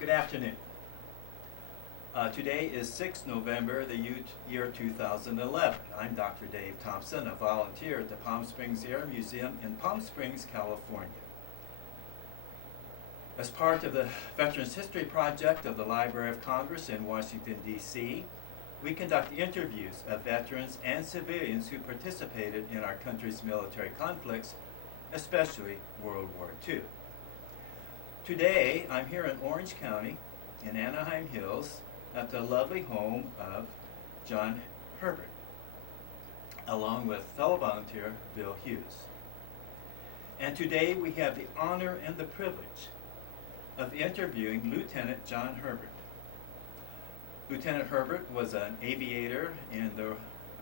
Good afternoon. Today is 6 November, the year 2011. I'm Dr. Dave Thompson, a volunteer at the Palm Springs Air Museum in Palm Springs, California. As part of the Veterans History Project of the Library of Congress in Washington, D.C., we conduct interviews of veterans and civilians who participated in our country's military conflicts, especially World War II. Today, I'm here in Orange County, in Anaheim Hills, at the lovely home of John Herbert, along with fellow volunteer Bill Hughes. And today we have the honor and the privilege of interviewing Lieutenant John Herbert. Lieutenant Herbert was an aviator in the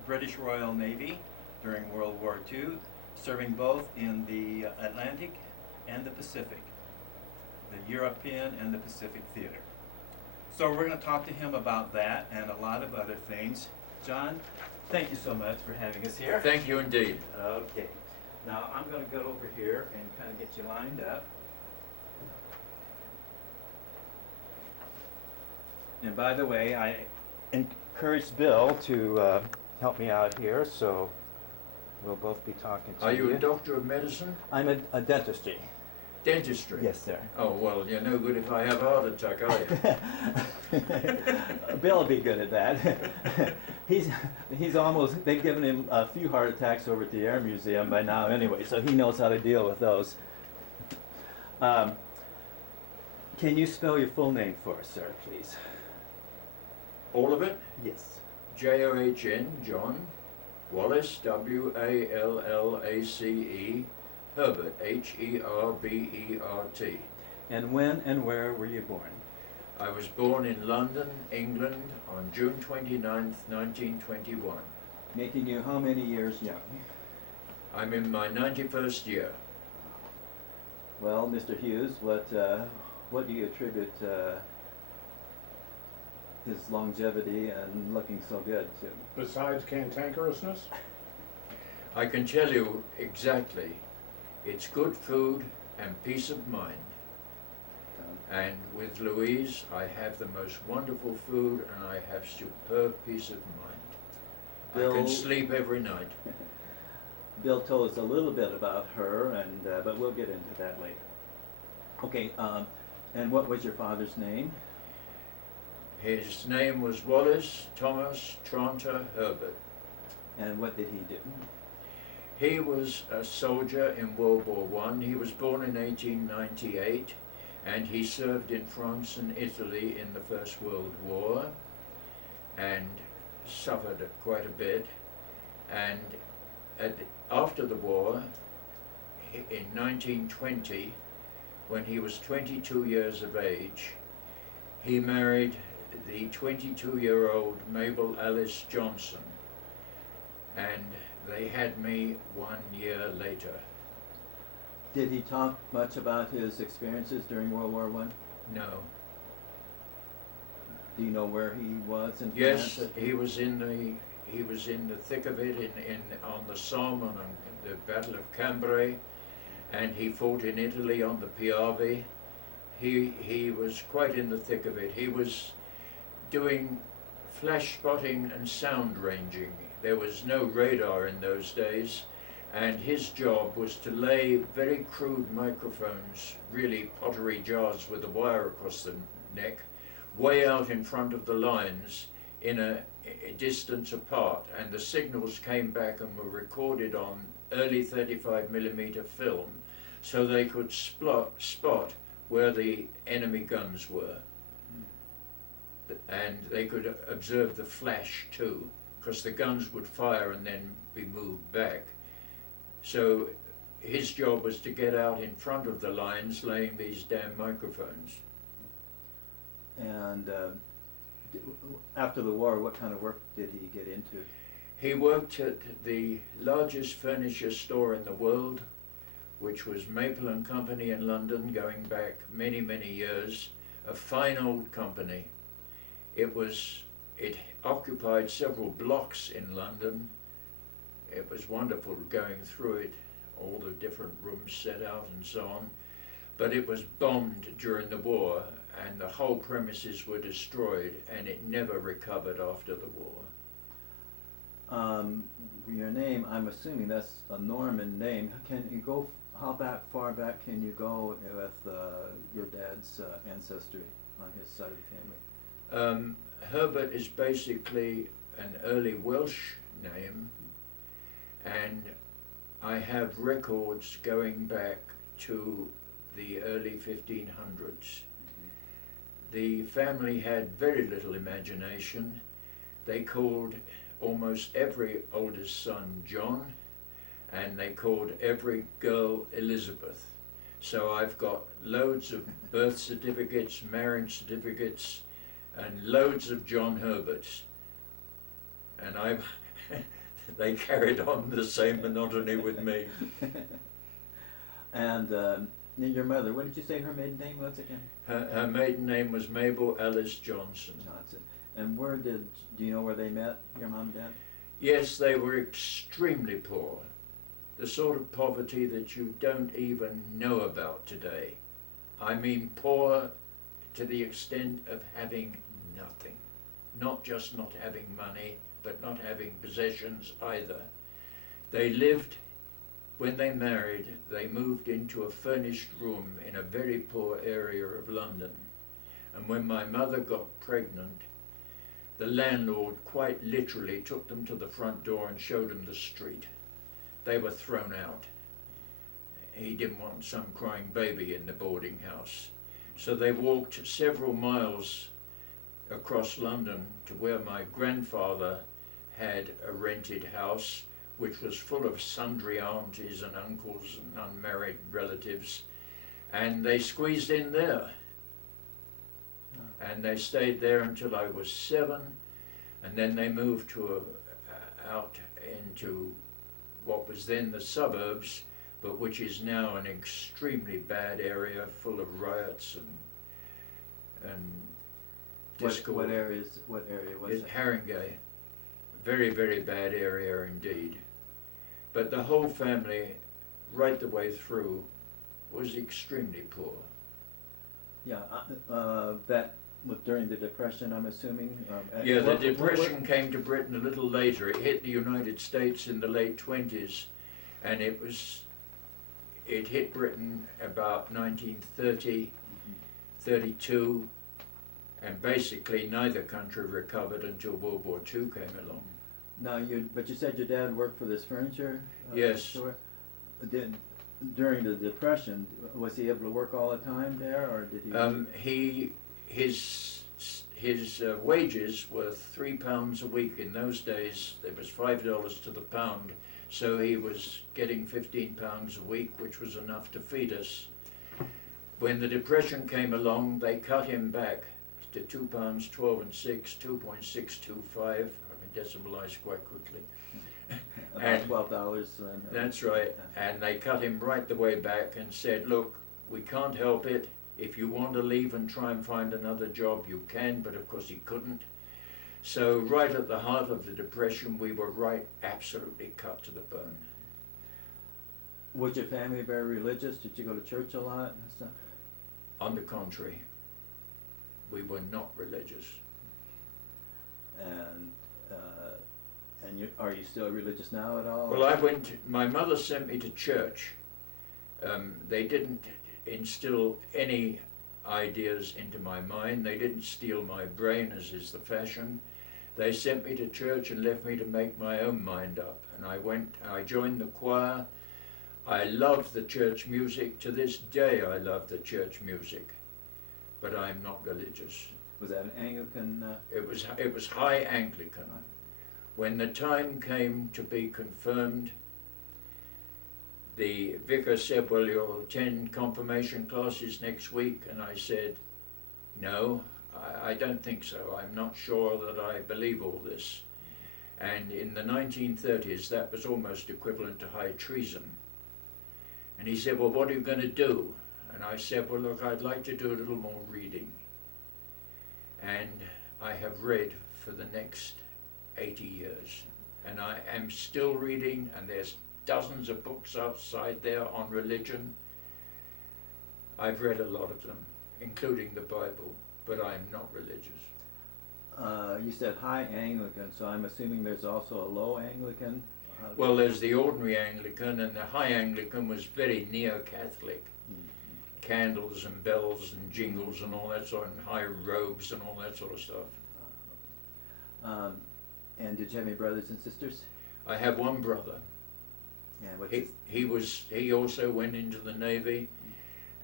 British Royal Navy during World War II, serving both in the Atlantic and the Pacific, the European and the Pacific theater. So we're going to talk to him about that and a lot of other things. John, thank you so much for having us here. Thank you indeed. Okay. Now I'm going to go over here and kind of get you lined up. And by the way, I encouraged Bill to help me out here, so we'll both be talking to you. Are you a doctor of medicine? I'm a dentistry. Dentistry? Yes, sir. Oh, well, you're no good if I have a heart attack, are you? Bill will be good at that. he's almost, they've given him a few heart attacks over at the Air Museum by now anyway, so he knows how to deal with those. Can you spell your full name for us, sir, please? All of it? Yes. John, John, Wallace, Wallace, Herbert, Herbert. And when and where were you born? I was born in London, England, on June 29th, 1921. Making you how many years young? I'm in my 91st year. Well, Mr. Hughes, what do you attribute his longevity and looking so good to? Besides cantankerousness? I can tell you exactly. It's good food and peace of mind. And with Louise, I have the most wonderful food and I have superb peace of mind. Bill, I can sleep every night. Bill told us a little bit about her, and but we'll get into that later. Okay, and what was your father's name? His name was Wallace Thomas Tranter Herbert. And what did he do? He was a soldier in World War I. He was born in 1898 and he served in France and Italy in the First World War and suffered quite a bit. And after the war, in 1920, when he was 22 years of age, he married the 22-year-old Mabel Alice Johnson, and they had me 1 year later. Did he talk much about his experiences during World War I? No. Do you know where he was in Yes, France? he was in the thick of it on the Somme on the Battle of Cambrai, and he fought in Italy on the Piave. He was quite in the thick of it. He was doing flash spotting and sound ranging. There was no radar in those days, and his job was to lay very crude microphones, really pottery jars with a wire across the neck, way out in front of the lines in a distance apart, and the signals came back and were recorded on early 35mm film, so they could spot where the enemy guns were. And they could observe the flash too, because the guns would fire and then be moved back. So his job was to get out in front of the lines laying these damn microphones. And after the war, what kind of work did he get into? He worked at the largest furniture store in the world, which was Maple and Company in London, going back many, many years. A fine old company. It occupied several blocks in London. It was wonderful going through it, all the different rooms set out and so on. but it was bombed during the war, and the whole premises were destroyed, and it never recovered after the war. Your name, I'm assuming that's a Norman name. Can you go, how far back can you go with your dad's ancestry on his side of the family? Herbert is basically an early Welsh name, and I have records going back to the early 1500s. The family had very little imagination. They called almost every oldest son John, and they called every girl Elizabeth. So I've got loads of birth certificates, marriage certificates, and loads of John Herberts. And they carried on the same monotony with me. And your mother, what did you say her maiden name was again? Her maiden name was Mabel Alice Johnson. Johnson. And do you know where they met, your mom and dad? Yes, they were extremely poor. The sort of poverty that you don't even know about today. I mean poor to the extent of having nothing. Not just not having money, but not having possessions either. They lived, when they married, they moved into a furnished room in a very poor area of London. And when my mother got pregnant, the landlord quite literally took them to the front door and showed them the street. They were thrown out. He didn't want some crying baby in the boarding house. So they walked several miles across London to where my grandfather had a rented house, which was full of sundry aunties and uncles and unmarried relatives, and they squeezed in there. And they stayed there until I was 7, and then they moved out into what was then the suburbs, but which is now an extremely bad area full of riots and discord. What area was it? Haringey. Very, very bad area indeed. But the whole family, right the way through, was extremely poor. Yeah, that was during the Depression, I'm assuming? Yeah, the Depression came to Britain a little later. It hit the United States in the late 20s, and it hit Britain about 1930, 32, and basically neither country recovered until World War II came along. Now, but you said your dad worked for this furniture Yes. store? During the Depression, was he able to work all the time there, or did he? His wages were £3 a week. In those days, it was $5 to the pound, so he was getting £15 a week, which was enough to feed us. When the Depression came along, they cut him back to £2, 12 and 6, 2.625. I can decimalize quite quickly. About $12 then. That's right. And they cut him right the way back and said, look, we can't help it. If you want to leave and try and find another job, you can, but of course he couldn't. So right at the heart of the Depression, we were absolutely cut to the bone. Was your family very religious? Did you go to church a lot and stuff? On the contrary, we were not religious. And are you still religious now at all? Well, my mother sent me to church. They didn't instill any ideas into my mind. They didn't steal my brain, as is the fashion. They sent me to church and left me to make my own mind up. And I joined the choir. I loved the church music. To this day, I love the church music. But I'm not religious. Was that an Anglican? It was high Anglican. When the time came to be confirmed, the vicar said, well, you'll attend confirmation classes next week. And I said, no, I don't think so. I'm not sure that I believe all this. And in the 1930s, that was almost equivalent to high treason. And he said, well, what are you going to do? And I said, well, look, I'd like to do a little more reading. And I have read for the next 80 years. And I am still reading, and there's dozens of books outside there on religion. I've read a lot of them, including the Bible, but I'm not religious. You said high Anglican, so I'm assuming there's also a low Anglican? Well, there's the ordinary Anglican, and the high Anglican was very neo-Catholic. Candles and bells and jingles and all that sort, and high robes and all that sort of stuff. And did you have any brothers and sisters? I have one brother. And what's He also went into the Navy,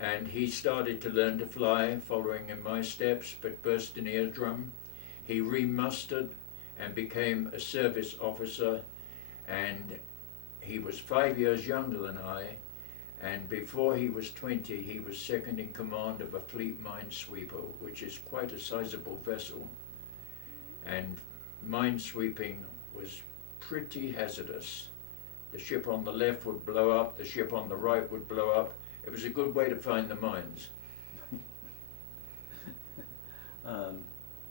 and he started to learn to fly, following in my steps, but burst an eardrum. He remustered and became a service officer, and he was 5 years younger than I, and before he was 20, he was second in command of a fleet minesweeper, which is quite a sizable vessel. And minesweeping was pretty hazardous. The ship on the left would blow up, the ship on the right would blow up. It was a good way to find the mines.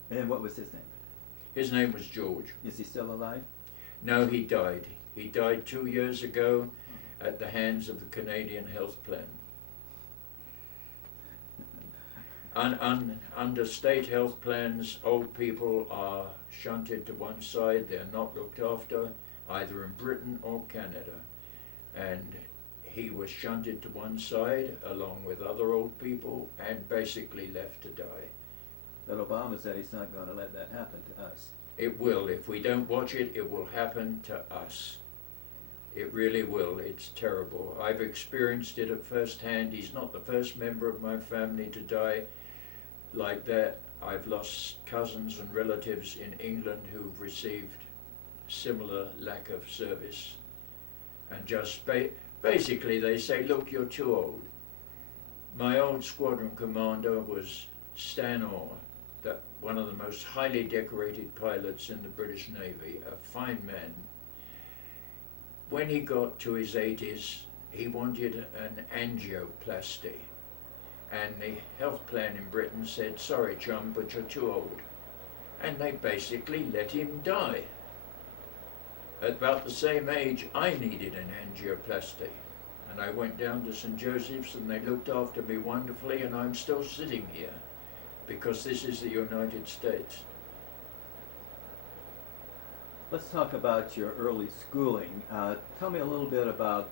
And what was his name? His name was George. Is he still alive? No, he died. He died 2 years ago at the hands of the Canadian Health Plan. Under state health plans, old people are shunted to one side. They're not looked after, either in Britain or Canada. And he was shunted to one side along with other old people and basically left to die. But Obama said he's not going to let that happen to us. It will. If we don't watch it, it will happen to us. It really will. It's terrible. I've experienced it at first hand. He's not the first member of my family to die like that. I've lost cousins and relatives in England who've received similar lack of service. And just basically they say, look, you're too old. My old squadron commander was Stan Orr, one of the most highly decorated pilots in the British Navy, a fine man. When he got to his 80s, he wanted an angioplasty. And the health plan in Britain said, sorry chum, but you're too old. And they basically let him die. At about the same age, I needed an angioplasty. And I went down to St. Joseph's and they looked after me wonderfully, and I'm still sitting here because this is the United States. Let's talk about your early schooling. Tell me a little bit about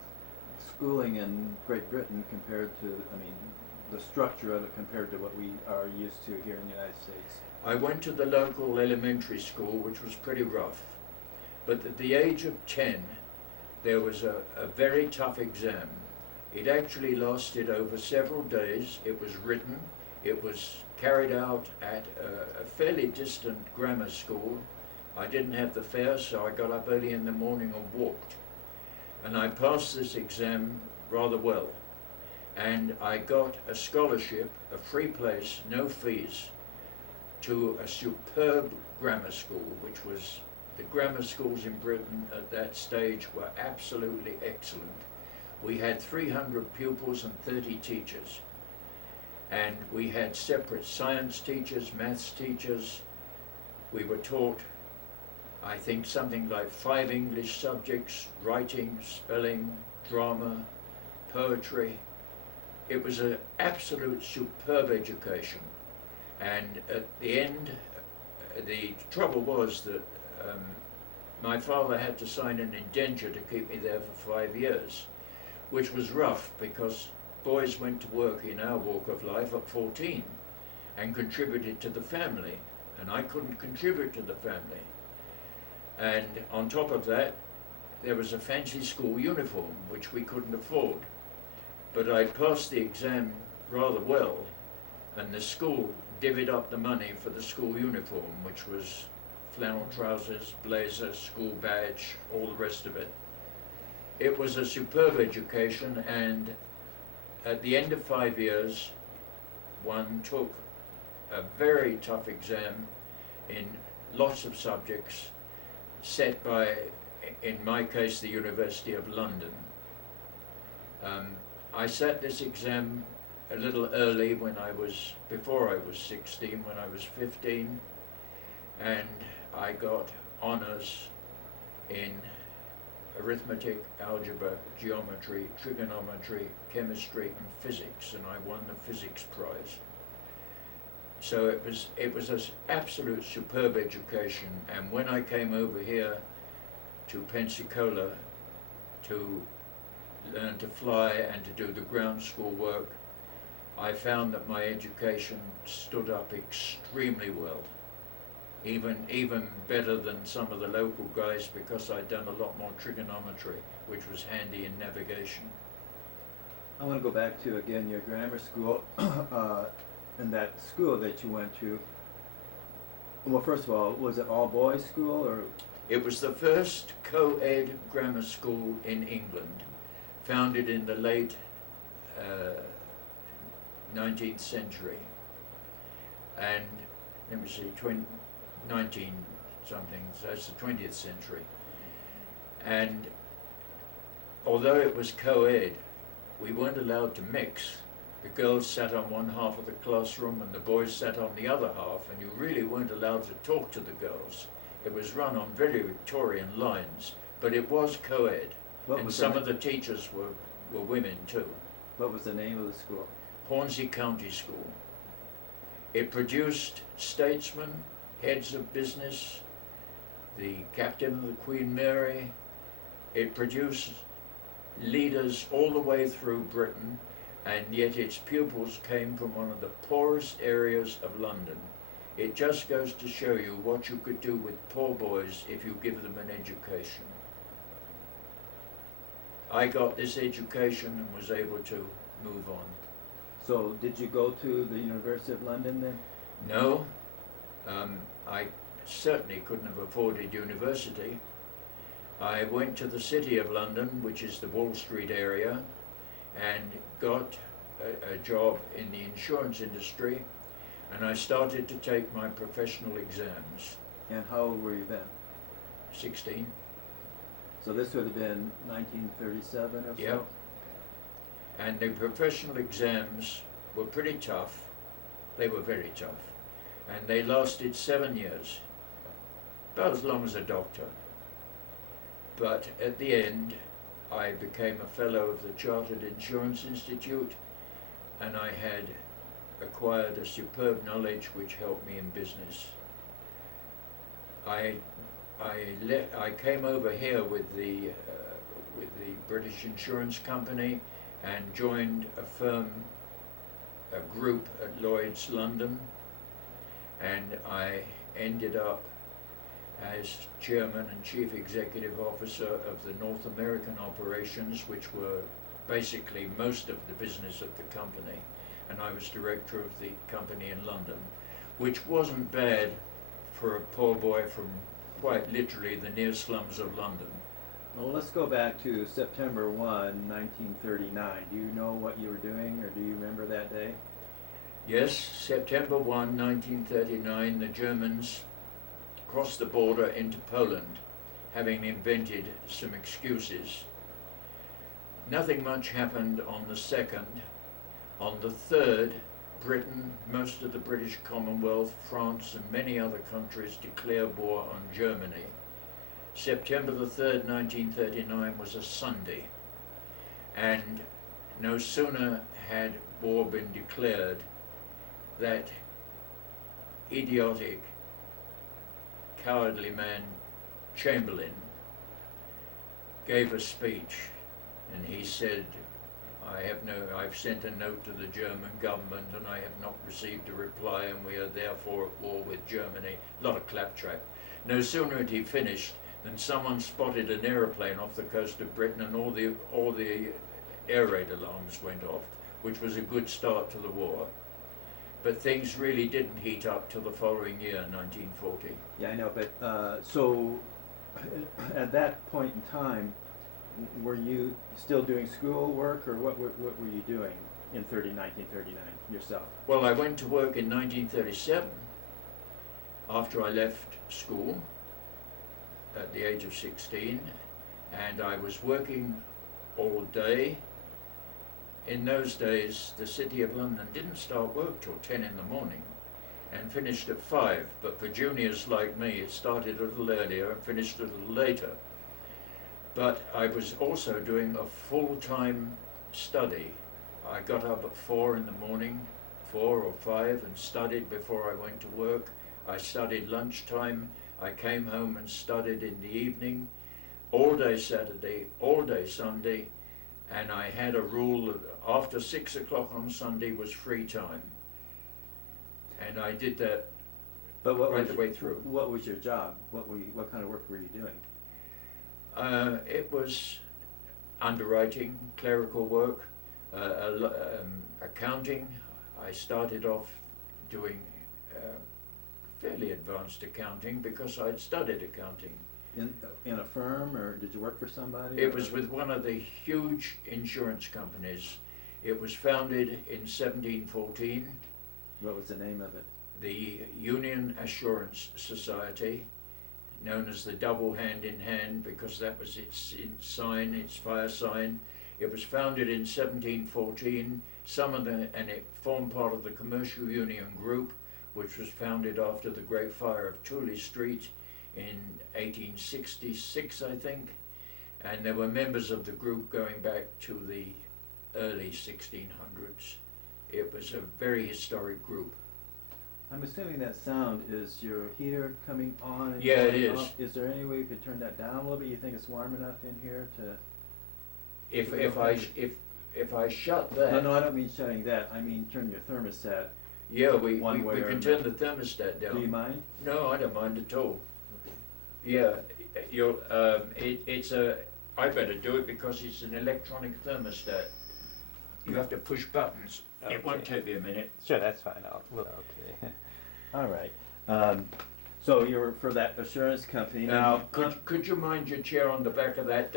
schooling in Great Britain compared to, the structure of it compared to what we are used to here in the United States. I went to the local elementary school, which was pretty rough. But at the age of 10, there was a very tough exam. It actually lasted over several days. It was written. It was carried out at a fairly distant grammar school. I didn't have the fare, so I got up early in the morning and walked. And I passed this exam rather well. And I got a scholarship, a free place, no fees, to a superb grammar school, which was, the grammar schools in Britain at that stage were absolutely excellent. We had 300 pupils and 30 teachers. And we had separate science teachers, maths teachers. We were taught, I think, something like 5 English subjects: writing, spelling, drama, poetry. It was an absolute superb education. And at the end, the trouble was that my father had to sign an indenture to keep me there for 5 years, which was rough because boys went to work in our walk of life at 14 and contributed to the family, and I couldn't contribute to the family. And on top of that, there was a fancy school uniform, which we couldn't afford. But I passed the exam rather well, and the school divvied up the money for the school uniform, which was flannel trousers, blazer, school badge, all the rest of it. It was a superb education, and at the end of 5 years, one took a very tough exam in lots of subjects set by, in my case, the University of London. I sat this exam a little early before I was 16, when I was 15, and I got honours in arithmetic, algebra, geometry, trigonometry, chemistry and physics, and I won the physics prize. So it was an absolute superb education, and when I came over here to Pensacola to learn to fly and to do the ground school work, I found that my education stood up extremely well, even better than some of the local guys, because I'd done a lot more trigonometry, which was handy in navigation. I want to go back to, again, your grammar school, and that school that you went to. Well, first of all, was it all boys school, or? It was the first co-ed grammar school in England, founded in the late 19th century, and let me see, 19 something, so that's the 20th century. And although it was co-ed, we weren't allowed to mix. The girls sat on one half of the classroom and the boys sat on the other half, and you really weren't allowed to talk to the girls. It was run on very Victorian lines, but it was co-ed, and some of the teachers were women too. What was the name of the school? Hornsey County School. It produced statesmen, heads of business, the captain of the Queen Mary. It produced leaders all the way through Britain, and yet its pupils came from one of the poorest areas of London. It just goes to show you what you could do with poor boys if you give them an education. I got this education and was able to move on. So did you go to the University of London then? No, I certainly couldn't have afforded university. I went to the City of London, which is the Wall Street area, and got a job in the insurance industry, and I started to take my professional exams. And how old were you then? 16. So this would have been 1937 or so? Yep. And the professional exams were pretty tough. They were very tough. And they lasted 7 years, about as long as a doctor. But at the end, I became a fellow of the Chartered Insurance Institute, and I had acquired a superb knowledge which helped me in business. I came over here with the British Insurance Company and joined a group at Lloyd's London, and I ended up as chairman and chief executive officer of the North American operations, which were basically most of the business of the company, and I was director of the company in London, which wasn't bad for a poor boy from quite literally the near slums of London. Well, let's go back to September 1, 1939. Do you know what you were doing, or do you remember that day? Yes, September 1, 1939, the Germans crossed the border into Poland, having invented some excuses. Nothing much happened on the 2nd. On the 3rd, Britain, most of the British Commonwealth, France and many other countries declared war on Germany. September the 3rd, 1939 was a Sunday, and no sooner had war been declared that idiotic, cowardly man Chamberlain gave a speech, and he said, I've sent a note to the German government and I have not received a reply, and we are therefore at war with Germany. A lot of claptrap. No sooner had he finished than someone spotted an aeroplane off the coast of Britain, and all the air raid alarms went off, which was a good start to the war. But things really didn't heat up till the following year, 1940. Yeah, I know, but so at that point in time, were you still doing school work, or what were you doing in 1939 yourself? Well, I went to work in 1937 after I left school at the age of 16, and I was working all day. In those days, the City of London didn't start work till 10 in the morning and finished at 5, but for juniors like me, it started a little earlier and finished a little later. but I was also doing a full-time study. I got up at 4 in the morning, 4 or 5, and studied before I went to work. I studied lunchtime. I came home and studied in the evening, all day Saturday, all day Sunday, and I had a rule that after 6 o'clock on Sunday was free time. And I did that But what right was the way through. What was your job? What kind of work were you doing? It was underwriting, clerical work, accounting. I started off doing fairly advanced accounting because I'd studied accounting. In a firm, or did you work for somebody? It was with one of the huge insurance companies. It was founded in 1714, What was the name of it? the Union Assurance Society, known as the Double Hand in Hand because that was its sign, its fire sign. It was founded in 1714. And it formed part of the Commercial Union Group, which was founded after the Great Fire of Tooley Street in 1866, I think. And there were members of the group going back to the early 1600s. It was a very historic group. I'm assuming that sound is your heater coming on and Yeah, it going is. off. Is there any way you could turn that down a little bit? You think it's warm enough in here to? If I shut that, No, I don't mean shutting that. I mean turn your thermostat. yeah, we One way or can turn the thermostat down. Do you mind? No, I don't mind at all. Yeah, I better do it because it's an electronic thermostat. You have to push buttons. It won't Okay. take me a minute. Sure, that's fine. Okay. All right. So you're for that assurance company now. Could you mind your chair on the back of that?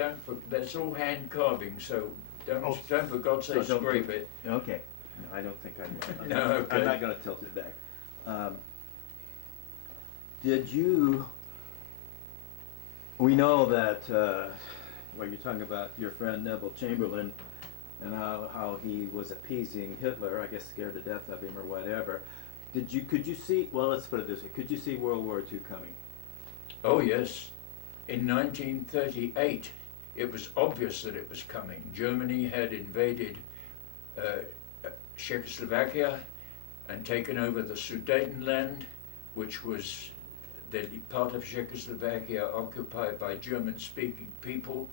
That's all hand carving, so don't for God's sake So don't scrape do- it. Okay. No, I don't think I will. No, okay. I'm not going to tilt it back. Did you? We know that when you're talking about your friend Neville Chamberlain and how he was appeasing Hitler, I guess scared to death of him or whatever. Could you see? Well, let's put it this way: could you see World War II coming? Oh yes, in 1938, it was obvious that it was coming. Germany had invaded Czechoslovakia and taken over the Sudetenland, which was the part of Czechoslovakia occupied by German-speaking people.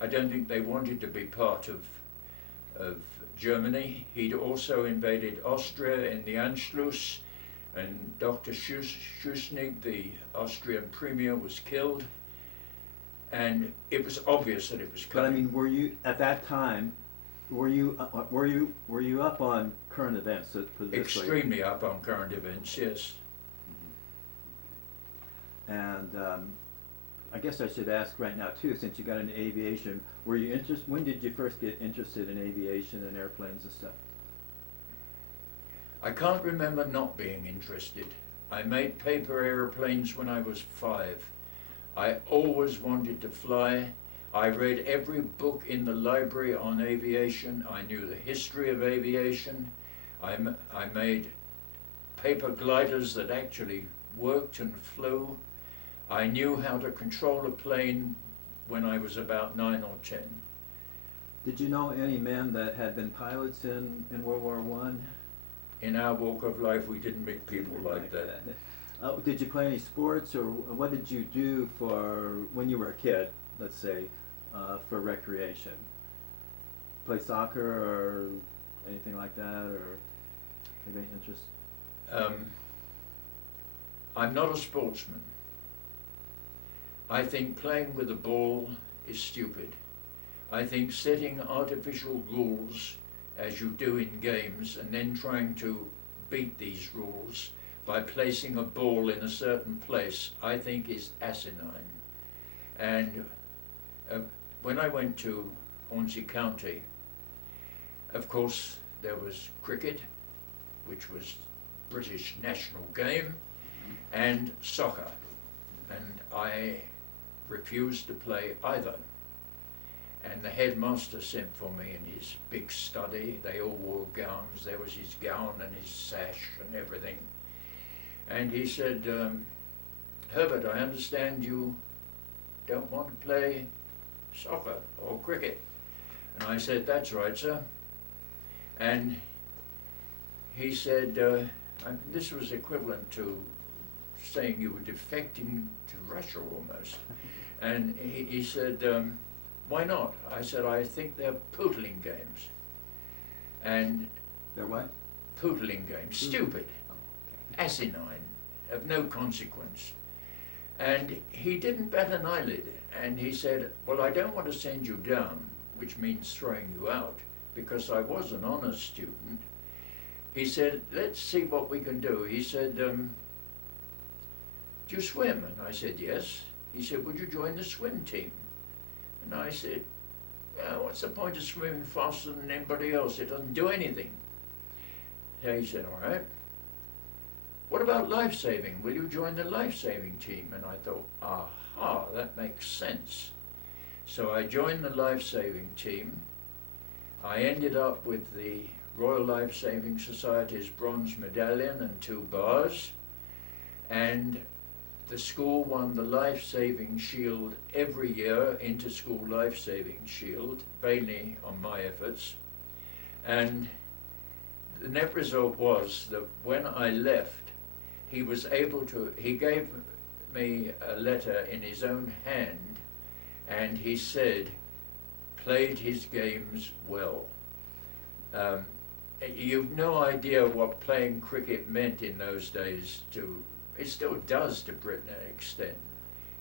I don't think they wanted to be part of Germany. He'd also invaded Austria in the Anschluss, and Dr. Schuschnigg, the Austrian premier, was killed. And it was obvious that it was But I coming. mean, were you at that time? Were you up on current events? Put it this way? Extremely up on current events, yes. And I guess I should ask right now too, since you got into aviation, were you interested? When did you first get interested in aviation and airplanes and stuff? I can't remember not being interested. I made paper airplanes when I was 5. I always wanted to fly. I read every book in the library on aviation. I knew the history of aviation. I made paper gliders that actually worked and flew. I knew how to control a plane when I was about 9 or 10. Did you know any men that had been pilots in World War One? In our walk of life, we didn't meet people like that. Did you play any sports, or what did you do for when you were a kid? Let's say for recreation. Play soccer or anything like that, or any interest? I'm not a sportsman. I think playing with a ball is stupid. I think setting artificial rules, as you do in games, and then trying to beat these rules by placing a ball in a certain place, I think is asinine. And when I went to Hornsey County, of course there was cricket, which was British national game, and soccer, and I refused to play either. And the headmaster sent for me in his big study. They all wore gowns. There was his gown and his sash and everything. And he said, Herbert, I understand you don't want to play soccer or cricket? And I said, that's right, sir. And he said, this was equivalent to saying you were defecting to Russia almost. And he said, why not? I said, I think they're pootling games. And They're what? pootling games, stupid, Oh, okay. asinine, of no consequence. And he didn't bat an eyelid, and he said, well, I don't want to send you down, which means throwing you out, because I was an honors student. He said, let's see what we can do. He said, do you swim? And I said, yes. He said, would you join the swim team? And I said, well, what's the point of swimming faster than anybody else? It doesn't do anything. So he said, all right. What about life-saving? Will you join the life-saving team? And I thought, aha, that makes sense. So I joined the life-saving team. I ended up with the Royal Life Saving Society's bronze medallion and 2 bars. And the school won the Life Saving Shield every year, Inter-School Life Saving Shield, mainly on my efforts. And the net result was that when I left, he gave me a letter in his own hand, and he said, played his games well. You've no idea what playing cricket meant in those days it still does to Britain to an extent.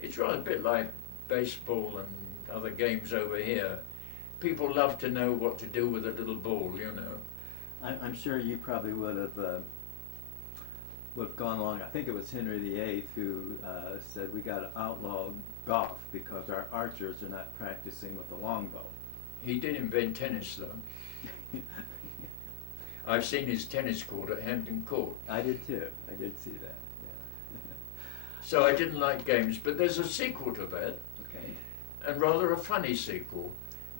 It's rather a bit like baseball and other games over here. People love to know what to do with a little ball, you know. I'm sure you probably would have gone along. I think it was Henry VIII who said we got to outlaw golf because our archers are not practicing with the longbow. He did invent tennis, though. I've seen his tennis court at Hampton Court. I did too. I did see that. Yeah. So I didn't like games, but there's a sequel to that, Okay. and rather a funny sequel,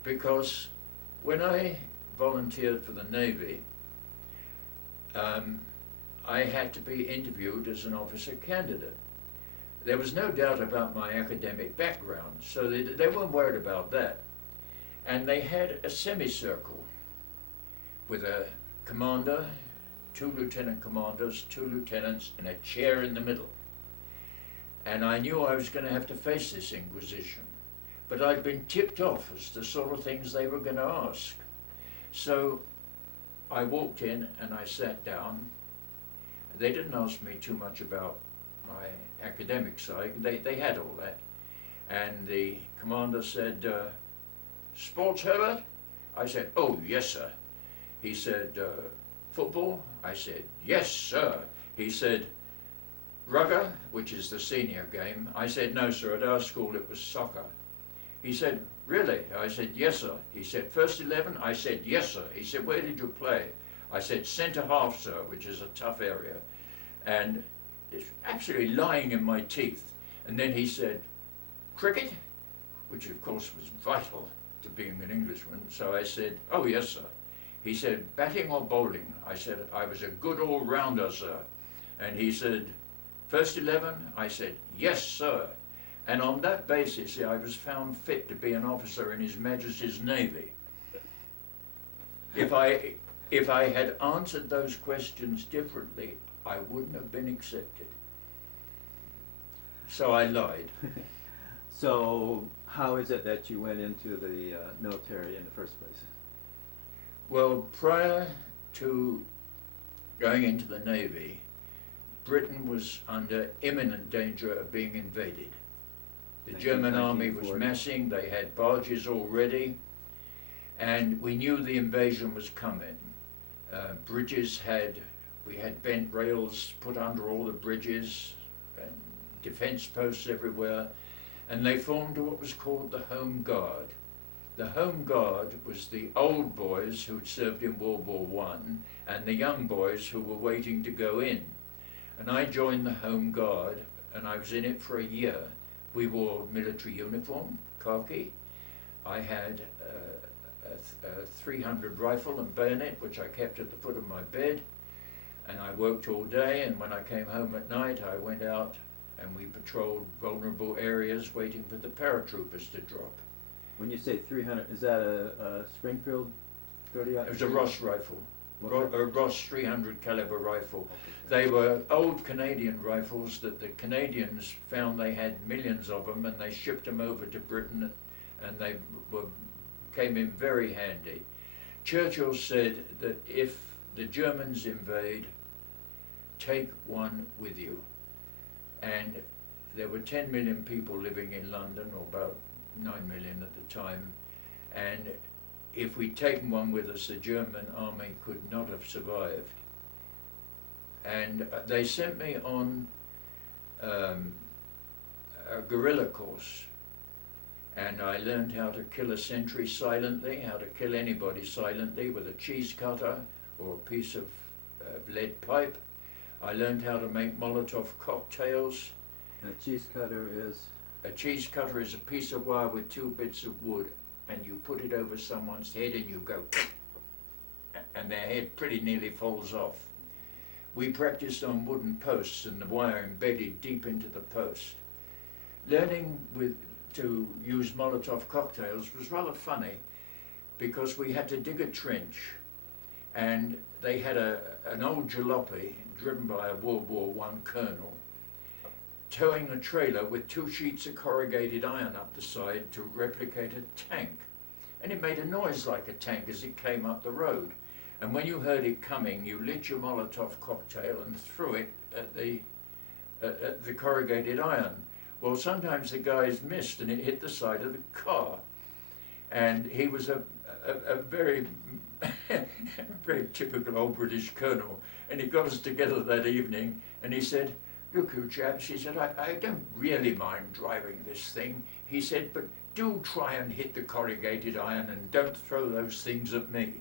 because when I volunteered for the Navy, I had to be interviewed as an officer candidate. There was no doubt about my academic background, so they weren't worried about that. And they had a semicircle with a commander, 2 lieutenant commanders, 2 lieutenants, and a chair in the middle. And I knew I was going to have to face this inquisition, but I'd been tipped off as the sort of things they were going to ask. So I walked in and I sat down. They didn't ask me too much about my academic side. They had all that. And the commander said, sports, Herbert? I said, oh, yes, sir. He said, football? I said, yes, sir. He said, rugger, which is the senior game. I said, no, sir, at our school it was soccer. He said, really? I said, yes, sir. He said, first 11? I said, yes, sir. He said, where did you play? I said, centre half, sir, which is a tough area. And it's absolutely lying in my teeth. And then he said, cricket? Which of course was vital to being an Englishman. So I said, oh, yes, sir. He said, batting or bowling? I said, I was a good all-rounder, sir. And he said, first 11? I said, yes, sir. And on that basis, I was found fit to be an officer in His Majesty's Navy. If I had answered those questions differently, I wouldn't have been accepted. So I lied. So how is it that you went into the military in the first place? Well, prior to going into the Navy, Britain was under imminent danger of being invaded. The German army was 1940. massing, they had barges already, and we knew the invasion was coming. We had bent rails put under all the bridges and defense posts everywhere, and they formed what was called the Home Guard. The Home Guard was the old boys who'd served in World War I and the young boys who were waiting to go in. And I joined the Home Guard, and I was in it for a year. We wore military uniform, khaki. I had a 300 rifle and bayonet, which I kept at the foot of my bed. And I worked all day, and when I came home at night, I went out and we patrolled vulnerable areas waiting for the paratroopers to drop. When you say 300, is that a Springfield 30? It was a Ross rifle, What a Ross 300 caliber rifle. They were old Canadian rifles that the Canadians found they had millions of them, and they shipped them over to Britain, and they came in very handy. Churchill said that if the Germans invade, take one with you. And there were 10 million people living in London, or about 9 million at the time, and if we'd taken one with us, the German army could not have survived. And they sent me on a guerrilla course, and I learned how to kill a sentry silently, how to kill anybody silently with a cheese cutter or a piece of lead pipe. I learned how to make Molotov cocktails. And a cheese cutter is? A cheese cutter is a piece of wire with 2 bits of wood, and you put it over someone's head and you go, and their head pretty nearly falls off. We practiced on wooden posts and the wire embedded deep into the post. Learning to use Molotov cocktails was rather funny, because we had to dig a trench, and they had an old jalopy driven by a World War I colonel, towing a trailer with 2 sheets of corrugated iron up the side to replicate a tank. And it made a noise like a tank as it came up the road. And when you heard it coming, you lit your Molotov cocktail and threw it at the corrugated iron. Well, sometimes the guys missed and it hit the side of the car. And he was a very, very typical old British colonel. And he got us together that evening and he said, "Look, you chaps," he said, I don't really mind driving this thing. He said, "but do try and hit the corrugated iron and don't throw those things at me."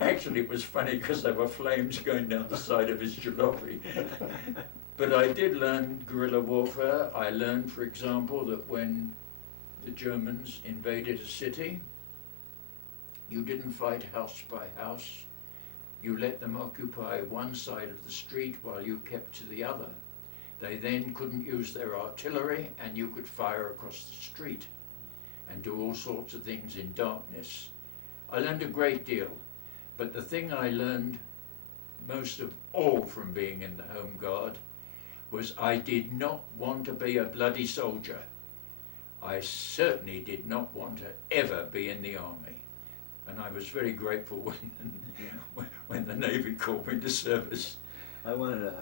Actually, it was funny because there were flames going down the side of his jalopy. But I did learn guerrilla warfare. I learned, for example, that when the Germans invaded a city, you didn't fight house by house. You let them occupy one side of the street while you kept to the other. They then couldn't use their artillery, and you could fire across the street and do all sorts of things in darkness. I learned a great deal, but the thing I learned most of all from being in the Home Guard was I did not want to be a bloody soldier. I certainly did not want to ever be in the army. And I was very grateful when the Navy called me to service. I wanted to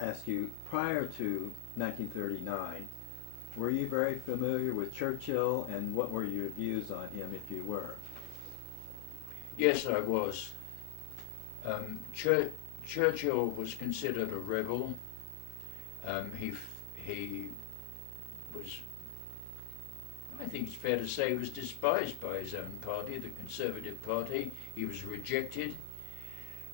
ask you, prior to 1939, were you very familiar with Churchill, and what were your views on him, if you were? Yes, I was. Churchill was considered a rebel. He was, I think it's fair to say, he was despised by his own party, the Conservative Party. He was rejected.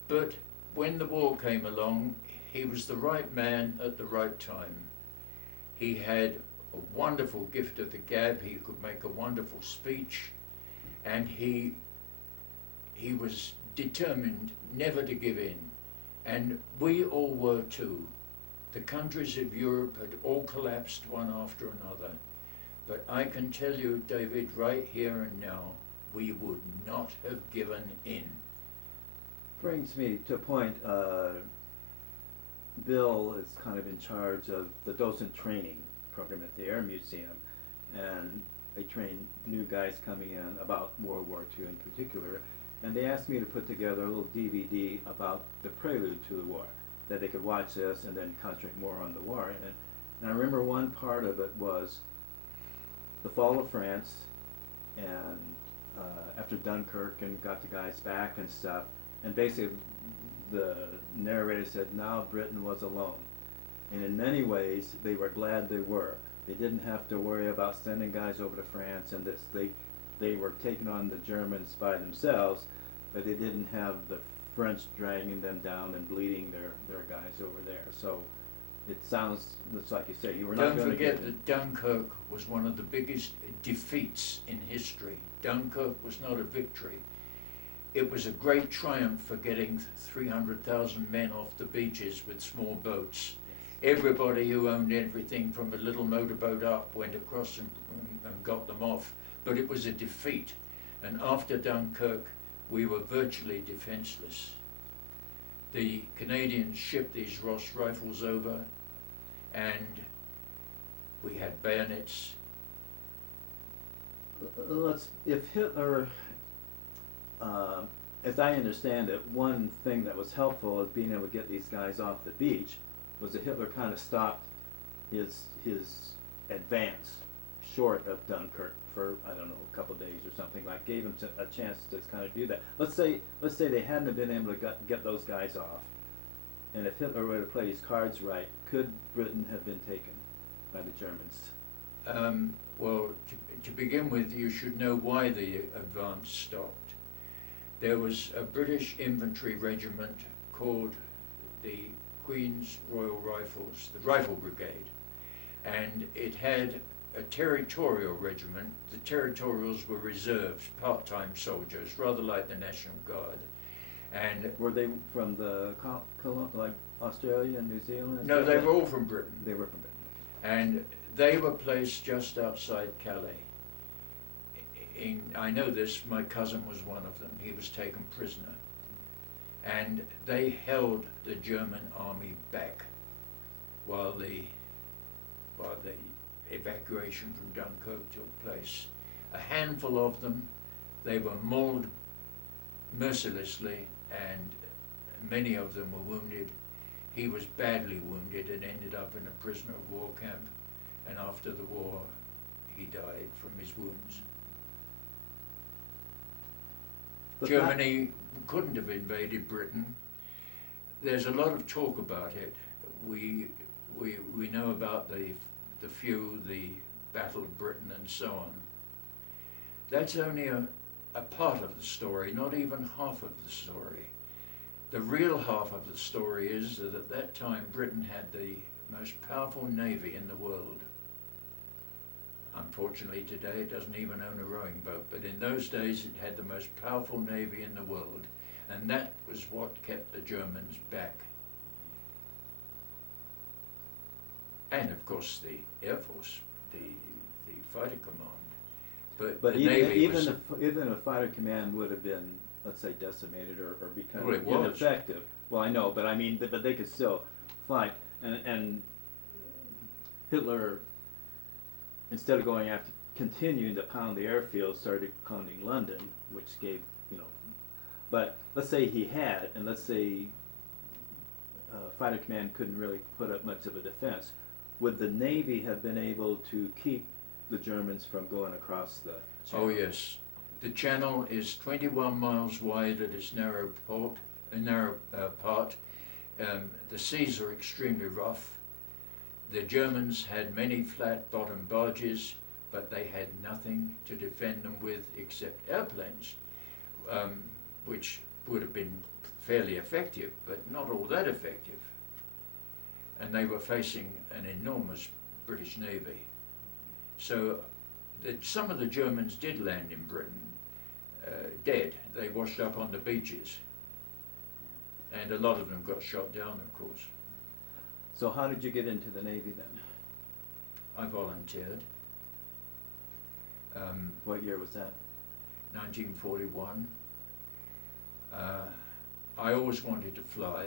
But when the war came along, he was the right man at the right time. He had a wonderful gift of the gab. He could make a wonderful speech, and he was determined never to give in. And we all were too. The countries of Europe had all collapsed one after another. But I can tell you, David, right here and now, we would not have given in. Brings me to a point, Bill is kind of in charge of the docent training program at the Air Museum, and they train new guys coming in about World War II in particular, and they asked me to put together a little DVD about the prelude to the war, that they could watch this and then concentrate more on the war. And I remember one part of it was the fall of France, and after Dunkirk, and got the guys back and stuff, and basically the narrator said now Britain was alone, and in many ways they were glad they were. They didn't have to worry about sending guys over to France and this. They were taking on the Germans by themselves, but they didn't have the French dragging them down and bleeding their guys over there. So it sounds, it's like you say, you were not going to get... Don't forget that Dunkirk was one of the biggest defeats in history. Dunkirk was not a victory. It was a great triumph for getting 300,000 men off the beaches with small boats. Everybody who owned everything from a little motorboat up went across and got them off. But it was a defeat. And after Dunkirk, we were virtually defenseless. The Canadians shipped these Ross rifles over, and we had bayonets. If Hitler, as I understand it, one thing that was helpful of being able to get these guys off the beach was that Hitler kind of stopped his advance short of Dunkirk for, I don't know, a couple of days or something, like gave him a chance to kind of do that. Let's say they hadn't have been able to get those guys off, and if Hitler would have played his cards right, could Britain have been taken by the Germans? Well, to begin with, you should know why the advance stopped. There was a British infantry regiment called the Queen's Royal Rifles, the Rifle Brigade, and it had a territorial regiment. The territorials were reserves, part-time soldiers, rather like the National Guard. And were they from the like Australia and New Zealand? No, they were all from Britain. They were from Britain. And they were placed just outside Calais. I know this, my cousin was one of them. He was taken prisoner. And they held the German army back while the evacuation from Dunkirk took place. A handful of them, they were mauled mercilessly, and many of them were wounded. He was badly wounded and ended up in a prisoner of war camp, and after the war he died from his wounds. But Germany couldn't have invaded Britain. There's a lot of talk about it. We know about the Battle of Britain and so on. That's only a part of the story, not even half of the story. The real half of the story is that at that time Britain had the most powerful navy in the world. Unfortunately today it doesn't even own a rowing boat, but in those days it had the most powerful navy in the world, and that was what kept the Germans back. And of course the Air Force, the fighter command. But the Navy was... even a fighter command would have been, let's say, decimated or become Well, ineffective. Well, I know, but I mean, but they could still fight. And Hitler, instead of going after continuing to pound the airfield, started pounding London, which gave, but let's say he had, and let's say fighter command couldn't really put up much of a defense. Would the Navy have been able to keep the Germans from going across the channel? Oh yes. The channel is 21 miles wide at its narrow part. The seas are extremely rough. The Germans had many flat-bottomed barges, but they had nothing to defend them with except airplanes, which would have been fairly effective, but not all that effective. And they were facing an enormous British Navy. So some of the Germans did land in Britain dead. They washed up on the beaches. And a lot of them got shot down, of course. So how did you get into the Navy then? I volunteered. What year was that? 1941. I always wanted to fly.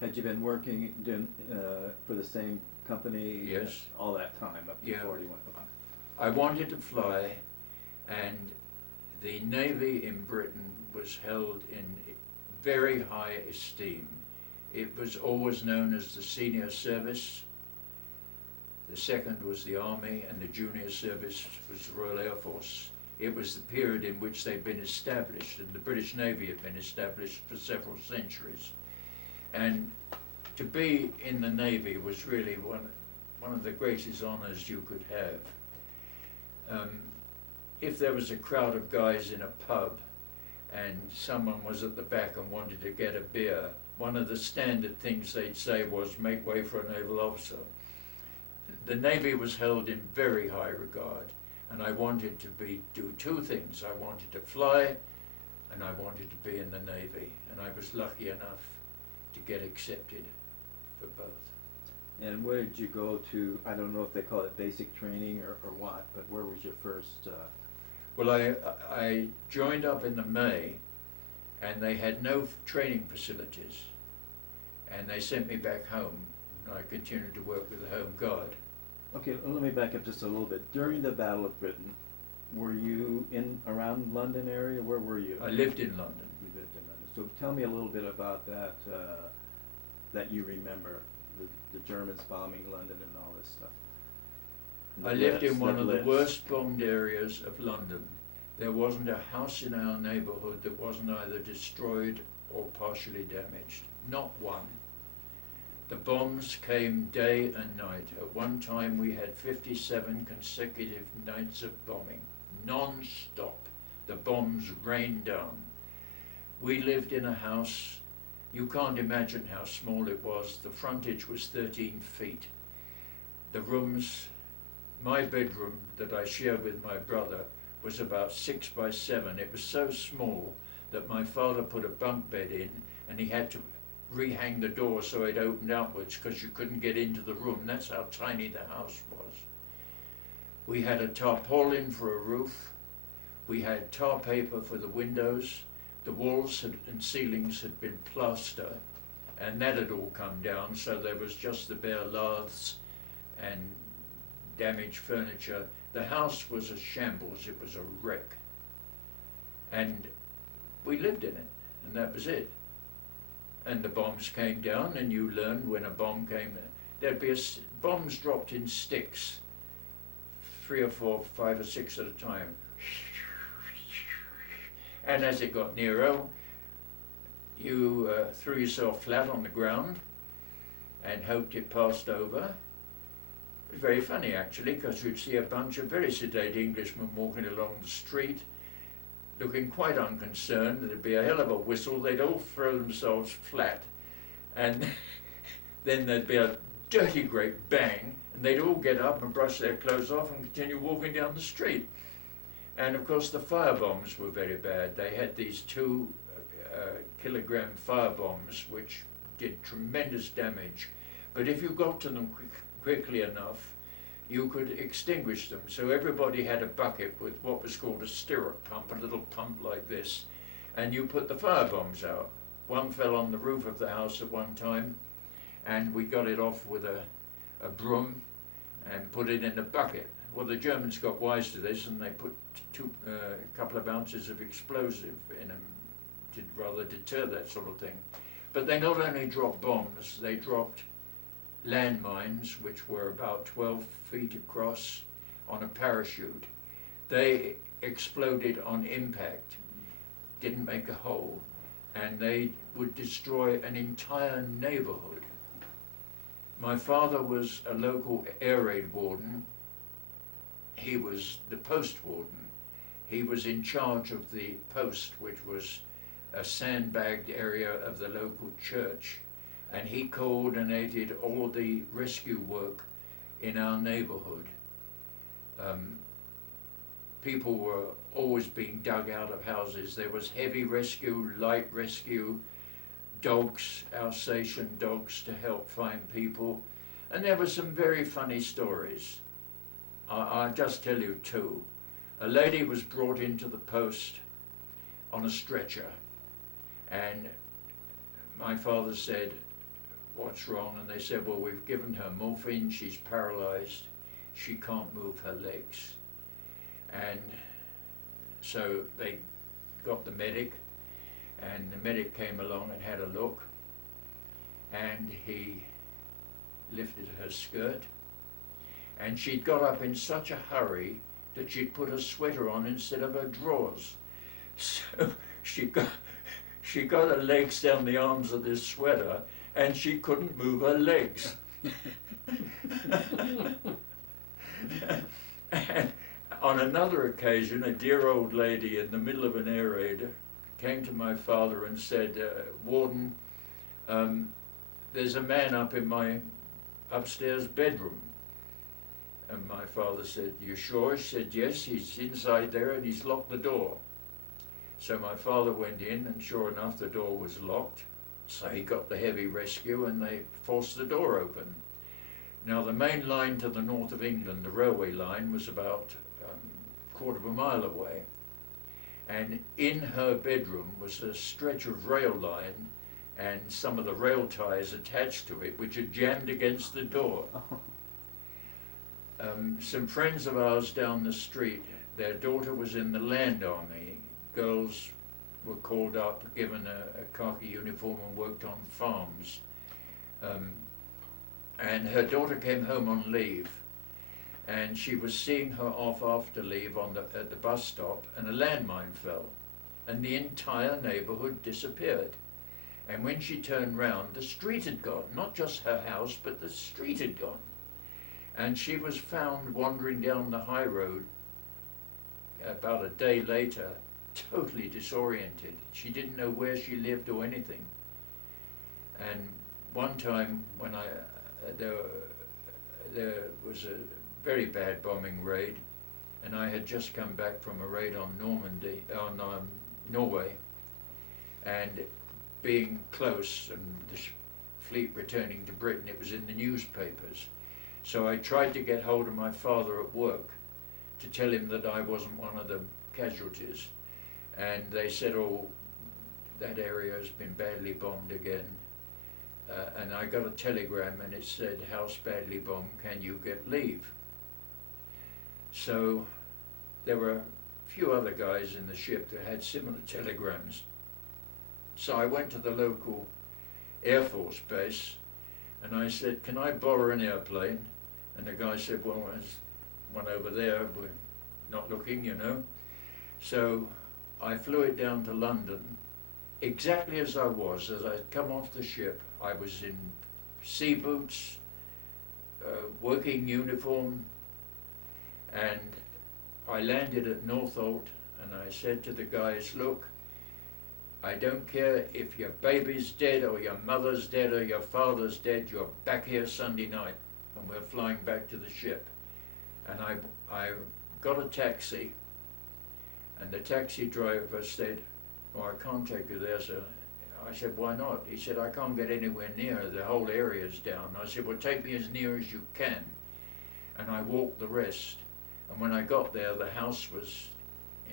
Had you been working for the same company? Yes. All that time, up to 41? Okay. I wanted to fly, and the Navy in Britain was held in very high esteem. It was always known as the senior service. The second was the Army, and the junior service was the Royal Air Force. It was the period in which they'd been established, and the British Navy had been established for several centuries. And to be in the Navy was really one of the greatest honours you could have. If there was a crowd of guys in a pub and someone was at the back and wanted to get a beer, one of the standard things they'd say was, "Make way for a naval officer." The Navy was held in very high regard, and I wanted to do two things. I wanted to fly, and I wanted to be in the Navy, and I was lucky enough to get accepted for both. And where did you go to, I don't know if they call it basic training or what, but where was your first, Well, I joined up in the May, and they had no training facilities, and they sent me back home. I continued to work with the Home Guard. okay, let me back up just a little bit. During the Battle of Britain, were you in, around London area? Where were you? I lived in London. You lived in London. So tell me a little bit about that, that you remember, the Germans bombing London and all this stuff. I lived in one of the worst bombed areas of London. There wasn't a house in our neighbourhood that wasn't either destroyed or partially damaged. Not one. The bombs came day and night. At one time we had 57 consecutive nights of bombing, non-stop. The bombs rained down. We lived in a house, you can't imagine how small it was. The frontage was 13 feet. The rooms, my bedroom that I shared with my brother was about 6 by 7. It was so small that my father put a bunk bed in, and he had to rehang the door so it opened outwards because you couldn't get into the room. That's how tiny the house was. We had a tarpaulin for a roof. We had tar paper for the windows. The walls and ceilings had been plaster, and that had all come down, so there was just the bare laths and damaged furniture. The house was a shambles. It was a wreck. And we lived in it, and that was it. And the bombs came down, and you learned when a bomb came, there'd be bombs dropped in sticks, 3 or 4, 5 or 6 at a time. And as it got nearer, you threw yourself flat on the ground and hoped it passed over. It was very funny actually, because you'd see a bunch of very sedate Englishmen walking along the street, looking quite unconcerned. There'd be a hell of a whistle, they'd all throw themselves flat, and then there'd be a dirty great bang, and they'd all get up and brush their clothes off and continue walking down the street. And of course the fire bombs were very bad. They had these 2 kilogram fire bombs which did tremendous damage, but if you got to them quickly enough, you could extinguish them. So everybody had a bucket with what was called a stirrup pump, a little pump like this, and you put the fire bombs out. One fell on the roof of the house at one time, and we got it off with a broom and put it in a bucket. Well, the Germans got wise to this, and they put a couple of ounces of explosive in them to rather deter that sort of thing. But they not only dropped bombs, they dropped landmines, which were about 12 feet across, on a parachute. They exploded on impact, didn't make a hole, and they would destroy an entire neighborhood. My father was a local air raid warden. He was the post warden. He was in charge of the post, which was a sandbagged area of the local church, and he coordinated all the rescue work in our neighborhood. People were always being dug out of houses. There was heavy rescue, light rescue, dogs, Alsatian dogs to help find people, and there were some very funny stories. I'll just tell you 2. A lady was brought into the post on a stretcher, and my father said, "What's wrong?" And they said, "Well, we've given her morphine, she's paralyzed, she can't move her legs." And so they got the medic, and the medic came along and had a look, and he lifted her skirt, and she'd got up in such a hurry that she'd put a sweater on instead of her drawers. So she got her legs down the arms of this sweater, and she couldn't move her legs. And on another occasion, a dear old lady in the middle of an air raid came to my father and said, "Warden, there's a man up in my upstairs bedroom." And my father said, "You sure?" She said, "Yes, he's inside there and he's locked the door." So my father went in, and sure enough the door was locked. So he got the heavy rescue and they forced the door open. Now the main line to the north of England, the railway line, was about a quarter of a mile away. And in her bedroom was a stretch of rail line and some of the rail ties attached to it, which had jammed against the door. Some friends of ours down the street, their daughter was in the land army. Girls were called up, given a khaki uniform and worked on farms. And her daughter came home on leave, and she was seeing her off after leave at the bus stop, and a landmine fell, and the entire neighbourhood disappeared. And when she turned round, the street had gone, not just her house, but the street had gone. And she was found wandering down the high road about a day later, totally disoriented. She didn't know where she lived or anything. And one time when there was a very bad bombing raid, and I had just come back from a raid on Norway, and being close and the fleet returning to Britain, it was in the newspapers. So I tried to get hold of my father at work to tell him that I wasn't one of the casualties. And they said, oh, that area has been badly bombed again. And I got a telegram and it said, house badly bombed, can you get leave? So there were a few other guys in the ship that had similar telegrams. So I went to the local Air Force base and I said, can I borrow an airplane? And the guy said, well, there's one over there, we're not looking, you know. So I flew it down to London, exactly as I was. As I'd come off the ship, I was in sea boots, working uniform, and I landed at Northolt, and I said to the guys, look, I don't care if your baby's dead or your mother's dead or your father's dead, you're back here Sunday night, and we're flying back to the ship. And I got a taxi, and the taxi driver said, oh, I can't take you there, sir. I said, why not? He said, I can't get anywhere near, the whole area's down. I said, well, take me as near as you can. And I walked the rest. And when I got there, the house was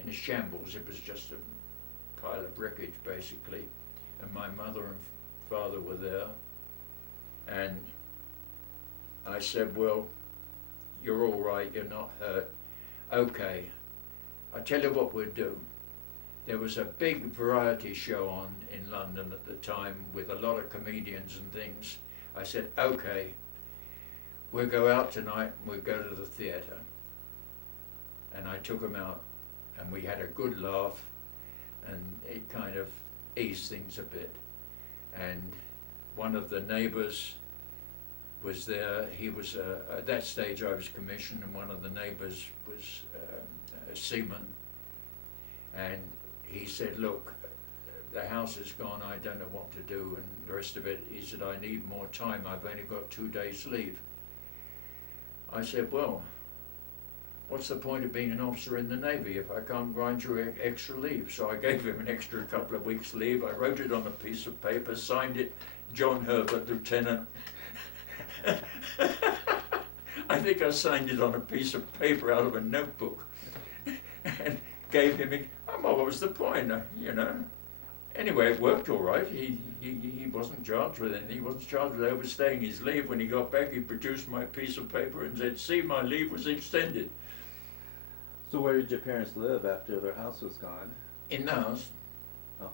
in a shambles. It was just a pile of wreckage, basically. And my mother and father were there. And I said, well, you're all right, you're not hurt. Okay, I tell you what we'll do. There was a big variety show on in London at the time with a lot of comedians and things. I said, okay, we'll go out tonight and we'll go to the theatre. And I took them out and we had a good laugh and it kind of eased things a bit. And one of the neighbours was there. He was, at that stage I was commissioned, and one of the neighbours was a seaman. And he said, look, the house is gone, I don't know what to do, and the rest of it, he said, I need more time, I've only got 2 days leave. I said, well, what's the point of being an officer in the Navy if I can't grant you extra leave? So I gave him an extra couple of weeks leave. I wrote it on a piece of paper, signed it, John Herbert, Lieutenant. I think I signed it on a piece of paper out of a notebook and gave him, well, what was the point, you know? Anyway, it worked all right. He wasn't charged with anything. He wasn't charged with overstaying his leave. When he got back, he produced my piece of paper and said, see, my leave was extended. So where did your parents live after their house was gone? In the house. Oh.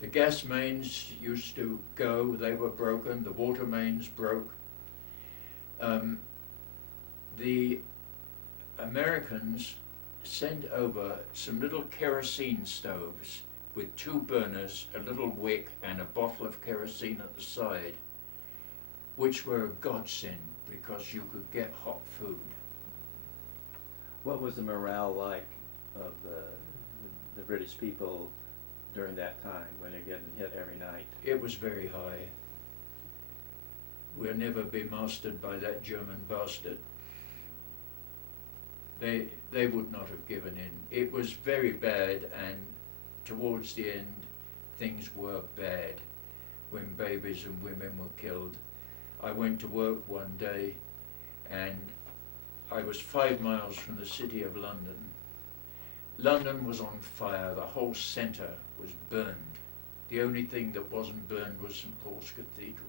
The gas mains used to go, they were broken, the water mains broke. The Americans sent over some little kerosene stoves with 2 burners, a little wick and a bottle of kerosene at the side, which were a godsend because you could get hot food. What was the morale like of the British people during that time when they're getting hit every night? It was very high. We'll never be mastered by that German bastard. They would not have given in. It was very bad, and towards the end things were bad when babies and women were killed. I went to work one day and I was 5 miles from the city of London. London was on fire, the whole centre was burned. The only thing that wasn't burned was St Paul's Cathedral,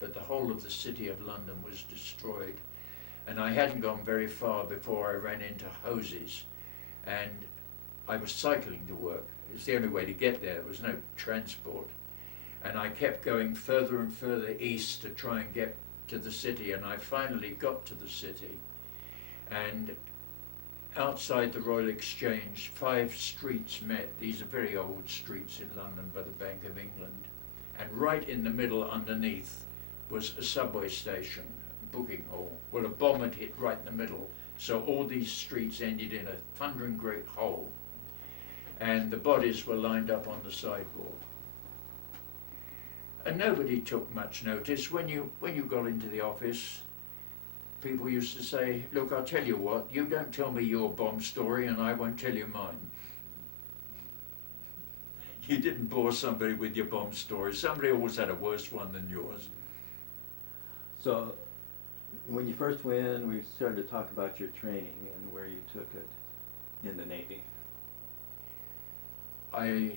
but the whole of the city of London was destroyed. And I hadn't gone very far before I ran into hoses, and I was cycling to work. It was the only way to get there, there was no transport. And I kept going further and further east to try and get to the city, and I finally got to the city. And outside the Royal Exchange, 5 streets met. These are very old streets in London by the Bank of England. And right in the middle underneath was a subway station, booking hall. Well, a bomb had hit right in the middle, so all these streets ended in a thundering great hole. And the bodies were lined up on the sidewalk. And nobody took much notice. When you got into the office, people used to say, look, I'll tell you what, you don't tell me your bomb story and I won't tell you mine. You didn't bore somebody with your bomb story. Somebody always had a worse one than yours. So, when you first went in, we started to talk about your training and where you took it in the Navy. I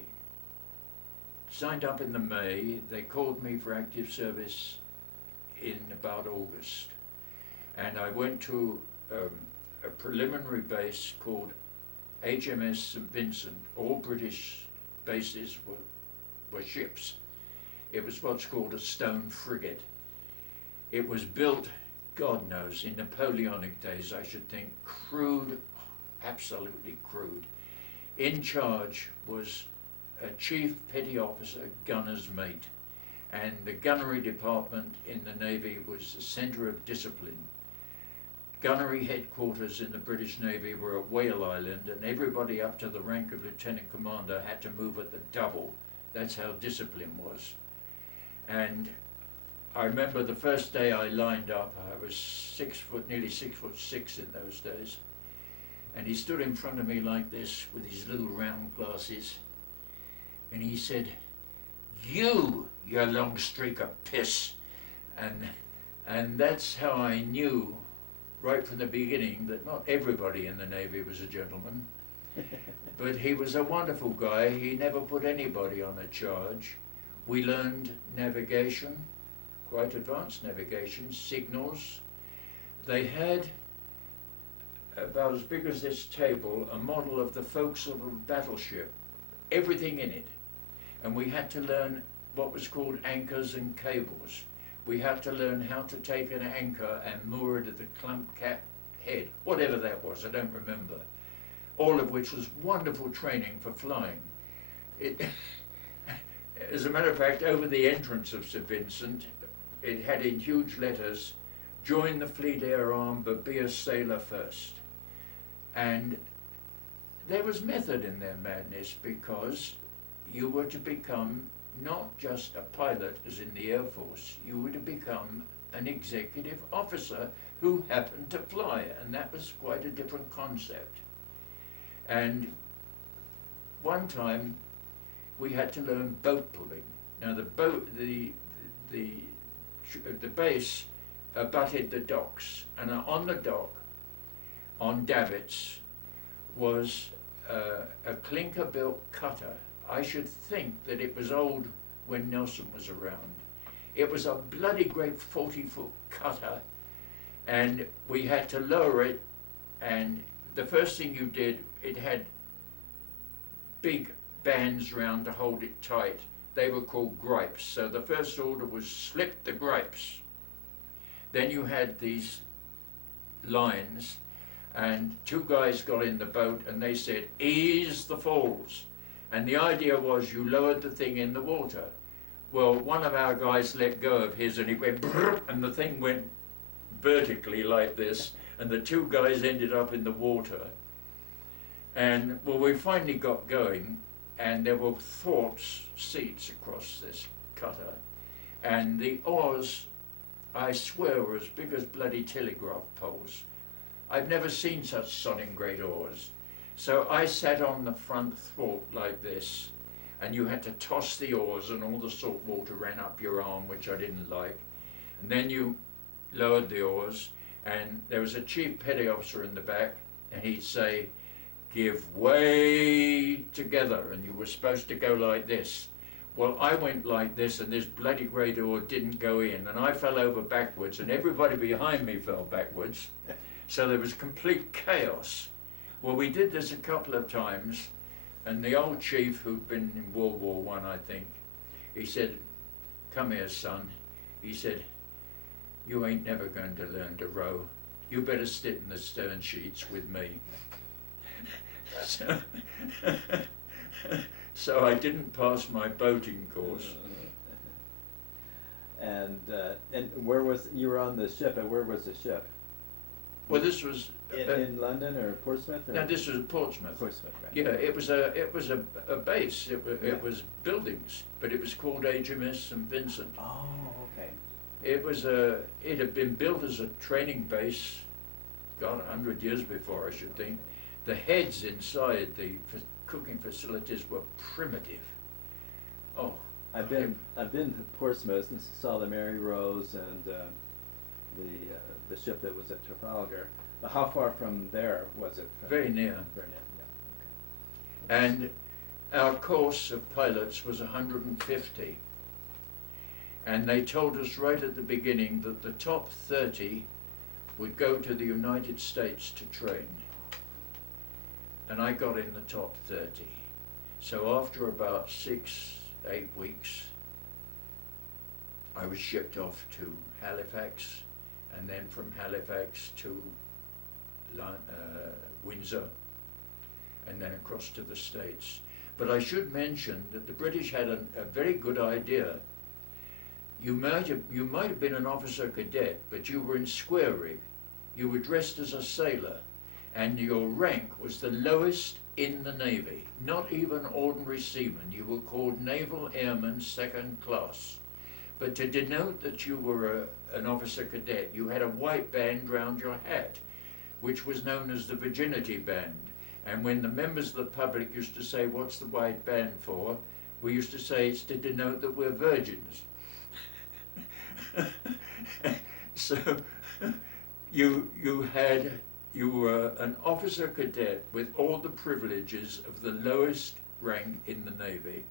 signed up in the May. They called me for active service in about August. And I went to a preliminary base called HMS St Vincent. All British bases were ships. It was what's called a stone frigate. It was built, God knows, in Napoleonic days, I should think, crude, absolutely crude. In charge was a chief petty officer, gunner's mate, and the gunnery department in the Navy was the centre of discipline. Gunnery headquarters in the British Navy were at Whale Island, and everybody up to the rank of lieutenant commander had to move at the double. That's how discipline was. And I remember the first day I lined up, I was 6 foot, nearly 6'6" in those days. And he stood in front of me like this with his little round glasses. And he said, you long streak of piss. And that's how I knew right from the beginning that not everybody in the Navy was a gentleman. But he was a wonderful guy. He never put anybody on a charge. We learned navigation, quite advanced navigation, signals. They had, about as big as this table, a model of the forecastle of a battleship, everything in it. And we had to learn what was called anchors and cables. We had to learn how to take an anchor and moor it at the clump cap head, whatever that was, I don't remember. All of which was wonderful training for flying. As a matter of fact, over the entrance of St Vincent, it had in huge letters, join the Fleet Air Arm, but be a sailor first. And there was method in their madness, because you were to become not just a pilot as in the Air Force, you were to become an executive officer who happened to fly, and that was quite a different concept. And one time we had to learn boat pulling. Now the base abutted the docks, and on the dock, on davits, was a clinker-built cutter. I should think that it was old when Nelson was around. It was a bloody great 40-foot cutter, and we had to lower it, and the first thing you did, it had big bands round to hold it tight. They were called gripes. So the first order was slip the gripes. Then you had these lines, and 2 guys got in the boat and they said, ease the falls. And the idea was you lowered the thing in the water. Well, one of our guys let go of his and he went brrr, and the thing went vertically like this, and the 2 guys ended up in the water. And well, we finally got going, and there were thwarts, seats across this cutter, and the oars, I swear, were as big as bloody telegraph poles. I've never seen such sodding great oars. So I sat on the front thwart like this, and you had to toss the oars, and all the salt water ran up your arm, which I didn't like. And then you lowered the oars, and there was a chief petty officer in the back, and he'd say, "Give way together," and you were supposed to go like this. Well, I went like this, and this bloody great oar didn't go in, and I fell over backwards, and everybody behind me fell backwards. So there was complete chaos. Well, we did this a couple of times, and the old chief, who'd been in World War I, I think, he said, "Come here, son." He said, "You ain't never going to learn to row. You better sit in the stern sheets with me." So I didn't pass my boating course. And where was, you were on the ship, and where was the ship? Well, this was In London or Portsmouth? Or? no, this was Portsmouth. Portsmouth, right. Yeah, it was a base. It was buildings, but it was called HMS St Vincent. Oh, okay. It had been built as a training base, God, 100 years before, I should think. The heads inside the cooking facilities were primitive. Oh, I've been to Portsmouth and saw the Mary Rose and the ship that was at Trafalgar. But how far from there was it? very near. Very near. Yeah. Okay. And our course of pilots was 150. And they told us right at the beginning that the top 30 would go to the United States to train. And I got in the top 30. So after about 6-8 weeks, I was shipped off to Halifax, and then from Halifax to Windsor, and then across to the States. But I should mention that the British had a very good idea. You might have been an officer cadet, but you were in square rig. You were dressed as a sailor, and your rank was the lowest in the Navy. Not even ordinary seaman. You were called Naval Airman Second Class. But to denote that you were an officer cadet, you had a white band round your hat, which was known as the virginity band. And when the members of the public used to say, "What's the white band for?" we used to say, "It's to denote that we're virgins." So you were an officer cadet with all the privileges of the lowest rank in the Navy,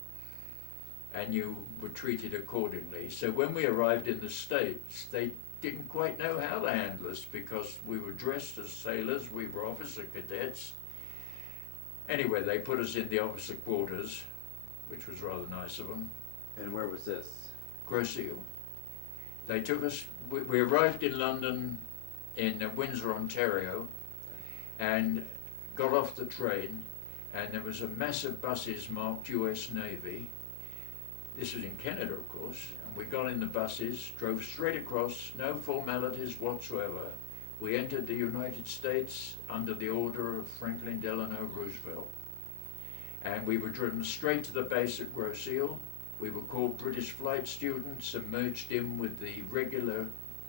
and you were treated accordingly. So when we arrived in the States, they didn't quite know how to handle us because we were dressed as sailors, we were officer cadets. Anyway, they put us in the officer quarters, which was rather nice of them. And where was this? Groseal. They took us, we arrived in London, in Windsor, Ontario, and got off the train, and there was a mass of buses marked US Navy. This was in Canada, of course. And we got in the buses, drove straight across, no formalities whatsoever. We entered the United States under the order of Franklin Delano Roosevelt. And we were driven straight to the base at Groseal. We were called British flight students and merged in with the regular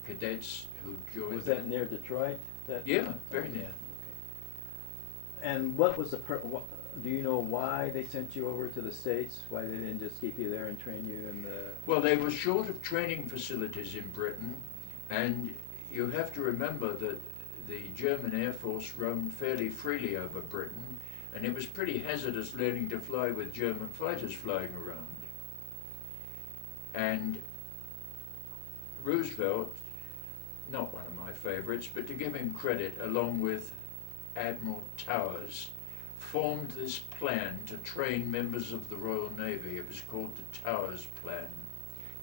cadets who joined. Was that near Detroit? Yeah, very near. Okay. And what was do you know why they sent you over to the States? Why they didn't just keep you there and train you in the... Well, they were short of training facilities in Britain, and you have to remember that the German Air Force roamed fairly freely over Britain, and it was pretty hazardous learning to fly with German fighters flying around. And Roosevelt, not one of my favorites, but to give him credit, along with Admiral Towers, formed this plan to train members of the Royal Navy. It was called the Towers Plan,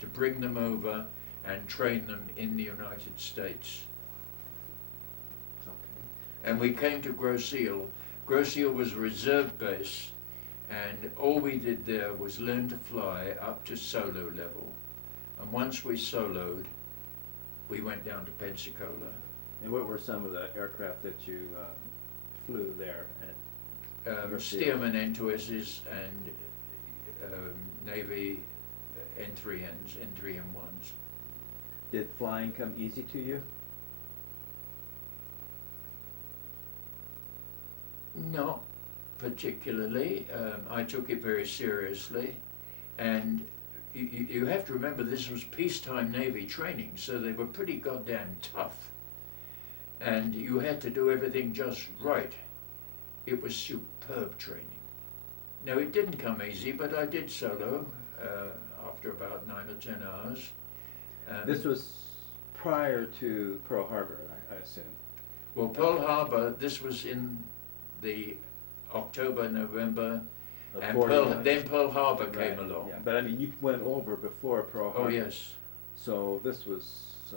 to bring them over and train them in the United States. Okay. And we came to Groseal. Groseal was a reserve base, and all we did there was learn to fly up to solo level. And once we soloed, we went down to Pensacola. And what were some of the aircraft that you flew there at? Stearman N2Ss and Navy N3Ns, N3M1s. Did flying come easy to you? Not particularly. I took it very seriously, and you have to remember this was peacetime Navy training, so they were pretty goddamn tough. And you had to do everything just right. It was superb training. Now, it didn't come easy, but I did solo after about 9 or 10 hours. This was prior to Pearl Harbor, I assume. Well, Pearl Harbor, this was in the October, November, Of and 41. then Pearl Harbor came Right, along. yeah. But I mean, you went over before Pearl Harbor. Oh, yes. So this was, so.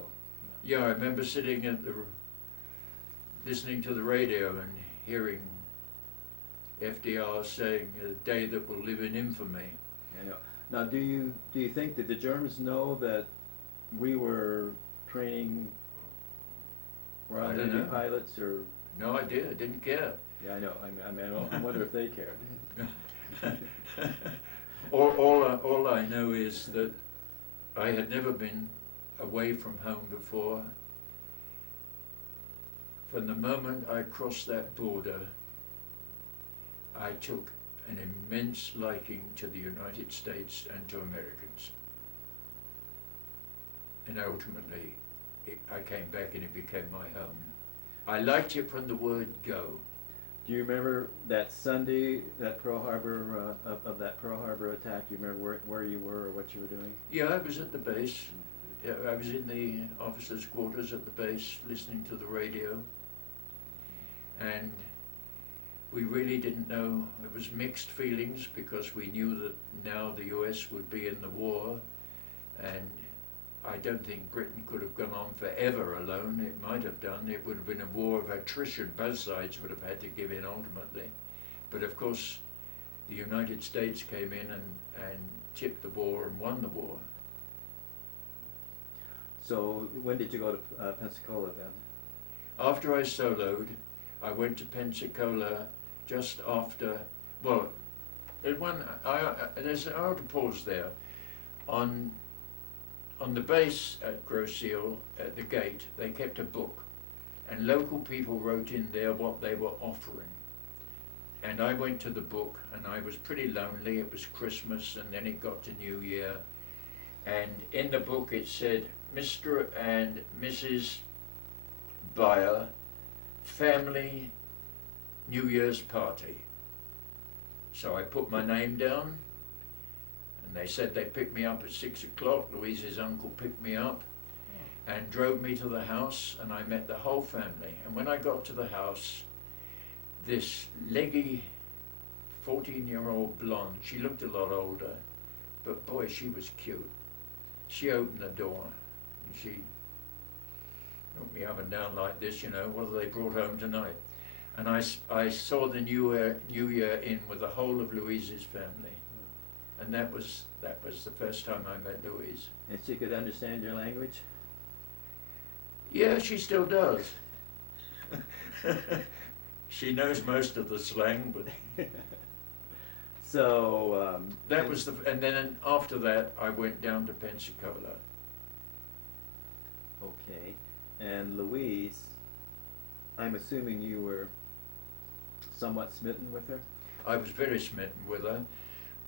Yeah, I remember sitting at listening to the radio and hearing FDR saying, "A day that will live in infamy." I know. Now, do you think that the Germans know that we were training Royal I don't Navy know. pilots, or? No idea, I didn't care. Yeah, I know. I wonder if they cared. All I know is that I had never been away from home before. From the moment I crossed that border, I took an immense liking to the United States and to Americans. And ultimately, I came back and it became my home. I liked it from the word go. Do you remember that Sunday, that Pearl Harbor, of that Pearl Harbor attack? Do you remember where you were or what you were doing? Yeah, I was at the base. Yeah, I was in the officers' quarters at the base listening to the radio. And we really didn't know. It was mixed feelings because we knew that now the US would be in the war, and I don't think Britain could have gone on forever alone. It might have done. It would have been a war of attrition. Both sides would have had to give in ultimately. But of course, the United States came in and tipped the war and won the war. So when did you go to Pensacola then? After I soloed, I went to Pensacola just after, well, there's an ought to pause there. On the base at Gros Seal, at the gate, they kept a book, and local people wrote in there what they were offering. And I went to the book, and I was pretty lonely. It was Christmas, and then it got to New Year. And in the book it said, Mr. and Mrs. Bayer, family New Year's party. So I put my name down, and they said they'd pick me up at 6 o'clock. Louise's uncle picked me up and drove me to the house, and I met the whole family. And when I got to the house, this leggy 14-year-old blonde, she looked a lot older, but boy, she was cute. She opened the door, and she looked me up and down like this, you know, what have they brought home tonight? And I saw the New Year in with the whole of Louise's family. And that was the first time I met Louise. And she could understand your language? Yeah, she still does. She knows most of the slang, but So that was and then after that I went down to Pensacola. okay. And Louise, I'm assuming you were somewhat smitten with her? I was very smitten with her,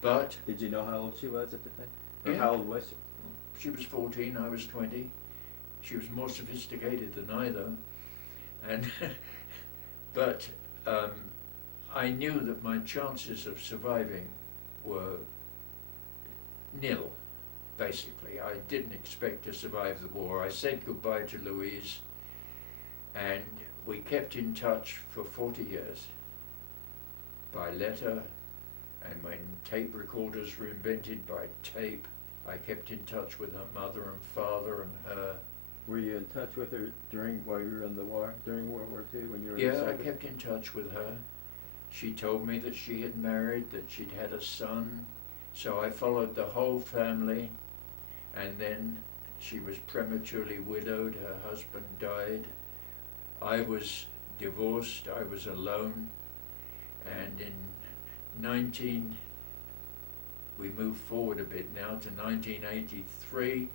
but Did you know how old she was at the time? Or Yeah. how old was she? she was 14, I was 20. She was more sophisticated than I, though. And but I knew that my chances of surviving were nil, basically. I didn't expect to survive the war. I said goodbye to Louise, and we kept in touch for 40 years by letter, and when tape recorders were invented, by tape. I kept in touch with her mother and father and her. Were you in touch with her while you were in the war, during World War II, when you were in Yeah, the I service? kept in touch with her. She told me that she had married, that she'd had a son, so I followed the whole family, and then she was prematurely widowed, her husband died. I was divorced, I was alone, and in we moved forward a bit now to 1983,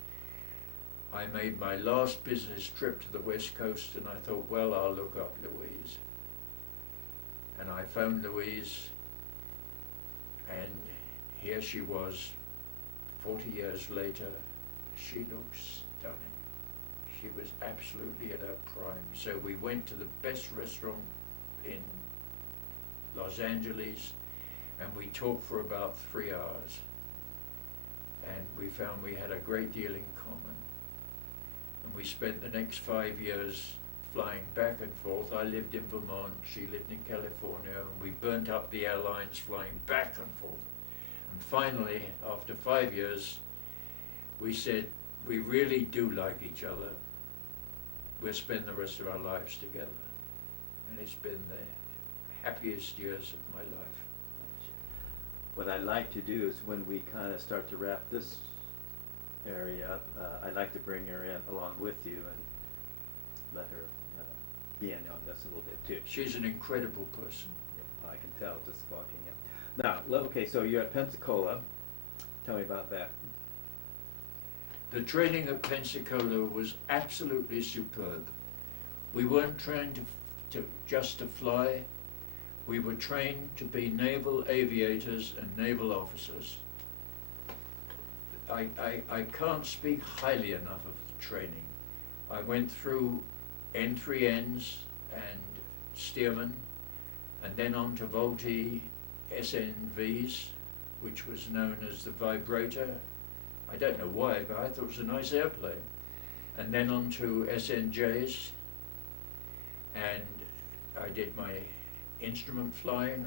I made my last business trip to the West Coast, and I thought, well, I'll look up Louise. And I phoned Louise, and here she was, 40 years later, she looks stunning. She was absolutely at her prime. So we went to the best restaurant in Los Angeles, and we talked for about 3 hours. And we found we had a great deal in common. And we spent the next 5 years flying back and forth. I lived in Vermont, she lived in California, and we burnt up the airlines flying back and forth. And finally, after 5 years, we said, we really do like each other. We'll spend the rest of our lives together. And it's been the happiest years of my life. What I like to do is when we kind of start to wrap this area up, I'd like to bring her in along with you and let her be in on this a little bit too. She's an incredible person. I can tell just walking in. Now, okay, so you're at Pensacola. Tell me about that. The training at Pensacola was absolutely superb. We weren't trained to just to fly. We were trained to be naval aviators and naval officers. I can't speak highly enough of the training. I went through N3Ns and Stearman, and then on to Vultee SNVs, which was known as the Vibrator. I don't know why, but I thought it was a nice airplane. And then on to SNJs, and I did my instrument flying.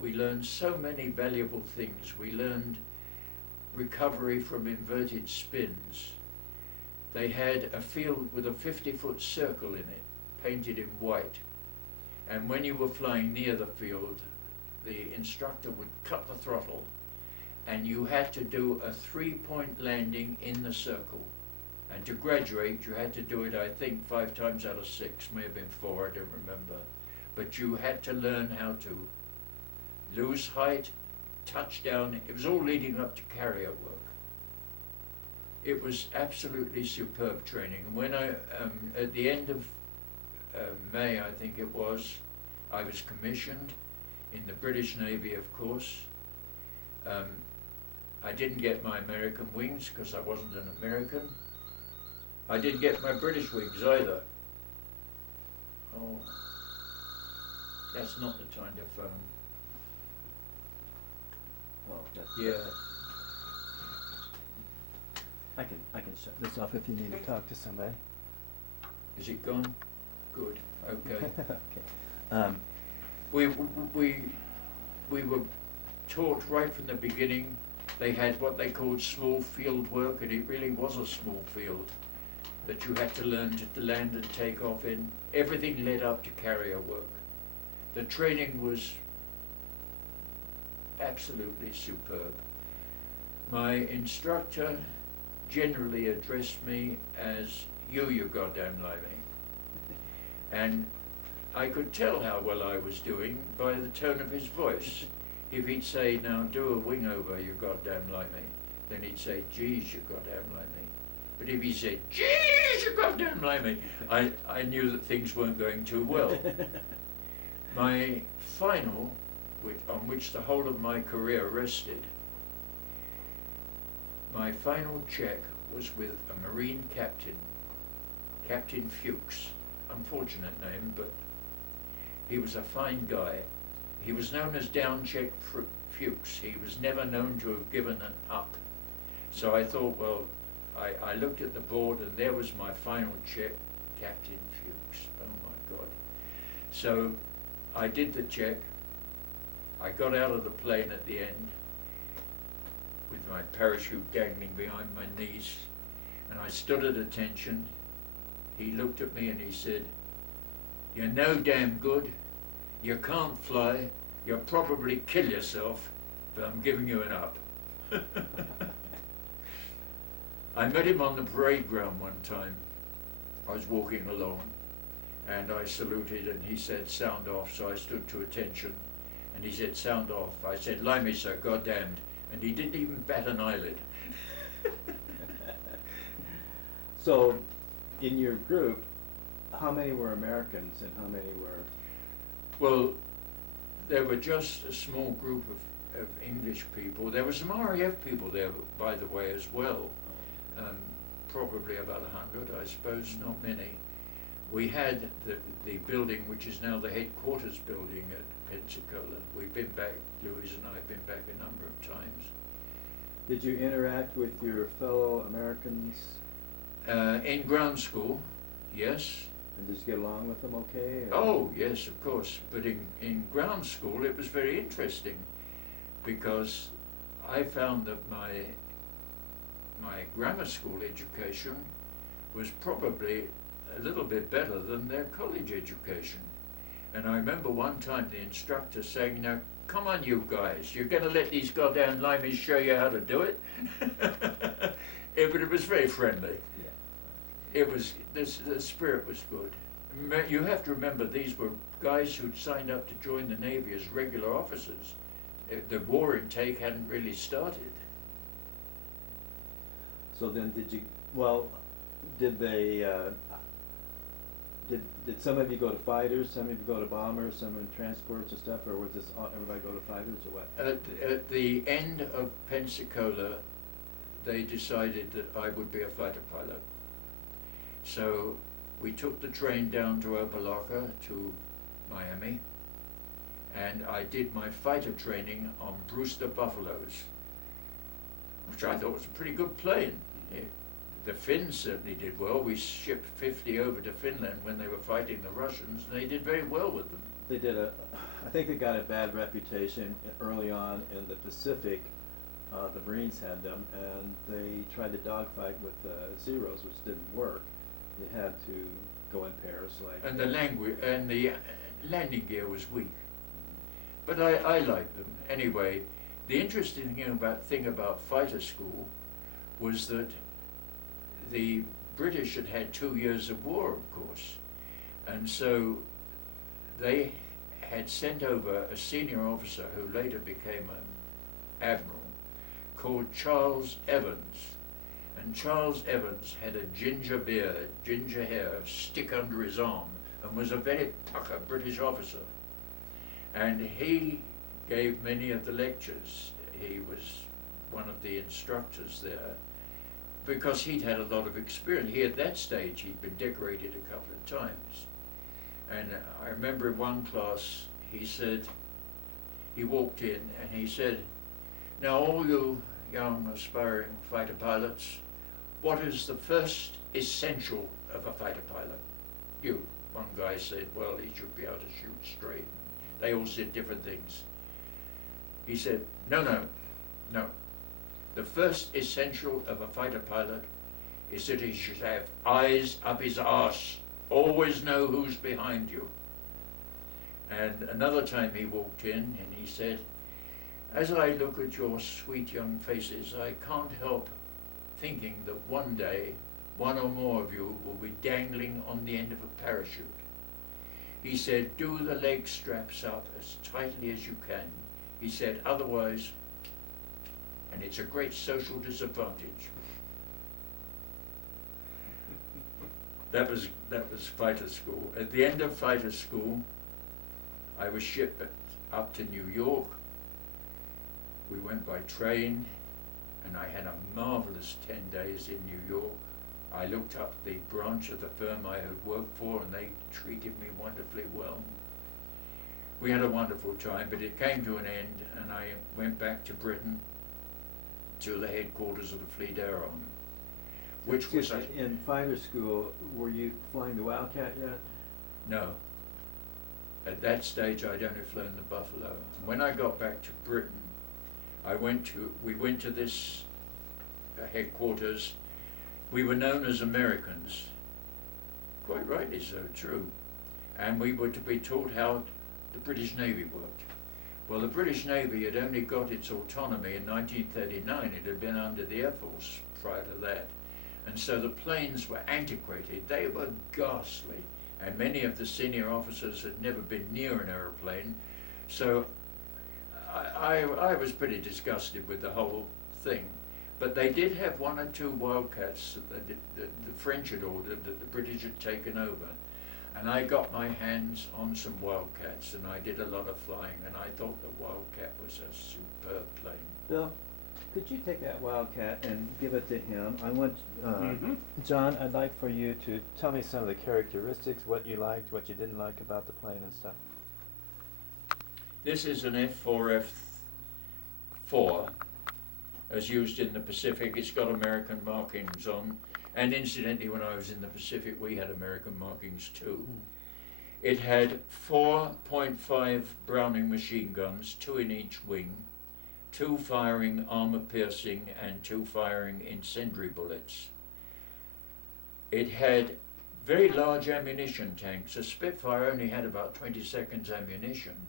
We learned so many valuable things. We learned recovery from inverted spins. They had a field with a 50-foot circle in it, painted in white. And when you were flying near the field, the instructor would cut the throttle, and you had to do a 3-point landing in the circle. And to graduate, you had to do it, I think, 5 times out of 6, may have been 4, I don't remember. But you had to learn how to lose height, touch down. It was all leading up to carrier work. It was absolutely superb training. And when I, at the end of May, I think it was, I was commissioned in the British Navy, of course. I didn't get my American wings because I wasn't an American. I didn't get my British wings either. Oh, that's not the time to phone. Well, Yeah. I can shut this off if you need to talk to somebody. Is it gone? Good. Okay. Okay. We were taught right from the beginning. They had what they called small field work, and it really was a small field that you had to learn to land and take off in. Everything led up to carrier work. The training was absolutely superb. My instructor generally addressed me as you goddamn limey. And I could tell how well I was doing by the tone of his voice. If he'd say, now do a wing over, you goddamn limey, then he'd say, geez, you goddamn limey. But if he said, geez, you goddamn limey, I knew that things weren't going too well. My final, on which the whole of my career rested, my final check was with a Marine captain, Captain Fuchs. Unfortunate name, but he was a fine guy. He was known as Downcheck Fuchs. He was never known to have given an up. So I thought, well, I looked at the board and there was my final check, Captain Fuchs. Oh my God. So I did the check. I got out of the plane at the end with my parachute dangling behind my knees, and I stood at attention. He looked at me and he said, "You're no damn good. You can't fly. You'll probably kill yourself, but I'm giving you an up." I met him on the parade ground one time. I was walking along and I saluted and he said, "Sound off." So I stood to attention and he said, "Sound off." I said, "Limey, sir, goddamned." And he didn't even bat an eyelid. So, in your group, how many were Americans and how many were? Well, there were just a small group of English people. There were some RAF people there, by the way, as well. Probably about 100, I suppose, not many. We had the building, which is now the headquarters building at Pensacola. We've been back, Louise and I have been back a number of times. Did you interact with your fellow Americans? In ground school, yes. And did you get along with them okay? Or? Oh, yes, of course. But in ground school, it was very interesting because I found that my grammar school education was probably a little bit better than their college education. And I remember one time the instructor saying, "Now, come on, you guys, you're going to let these goddamn limeys show you how to do it?" But it was very friendly. Yeah. It was, the spirit was good. You have to remember, these were guys who'd signed up to join the Navy as regular officers. The war intake hadn't really started. So then did they, did some of you go to fighters, some of you go to bombers, some in transports and stuff, or was this everybody go to fighters or what? At the end of Pensacola, they decided that I would be a fighter pilot. So we took the train down to Opa-locka to Miami, and I did my fighter training on Brewster Buffaloes, which I thought was a pretty good plane. The Finns certainly did well. We shipped 50 over to Finland when they were fighting the Russians, and they did very well with them. They did I think they got a bad reputation early on in the Pacific. The Marines had them, and they tried to dogfight with Zeros, which didn't work. They had to go in pairs, like. And the landing gear was weak, but I liked them anyway. The interesting thing about fighter school was that the British had had 2 years of war, of course, and so they had sent over a senior officer who later became an admiral called Charles Evans. And Charles Evans had a ginger beard, ginger hair, stick under his arm, and was a very pucker British officer. And he gave many of the lectures. He was one of the instructors there, because he'd had a lot of experience. At that stage, he'd been decorated a couple of times. And I remember in one class, he walked in and he said, "Now all you young aspiring fighter pilots, what is the first essential of a fighter pilot?" One guy said, "Well, he should be able to shoot straight." They all said different things. He said, no. The first essential of a fighter pilot is that he should have eyes up his arse, always know who's behind you. And another time he walked in and he said, "As I look at your sweet young faces, I can't help thinking that one day, one or more of you will be dangling on the end of a parachute." He said, "Do the leg straps up as tightly as you can." He said, "Otherwise, and it's a great social disadvantage." That was fighter school. At the end of fighter school, I was shipped up to New York. We went by train, and I had a marvelous 10 days in New York. I looked up the branch of the firm I had worked for, and they treated me wonderfully well. We had a wonderful time, but it came to an end, and I went back to Britain, to the headquarters of the Fleet Air Arm, which was in fighter school. Were you flying the Wildcat yet? No. At that stage, I'd only flown the Buffalo. When I got back to Britain, we went to this headquarters. We were known as Americans, quite rightly so, true, and we were to be taught how the British Navy worked. Well, the British Navy had only got its autonomy in 1939. It had been under the Air Force prior to that. And so the planes were antiquated. They were ghastly. And many of the senior officers had never been near an aeroplane. So I was pretty disgusted with the whole thing. But they did have one or two Wildcats that the French had ordered that the British had taken over. And I got my hands on some Wildcats, and I did a lot of flying, and I thought the Wildcat was a superb plane. Bill, could you take that Wildcat and give it to him? I want, Mhm. John, I'd like for you to tell me some of the characteristics, what you liked, what you didn't like about the plane and stuff. This is an F4F4, as used in the Pacific. It's got American markings on, and incidentally, when I was in the Pacific, we had American markings too. It had 4.5 Browning machine guns, 2 in each wing, 2 firing armor-piercing and 2 firing incendiary bullets. It had very large ammunition tanks. A Spitfire only had about 20 seconds ammunition.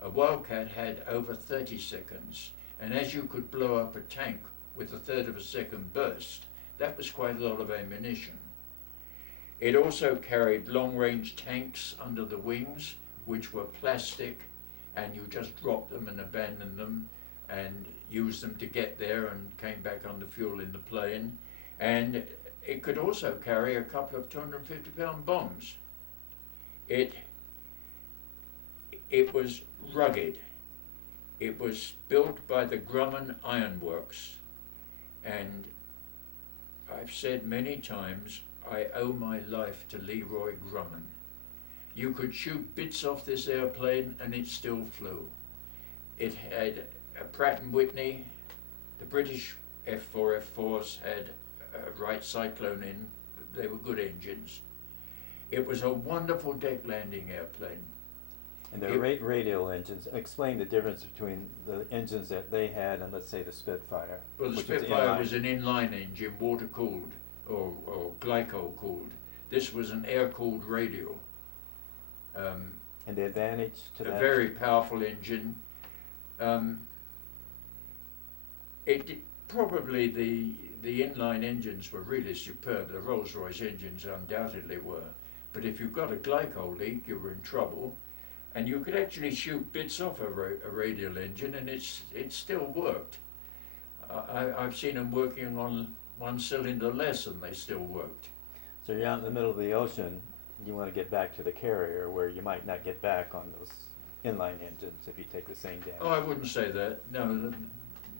A Wildcat had over 30 seconds, and as you could blow up a tank with a third of a second burst, that was quite a lot of ammunition. It also carried long-range tanks under the wings, which were plastic, and you just dropped them and abandoned them and used them to get there and came back on the fuel in the plane. And it could also carry a couple of 250-pound bombs. It was rugged. It was built by the Grumman Iron Works, and I've said many times, I owe my life to Leroy Grumman. You could shoot bits off this airplane and it still flew. It had a Pratt & Whitney. The British F4F4s had a Wright Cyclone in. They were good engines. It was a wonderful deck landing airplane. And the radial engines, explain the difference between the engines that they had and, let's say, the Spitfire. Well, the which Spitfire was an inline engine, water-cooled or glycol-cooled. This was an air-cooled radial. And the advantage to that? A very powerful engine. Probably the inline engines were really superb. The Rolls-Royce engines undoubtedly were. But if you got a glycol leak, you were in trouble. And you could actually shoot bits off a radial engine, and it still worked. I've seen them working on 1 cylinder less, and they still worked. So you're out in the middle of the ocean, you want to get back to the carrier, where you might not get back on those inline engines if you take the same damage. Oh, I wouldn't say that. No,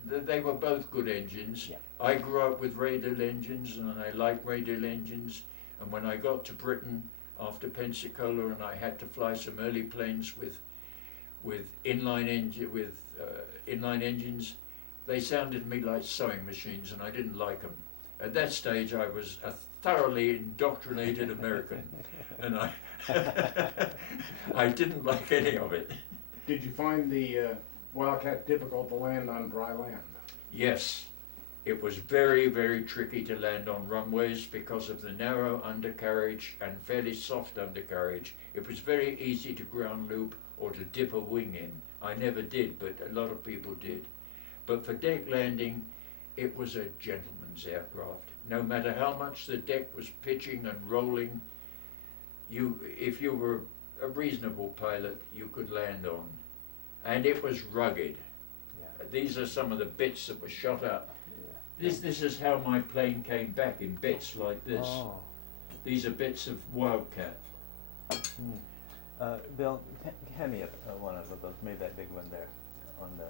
they were both good engines. Yeah. I grew up with radial engines, and I like radial engines. And when I got to Britain after Pensacola, and I had to fly some early planes with inline engines, they sounded to me like sewing machines, and I didn't like them. At that stage, I was a thoroughly indoctrinated American, and I didn't like any of it. Did you find the Wildcat difficult to land on dry land? Yes, it was very, very tricky to land on runways because of the narrow undercarriage and fairly soft undercarriage. It was very easy to ground loop or to dip a wing in. I never did, but a lot of people did. But for deck landing, it was a gentleman's aircraft. No matter how much the deck was pitching and rolling, if you were a reasonable pilot, you could land on. And it was rugged. Yeah. These are some of the bits that were shot up. This is how my plane came back, in bits like this. Oh. These are bits of Wildcat. Bill, hand me one of those, maybe that big one there, on the,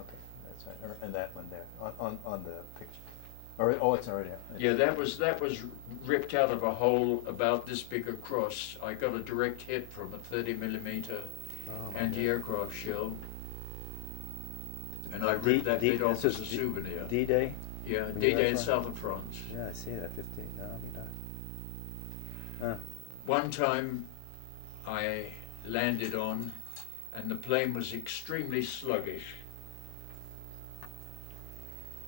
okay, that's right, and that one there, on the picture. Or, oh, it's already out. Yeah, that was ripped out of a hole about this big across. I got a direct hit from a 30mm anti-aircraft shell, and I ripped that bit off as a souvenir. D-Day? Yeah, D-Day in south of France. Yeah, I see that, 15, One time I landed on, and the plane was extremely sluggish.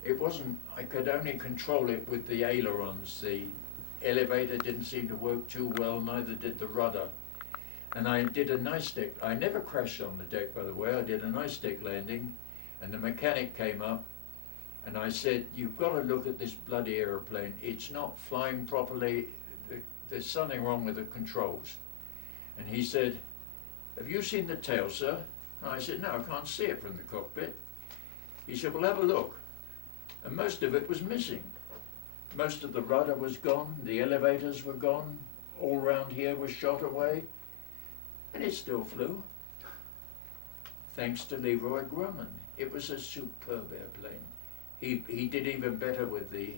It wasn't, I could only control it with the ailerons. The elevator didn't seem to work too well, neither did the rudder. And I did a nice deck, I never crashed on the deck, by the way. I did a nice deck landing, and the mechanic came up, and I said, you've got to look at this bloody aeroplane. It's not flying properly. There's something wrong with the controls. And he said, have you seen the tail, sir? And I said, no, I can't see it from the cockpit. He said, well, have a look. And most of it was missing. Most of the rudder was gone, the elevators were gone, all round here was shot away, and it still flew. Thanks to Leroy Grumman. It was a superb airplane. He did even better with the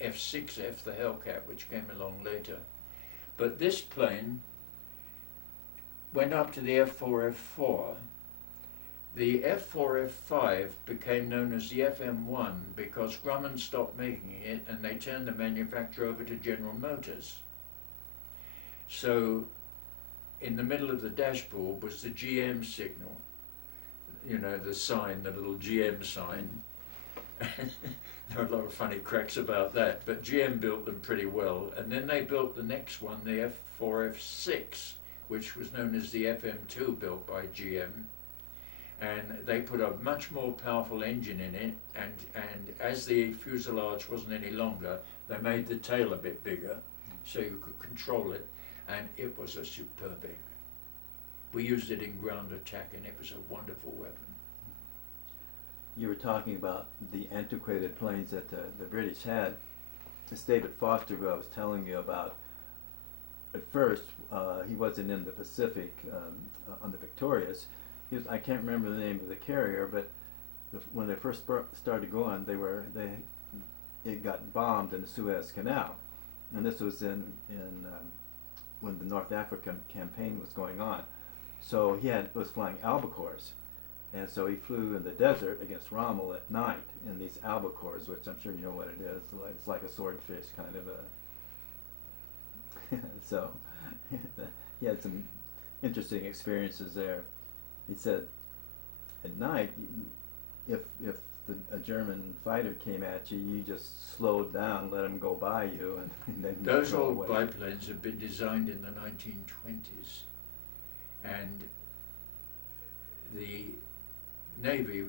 F4F, the Hellcat, which came along later. But this plane went up to the F4F4. The F4F5 became known as the FM1 because Grumman stopped making it and they turned the manufacture over to General Motors. So in the middle of the dashboard was the GM signal, you know, the sign, the little GM sign. There are a lot of funny cracks about that, but GM built them pretty well. And then they built the next one, the F4F6, which was known as the FM2, built by GM. And they put a much more powerful engine in it, and as the fuselage wasn't any longer, they made the tail a bit bigger so you could control it, and it was a superb aircraft. We used it in ground attack, and it was a wonderful weapon. You were talking about the antiquated planes that the British had. This David Foster, who I was telling you about, at first he wasn't in the Pacific on the Victorias. He was, I can't remember the name of the carrier, but when they first started going, it got bombed in the Suez Canal, and this was in when the North African campaign was going on. So he was flying albacores, and so he flew in the desert against Rommel at night in these albacores, which I'm sure you know what it is. It's like a swordfish kind of a. So he had some interesting experiences there. He said at night, if a German fighter came at you, you just slowed down, let him go by you, and then those go old away. biplanes had been designed in the 1920s, and the Navy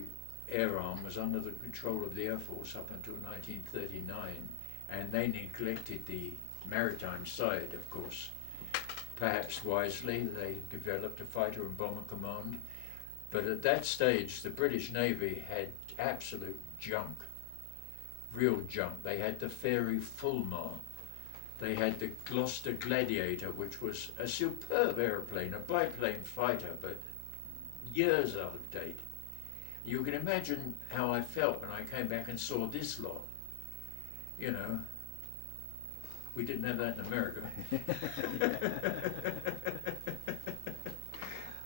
Air Arm was under the control of the Air Force up until 1939, and they neglected the maritime side, of course. Perhaps wisely, they developed a fighter and bomber command, but at that stage the British Navy had absolute junk, real junk. They had the Fairey Fulmar, they had the Gloucester Gladiator, which was a superb aeroplane, a biplane fighter, but years out of date. You can imagine how I felt when I came back and saw this lot. You know, we didn't have that in America.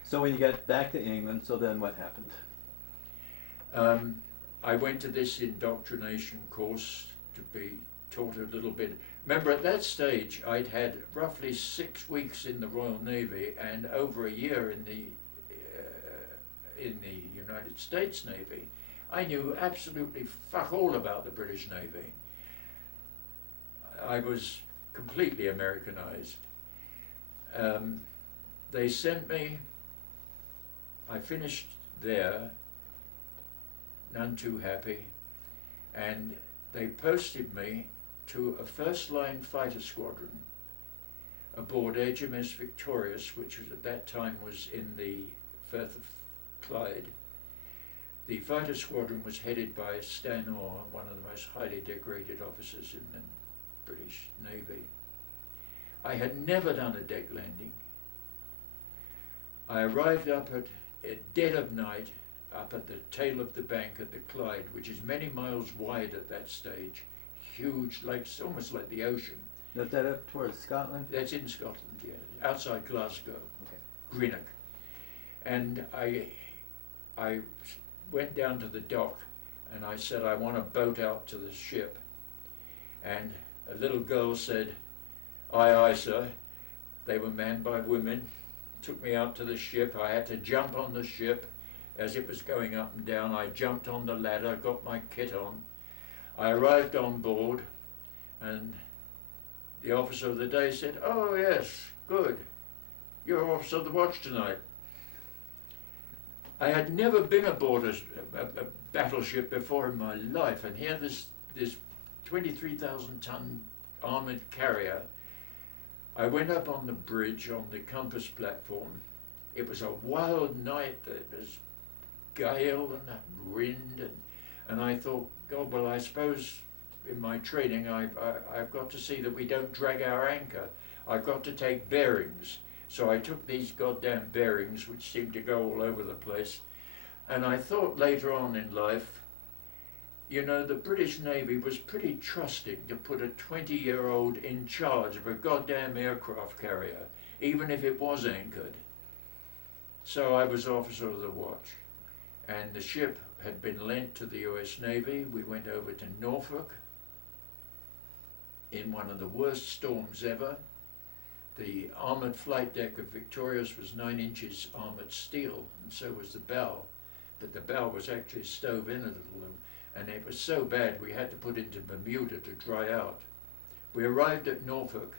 So when you got back to England, so then what happened? I went to this indoctrination course to be taught a little bit. Remember, at that stage, I'd had roughly 6 weeks in the Royal Navy and over a year in the United States Navy. I knew absolutely fuck all about the British Navy. I was completely Americanized. They sent me, I finished there, none too happy, and they posted me to a first-line fighter squadron aboard HMS Victorious, which was at that time was in the Firth of Clyde. The fighter squadron was headed by Stan Orr, one of the most highly decorated officers in the British Navy. I had never done a deck landing. I arrived up at dead of night, up at the tail of the bank at the Clyde, which is many miles wide at that stage, huge, like almost like the ocean. Was that up towards Scotland? That's in Scotland, yeah, outside Glasgow, Okay. Greenock. And I went down to the dock and I said, I want a boat out to the ship. And a little girl said, aye, aye, sir. They were manned by women, took me out to the ship. I had to jump on the ship as it was going up and down. I jumped on the ladder, got my kit on. I arrived on board and the officer of the day said, oh yes, good. You're officer of the watch tonight. I had never been aboard a battleship before in my life, and here this 23,000-ton armoured carrier. I went up on the bridge on the compass platform. It was a wild night. There was gale and wind, and I thought, God, well, I suppose in my training I've got to see that we don't drag our anchor. I've got to take bearings. So I took these goddamn bearings, which seemed to go all over the place, and I thought later on in life, you know, the British Navy was pretty trusting to put a 20-year-old in charge of a goddamn aircraft carrier, even if it was anchored. So I was officer of the watch, and the ship had been lent to the US Navy. We went over to Norfolk in one of the worst storms ever. The armoured flight deck of Victorious was 9 inches armoured steel, and so was the bow, but the bow was actually stove in a little, and it was so bad we had to put into Bermuda to dry out. We arrived at Norfolk,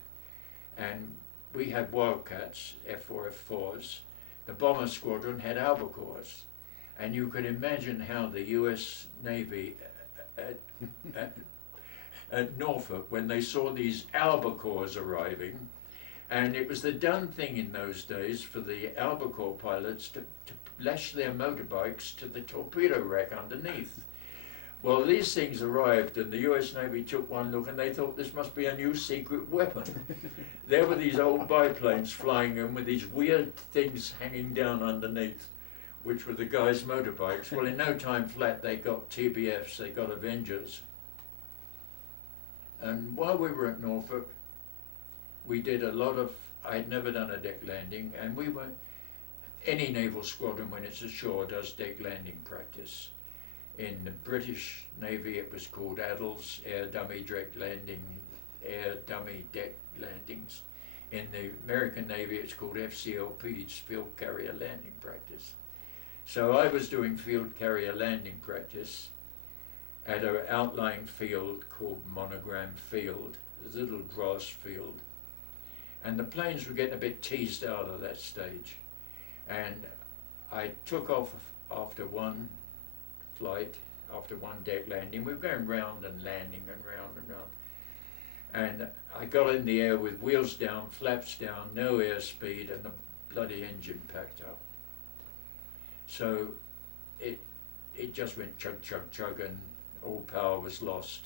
and we had Wildcats, F4F4s. The bomber squadron had Albacores, and you can imagine how the US Navy at Norfolk, when they saw these Albacores arriving, and it was the done thing in those days for the Albacore pilots to lash their motorbikes to the torpedo rack underneath. Well, these things arrived, and the US Navy took one look, and they thought this must be a new secret weapon. There were these old biplanes flying in with these weird things hanging down underneath, which were the guys' motorbikes. Well, in no time flat, they got TBFs, they got Avengers. And while we were at Norfolk, we did a lot of, I'd never done a deck landing, and we were, any naval squadron when it's ashore does deck landing practice. In the British Navy it was called ADLs, Air Dummy Deck Landing, Air Dummy Deck Landings. In the American Navy it's called FCLPs, Field Carrier Landing Practice. So I was doing field carrier landing practice at an outlying field called Monogram Field, a little grass field. And the planes were getting a bit teased out of that stage. And I took off after one flight, after one deck landing. We were going round and landing and round and round. And I got in the air with wheels down, flaps down, no airspeed, and the bloody engine packed up. So it just went chug, chug, chug, and all power was lost.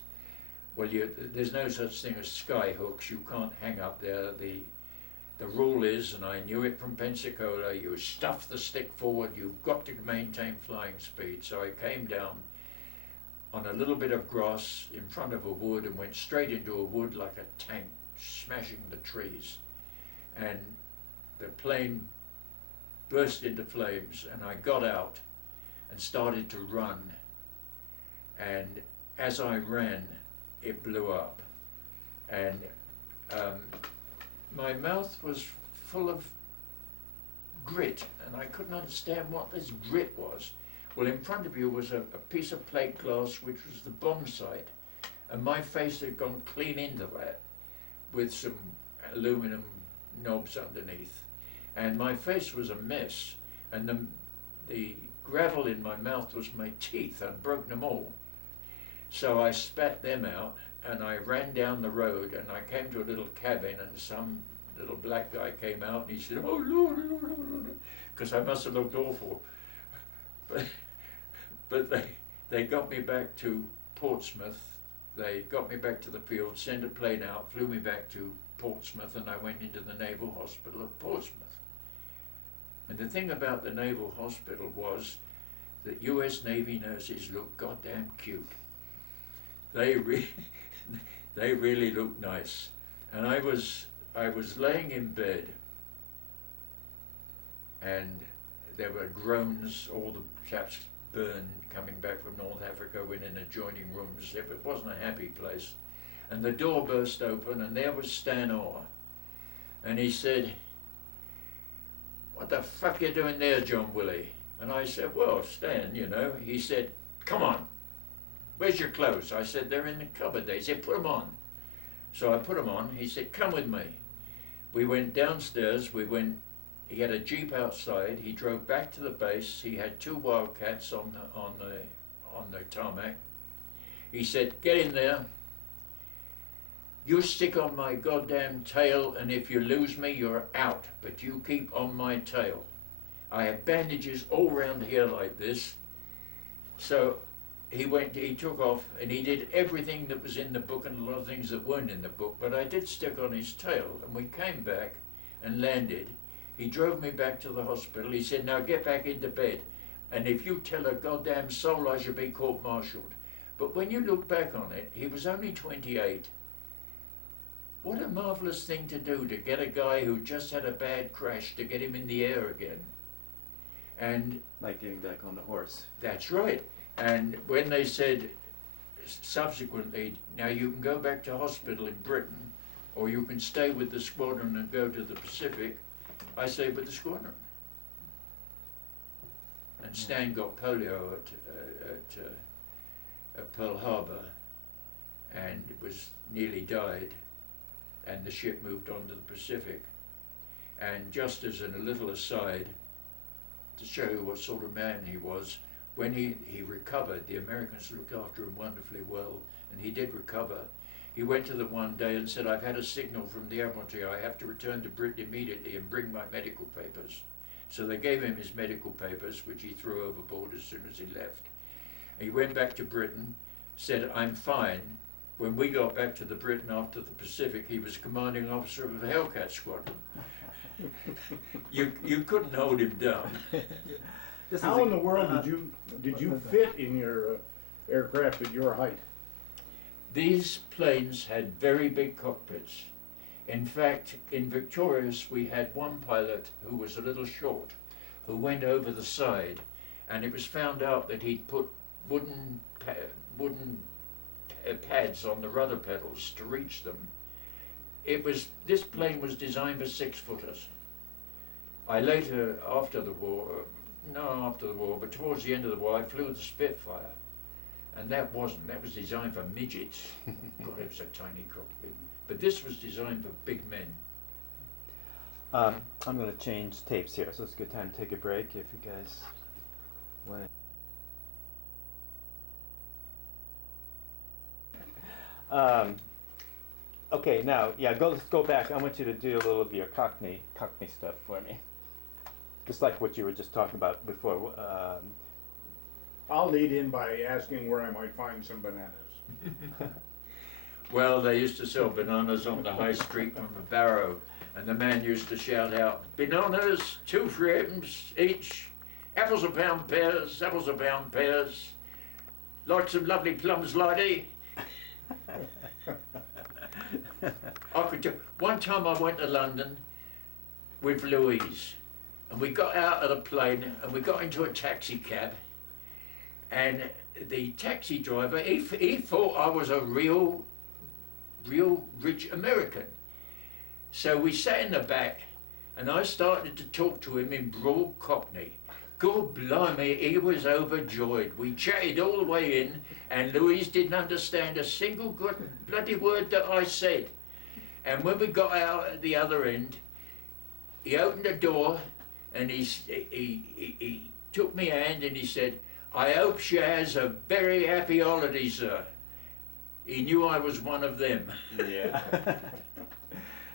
Well, there's no such thing as sky hooks. You can't hang up there. The rule is, and I knew it from Pensacola, you stuff the stick forward, you've got to maintain flying speed. So I came down on a little bit of grass in front of a wood and went straight into a wood like a tank, smashing the trees. And the plane burst into flames, and I got out and started to run. And as I ran, it blew up. And my mouth was full of grit, and I couldn't understand what this grit was. Well, in front of you was a piece of plate glass, which was the bomb site, and my face had gone clean into that with some aluminum knobs underneath. And my face was a mess, and the gravel in my mouth was my teeth. I'd broken them all. So I spat them out, and I ran down the road, and I came to a little cabin, and some little black guy came out, and he said, "Oh, Lord," because I must have looked awful. But they got me back to Portsmouth. They got me back to the field, sent a plane out, flew me back to Portsmouth, and I went into the Naval Hospital at Portsmouth. And the thing about the Naval Hospital was that US Navy nurses looked goddamn cute. They really looked nice. And I was laying in bed, and there were groans, all the chaps burned coming back from North Africa, went in adjoining rooms. It wasn't a happy place. And the door burst open, and there was Stan Orr. And he said, "What the fuck you doing there, John Willie?" And I said, "Well, Stan, you know." He said, "Come on. Where's your clothes?" I said, "They're in the cupboard." They said, "Put them on." So I put them on. He said, "Come with me." We went downstairs. He had a Jeep outside. He drove back to the base. He had 2 Wildcats on the tarmac. He said, "Get in there. You stick on my goddamn tail, and if you lose me, you're out. But you keep on my tail. I have bandages all around here like this." So he took off and he did everything that was in the book and a lot of things that weren't in the book, but I did stick on his tail, and we came back and landed. He drove me back to the hospital. He said, now get back into bed, and if you tell a goddamn soul, I shall be court-martialed. But when you look back on it, he was only 28. What a marvellous thing to do, to get a guy who just had a bad crash, to get him in the air again. And Like getting back on the horse. that's right. And when they said subsequently, now you can go back to hospital in Britain, or you can stay with the squadron and go to the Pacific, I stayed with the squadron. And Stan got polio at Pearl Harbor, and was nearly died, and the ship moved on to the Pacific. And just as in a little aside, to show you what sort of man he was, when he recovered, the Americans looked after him wonderfully well, and he did recover. He went to them one day and said, I've had a signal from the Admiralty, I have to return to Britain immediately and bring my medical papers. So they gave him his medical papers, which he threw overboard as soon as he left. And he went back to Britain, said, I'm fine. When we got back to the Britain after the Pacific, he was commanding officer of the Hellcat squadron. You couldn't hold him down. How in the world did you fit in your aircraft at your height? These planes had very big cockpits. In fact, in Victorious, we had one pilot who was a little short, who went over the side, and it was found out that he'd put wooden pads on the rudder pedals to reach them. This plane was designed for 6-footers. I later, after the war, but towards the end of the war, I flew the Spitfire, and that was designed for midgets. God, it was a tiny cockpit. But this was designed for big men. I'm going to change tapes here, so it's a good time to take a break if you guys want to. Okay, now, let's go back. I want you to do a little of your Cockney stuff for me. Just like what you were just talking about before. I'll lead in by asking where I might find some bananas. Well, they used to sell bananas on the high street on the Barrow, and the man used to shout out, bananas, 2 frames each, apples a pound pears, like some lovely plums, lady. One time I went to London with Louise, and we got out of the plane and we got into a taxi cab, and the taxi driver, he thought I was a real rich American. So we sat in the back and I started to talk to him in broad Cockney. God blimey, he was overjoyed. We chatted all the way in, and Louise didn't understand a single good bloody word that I said. And when we got out at the other end, he opened the door and he took my hand and he said, I hope she has a very happy holiday, sir. He knew I was one of them. Yeah.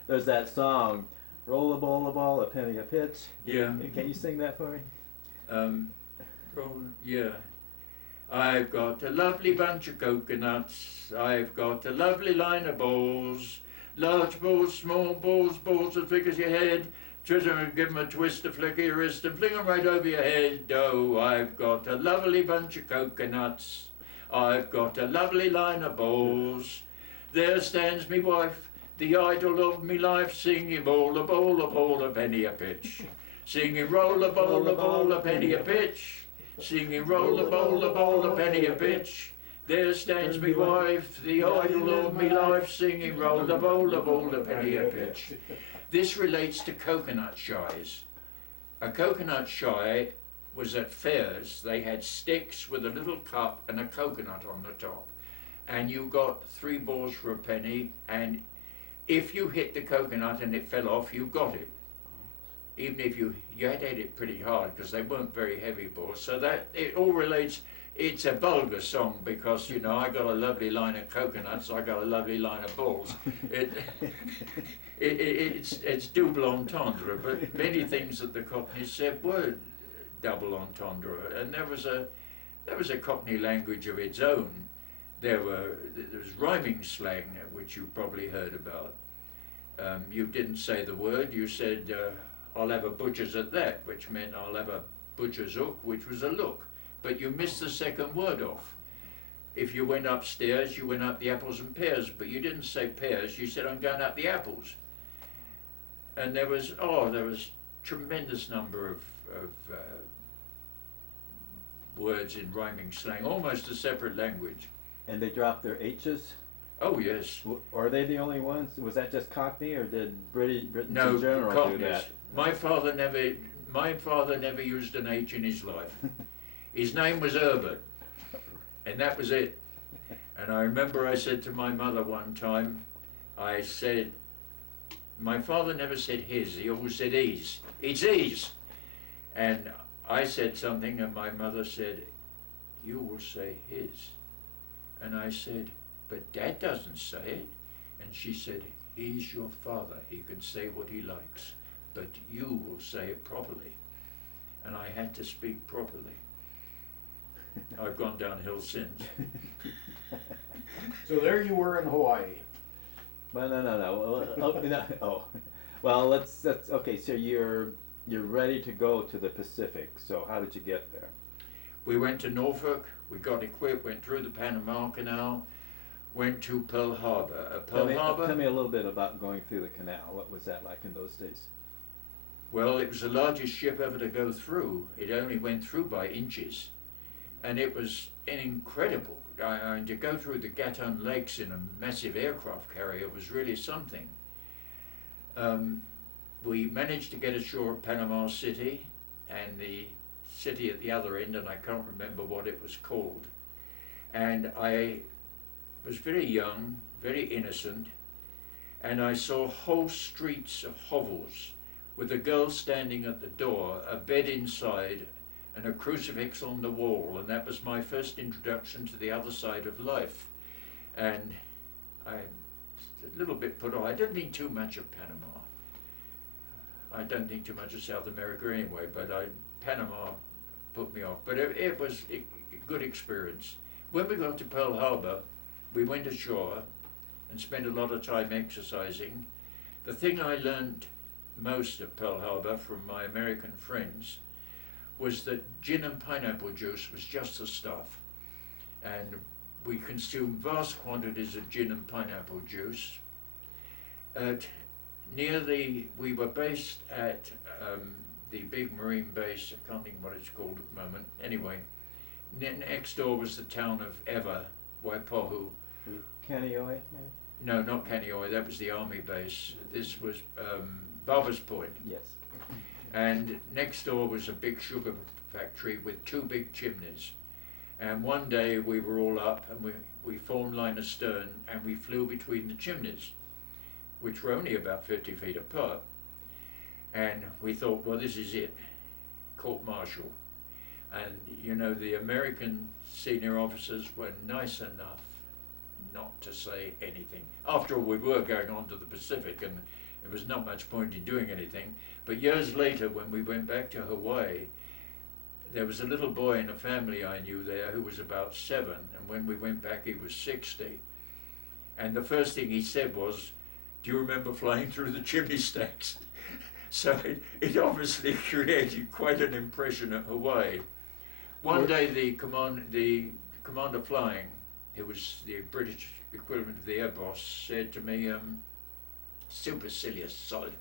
There's that song, roll a bowl, a ball, a penny a pitch. Yeah. Can you sing that for me? Yeah. I've got a lovely bunch of coconuts. I've got a lovely line of balls. Large balls, small balls, balls as big as your head. Twist 'em and give 'em a twist, a flick of your wrist, and fling 'em right over your head. Oh, I've got a lovely bunch of coconuts. I've got a lovely line of balls. There stands me wife, the idol of me life, singing roll a bowl, a bowl, a penny a pitch. Singing roll a bowl, a bowl, a penny a pitch. Singing roll a bowl, a bowl, a penny a pitch. There stands me wife, the idol of me life, singing roll a bowl, a penny a pitch. This relates to coconut shies. A coconut shy was at fairs. They had sticks with a little cup and a coconut on the top. And you got 3 balls for a penny, and if you hit the coconut and it fell off, you got it. Even if you had to hit it pretty hard, because they weren't very heavy balls. So that it all relates. It's a vulgar song because, you know, I got a lovely line of coconuts, I got a lovely line of balls. It's double entendre, but many things that the Cockneys said were double entendre. And there was a There was a Cockney language of its own. There was rhyming slang, which you probably heard about. You didn't say the word, you said, I'll have a butcher's at that, which meant I'll have a butcher's hook, which was a look. But you missed the second word off. If you went upstairs, you went up the apples and pears, but you didn't say pears, you said, I'm going up the apples. And there was tremendous number of words in rhyming slang, almost a separate language. And they dropped their H's? Oh yes. Are they the only ones? Was that just Cockney, or did Britons No, in general Cockneys. do that? My father never used an H in his life. His name was Herbert, and that was it. And I remember I said to my mother one time, I said, my father never said his, he always said he's. It's he's. And I said something and my mother said, you will say his. And I said, but Dad doesn't say it. And she said, he's your father, he can say what he likes, but you will say it properly. And I had to speak properly. I've gone downhill since. So there you were in Hawaii. Well, no. Well, let's okay. So you're ready to go to the Pacific. So how did you get there? We went to Norfolk. We got equipped. Went through the Panama Canal. Went to Pearl Harbor. Tell me a little bit about going through the canal. What was that like in those days? Well, it was the largest ship ever to go through. It only went through by inches, and it was incredible. To go through the Gatun Lakes in a massive aircraft carrier was really something. We managed to get ashore at Panama City, and the city at the other end, and I can't remember what it was called. And I was very young, very innocent, and I saw whole streets of hovels with a girl standing at the door, a bed inside, and a crucifix on the wall, and that was my first introduction to the other side of life. And I was a little bit put off. I don't think too much of Panama. I don't think too much of South America anyway, but Panama put me off. But it was a good experience. When we got to Pearl Harbor, we went ashore and spent a lot of time exercising. The thing I learned most at Pearl Harbor from my American friends was that gin and pineapple juice was just the stuff. And we consumed vast quantities of gin and pineapple juice. We were based at the big marine base, I can't think what it's called at the moment. Anyway, next door was the town of Ewa, Waipohu. Kaneohe, maybe? No, not Kaneohe, that was the army base. This was Barber's Point. Yes. And next door was a big sugar factory with two big chimneys. And one day we were all up and we formed line astern and we flew between the chimneys, which were only about 50 feet apart. And we thought, well, this is it, court-martial. And you know, the American senior officers were nice enough not to say anything. After all, we were going on to the Pacific and there was not much point in doing anything. But years later, when we went back to Hawaii, there was a little boy in a family I knew there who was about 7, and when we went back he was 60. And the first thing he said was, do you remember flying through the chimney stacks? So it obviously created quite an impression at Hawaii. One day the commander flying, who was the British equivalent of the air boss, said to me, supercilious sod,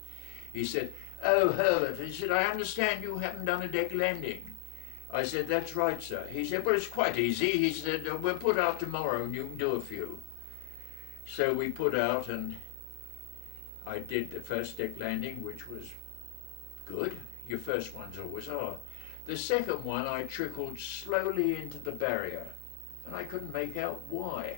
he said, oh Herbert, he said, I understand you haven't done a deck landing. I said, that's right, sir. He said, well, it's quite easy. He said, we'll put out tomorrow and you can do a few. So we put out and I did the first deck landing, which was good. Your first ones always are. The second one, I trickled slowly into the barrier and I couldn't make out why.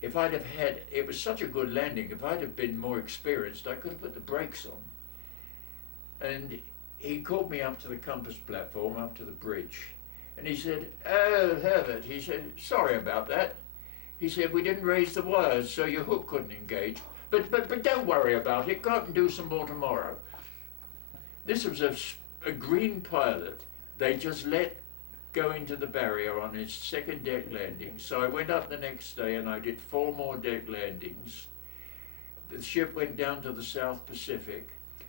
If I'd have had, it was such a good landing, if I'd have been more experienced, I could have put the brakes on. And he called me up to the compass platform, up to the bridge, and he said, oh, Herbert, he said, sorry about that. He said, we didn't raise the wires, so your hook couldn't engage. But don't worry about it, go out and do some more go into the barrier on his second deck landing. So I went up the next day and I did 4 more deck landings. The ship went down to the South Pacific.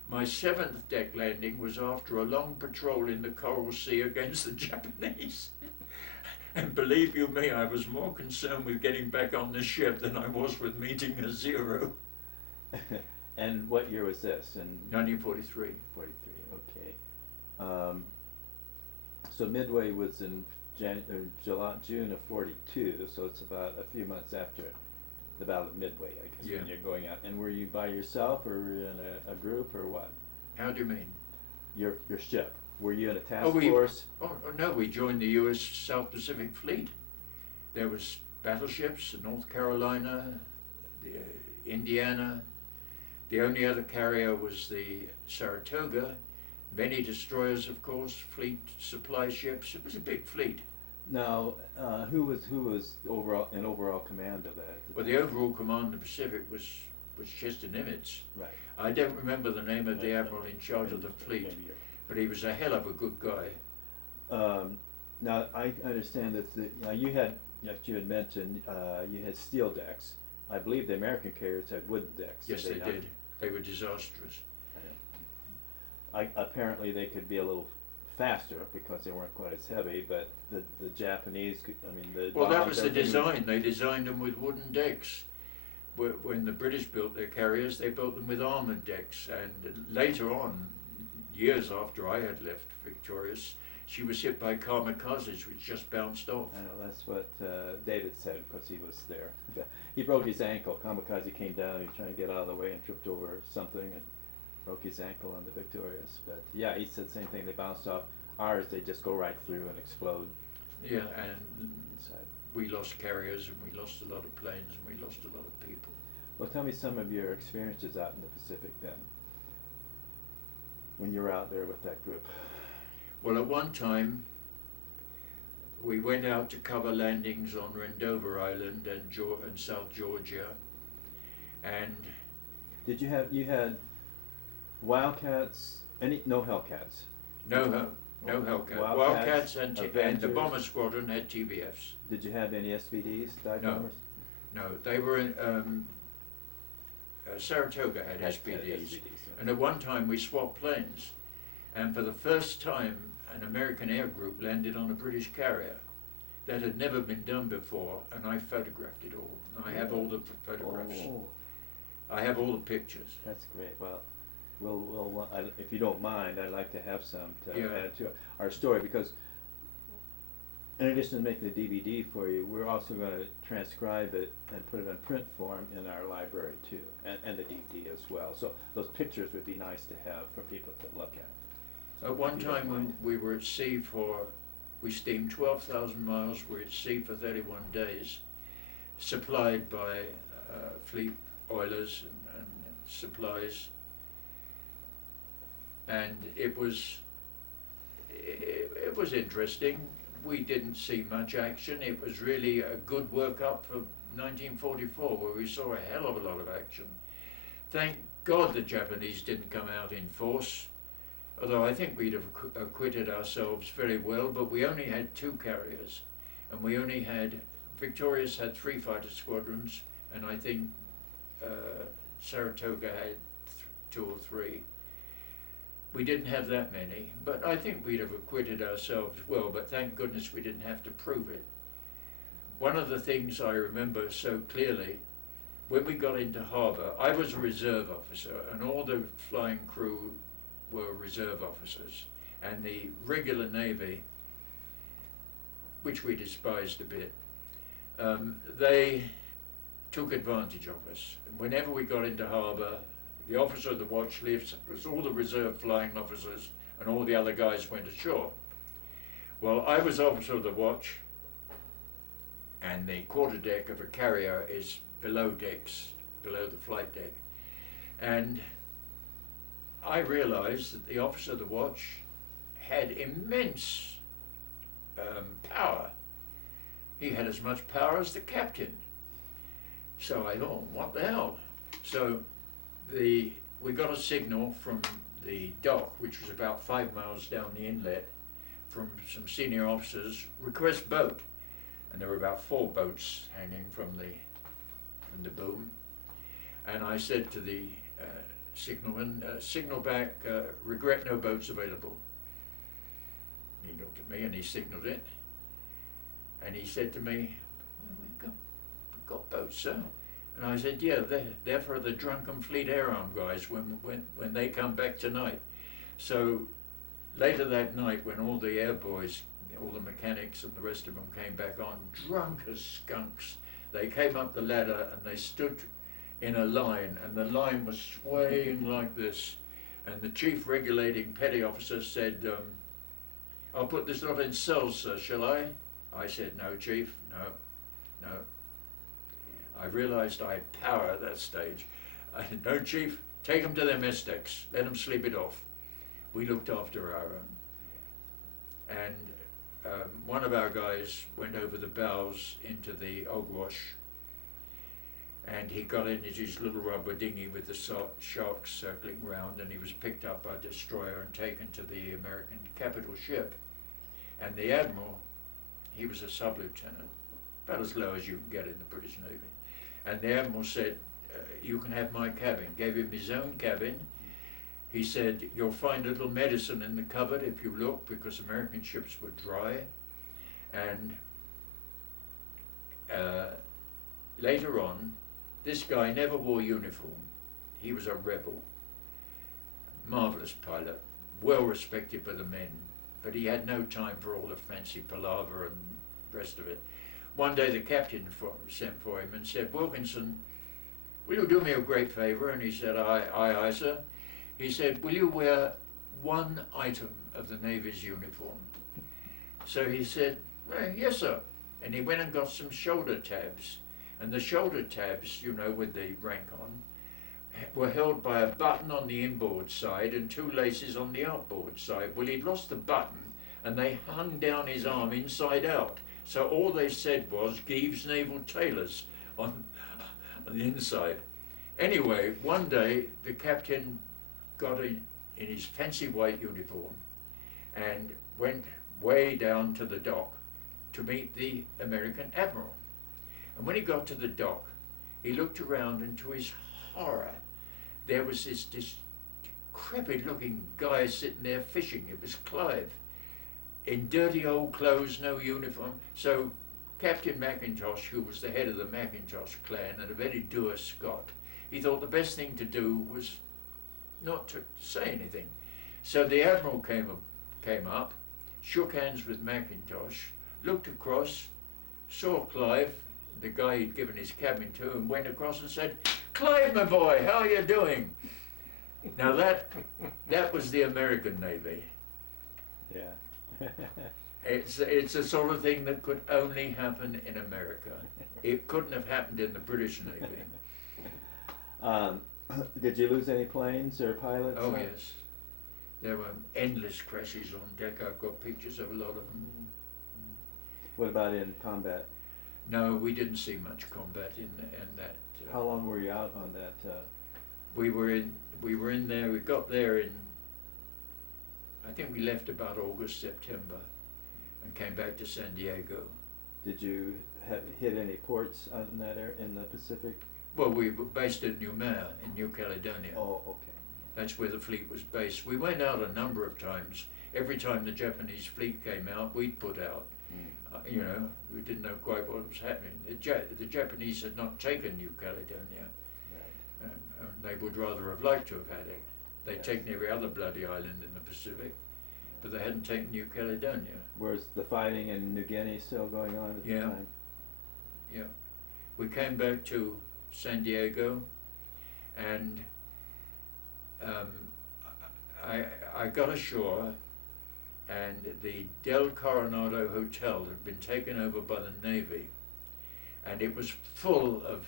My 7th deck landing was after a long patrol in the Coral Sea against the Japanese. And believe you me, I was more concerned with getting back on the ship than I was with meeting a zero. And what year was this? In 1943. 43, okay. So Midway was in June of 42, so it's about a few months after the Battle of Midway, I guess, when you're going out. And were you by yourself, or were you in a group, or what? How do you mean? Your ship. Were you in a task force? Oh, no, we joined the U.S. South Pacific Fleet. There was battleships, the North Carolina, the Indiana. The only other carrier was the Saratoga. Many destroyers, of course, fleet supply ships. It was a big fleet. Now, who was overall in overall command of that? Well, the overall command of the Pacific was Chester Nimitz. Right. I don't remember the name of the admiral in charge of the fleet, but he was a hell of a good guy. Now, I understand that you had, like you had mentioned, you had steel decks. I believe the American carriers had wooden decks. Yes, they did. They were disastrous. Apparently, they could be a little faster because they weren't quite as heavy, but the Japanese, Well, that was the design. They designed them with wooden decks. When the British built their carriers, they built them with armoured decks. And later on, years after I had left Victorious, she was hit by kamikazes, which just bounced off. I know, that's what David said, because he was there. He broke his ankle. Kamikaze came down, he was trying to get out of the way and tripped over something and broke his ankle on the Victorious. But yeah, he said the same thing, they bounced off. Ours, they just go right through and explode. Yeah, and inside. We lost carriers, and we lost a lot of planes, and we lost a lot of people. Well, tell me some of your experiences out in the Pacific then, when you were out there with that group. Well, at one time, we went out to cover landings on Rendover Island and South Georgia, and did you had Wildcats? No Hellcats? No Hellcats. Wildcats and the bomber squadron had TBFs. Did you have any SBDs, dive bombers? No, they were in Saratoga had SBDs. And at one time we swapped planes, and for the first time an American air group landed on a British carrier. That had never been done before, and I photographed it all. And I have all the photographs. Oh. I have all the pictures. That's great. Well, if you don't mind, I'd like to have some to add to our story, because in addition to making the DVD for you, we're also going to transcribe it and put it in print form in our library too, and the DVD as well. So those pictures would be nice to have for people to look at. So at one time when we were at sea we steamed 12,000 miles, we were at sea for 31 days, supplied by fleet oilers and supplies. And it was interesting. We didn't see much action. It was really a good workup for 1944, where we saw a hell of a lot of action. Thank God the Japanese didn't come out in force, although I think we'd have acquitted ourselves very well, but we only had 2 carriers, and Victorious had 3 fighter squadrons, and I think Saratoga had 2 or 3. We didn't have that many, but I think we'd have acquitted ourselves well, but thank goodness we didn't have to prove it. One of the things I remember so clearly, when we got into harbour, I was a reserve officer, and all the flying crew were reserve officers, and the regular Navy, which we despised a bit, they took advantage of us. Whenever we got into harbour, the officer of the watch left, was all the reserve flying officers, and all the other guys went ashore. Well, I was officer of the watch, and the quarterdeck of a carrier is below the flight deck. And I realized that the officer of the watch had immense power. He had as much power as the captain. So I thought, what the hell? So we got a signal from the dock, which was about 5 miles down the inlet, from some senior officers, request boat. And there were about 4 boats hanging from the boom. And I said to the signalman, signal back, regret no boats available. He looked at me and he signaled it. And he said to me, we've got boats, sir. And I said, yeah, they're for the drunken fleet air arm guys when they come back tonight. So later that night, when all the air boys, all the mechanics and the rest of them came back on, drunk as skunks, they came up the ladder and they stood in a line, and the line was swaying like this. And the chief regulating petty officer said, I'll put this lot in cells, sir, shall I? I said, no, chief, no. I realized I had power at that stage. I said, no, chief, take them to their mess decks, let them sleep it off. We looked after our own. And one of our guys went over the bows into the Ogwash, and he got in his little rubber dinghy with the sharks circling round, and he was picked up by a destroyer and taken to the American capital ship. And the admiral, he was a sub-lieutenant, about as low as you can get in the British Navy. And the admiral said, you can have my cabin. Gave him his own cabin. He said, you'll find a little medicine in the cupboard if you look, because American ships were dry. And later on, this guy never wore uniform. He was a rebel. Marvelous pilot, well respected by the men, but he had no time for all the fancy palaver and rest of it. One day the captain sent for him and said, Wilkinson, will you do me a great favour? And he said, aye, sir. He said, will you wear one item of the Navy's uniform? So he said, yes, sir. And he went and got some shoulder tabs. And the shoulder tabs, you know, with the rank on, were held by a button on the inboard side and 2 laces on the outboard side. Well, he'd lost the button, and they hung down his arm inside out. So all they said was, Geeves Naval Tailors on the inside. Anyway, one day, the captain got in his fancy white uniform and went way down to the dock to meet the American admiral. And when he got to the dock, he looked around, and to his horror, there was this decrepit-looking guy sitting there fishing. It was Clive, in dirty old clothes, no uniform. So Captain Mackintosh, who was the head of the Mackintosh clan and a very dour Scot, he thought the best thing to do was not to say anything. So the admiral came up, shook hands with Mackintosh, looked across, saw Clive, the guy he'd given his cabin to, and went across and said, Clive, my boy, how are you doing? Now that was the American Navy. Yeah. It's a sort of thing that could only happen in America. It couldn't have happened in the British Navy. Did you lose any planes or pilots? Oh yes, there were endless crashes on deck. I've got pictures of a lot of them. What about in combat? No, we didn't see much combat in that. How long were you out on that? We were in there. We got there in, I think we left about August, September, and came back to San Diego. Did you hit any ports on that in the Pacific? Well, we were based at Noumea in New Caledonia. Oh, okay. That's where the fleet was based. We went out a number of times. Every time the Japanese fleet came out, we'd put out. You know, we didn't know quite what was happening. The Japanese had not taken New Caledonia. Right. And they would rather have liked to have had it. They'd taken every other bloody island in the Pacific, but they hadn't taken New Caledonia. Was the fighting in New Guinea still going on at the time? Yeah. We came back to San Diego, and I got ashore, and the Del Coronado Hotel had been taken over by the Navy, and it was full of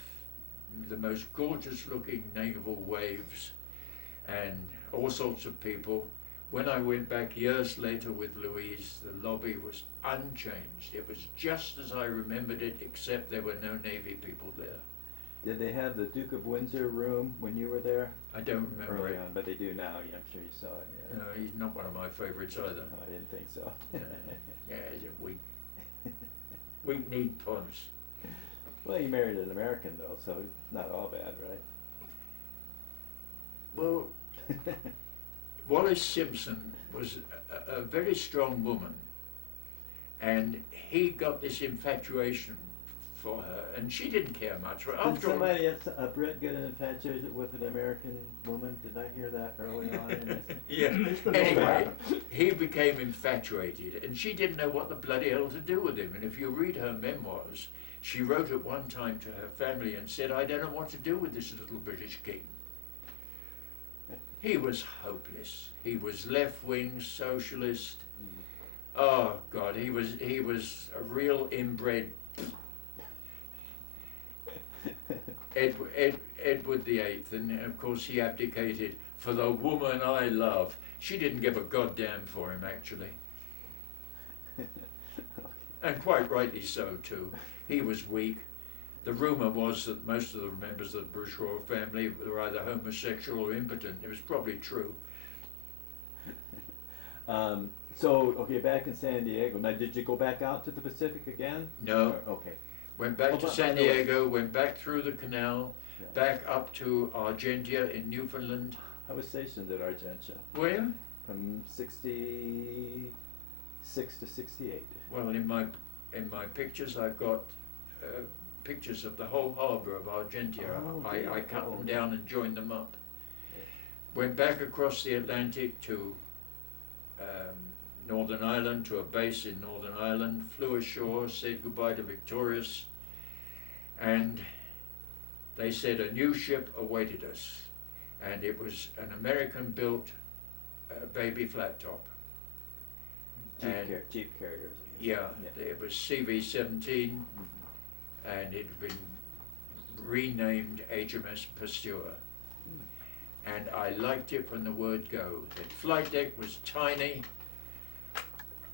the most gorgeous looking naval waves and all sorts of people. When I went back years later with Louise, the lobby was unchanged. It was just as I remembered it, except there were no Navy people there. Did they have the Duke of Windsor room when you were there? I don't remember Early it. on, but they do now. Yeah, I'm sure you saw it. Yeah. No, he's not one of my favourites either. No, I didn't think so. Yeah, he's a weak-kneed punch. Well, you married an American though, so not all bad, Well, right? Wallace Simpson was a very strong woman, and he got this infatuation for her, and she didn't care much. Did After all, somebody, a Brit, get infatuated with an American woman? Did I hear that early on in this? yeah. It's been Anyway, all he became infatuated, and she didn't know what the bloody hell to do with him. And if you read her memoirs, she wrote at one time to her family and said, "I don't know what to do with this little British king." He was hopeless. He was left-wing socialist. Oh God, he was a real inbred. Edward VIII, and of course he abdicated for the woman I love. She didn't give a goddamn for him, actually. And quite rightly so too. He was weak. The rumour was that most of the members of the British royal family were either homosexual or impotent. It was probably true. So, okay, back in San Diego. Now, did you go back out to the Pacific again? No. Or- okay. Went back to but San by the way- Diego, went back through the canal, Yeah. back up to Argentia in Newfoundland. I was stationed at Argentia Where? from 66 to 68. Well, in my pictures, I've got pictures of the whole harbour of Argentia. Oh, I dear. cut Oh. them down and joined them up. Yeah. Went back across the Atlantic to Northern Ireland, to a base in Northern Ireland, flew ashore, said goodbye to Victorious, and they said a new ship awaited us, and it was an American-built baby flat top. And- Jeep carriers. I guess. Yeah, it was CV-17, and it had been renamed HMS Pursuer. And I liked it from the word go. The flight deck was tiny,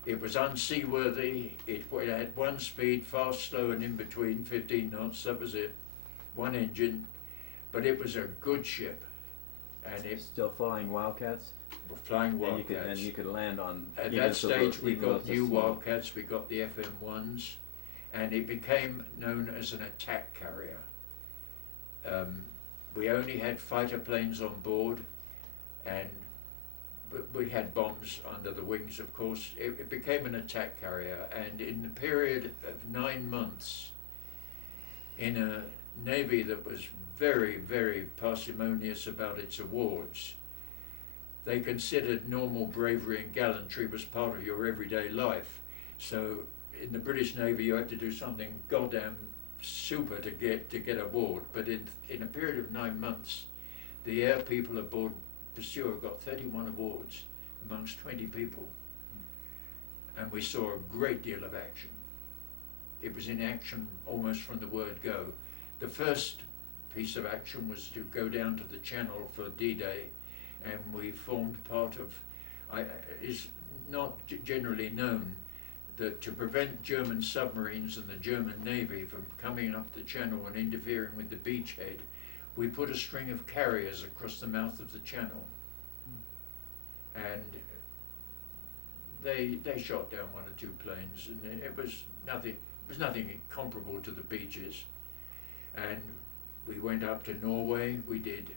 it was unseaworthy, it had one speed, fast, slow, and in between, 15 knots, that was it, one engine, but it was a good ship, and it Still flying Wildcats. was flying And Wildcats. you could land on. At even that if the stage, boat- we even though got it's a new small- Wildcats, we got the FM1s, and it became known as an attack carrier. We only had fighter planes on board, and we had bombs under the wings, of course. It became an attack carrier, and in the period of 9 months, in a navy that was very, very parsimonious about its awards, they considered normal bravery and gallantry was part of your everyday life. So in the British Navy you had to do something goddamn super to get aboard. But in a period of 9 months, the air people aboard Pursuer got 31 awards amongst 20 people. And we saw a great deal of action. It was in action almost from the word go. The first piece of action was to go down to the Channel for D-Day, and we formed part of, it's not generally known that to prevent German submarines and the German Navy from coming up the Channel and interfering with the beachhead, we put a string of carriers across the mouth of the Channel, and they shot down 1 or 2 planes, and it was nothing comparable to the beaches. And we went up to Norway. We did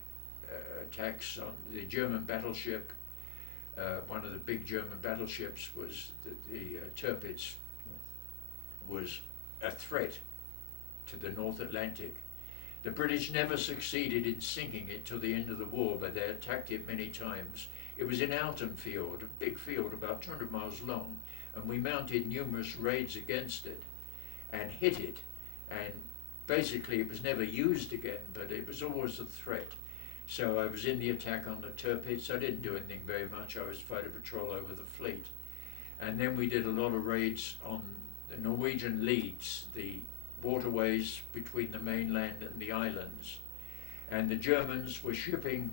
attacks on the German battleship. One of the big German battleships was the Tirpitz, was a threat to the North Atlantic. The British never succeeded in sinking it till the end of the war, but they attacked it many times. It was in Alton Field, a big field about 200 miles long, and we mounted numerous raids against it and hit it, and basically it was never used again, but it was always a threat. So I was in the attack on the Tirpitz. I didn't do anything very much. I was fighter patrol over the fleet. And then we did a lot of raids on the Norwegian leads, the waterways between the mainland and the islands. And the Germans were shipping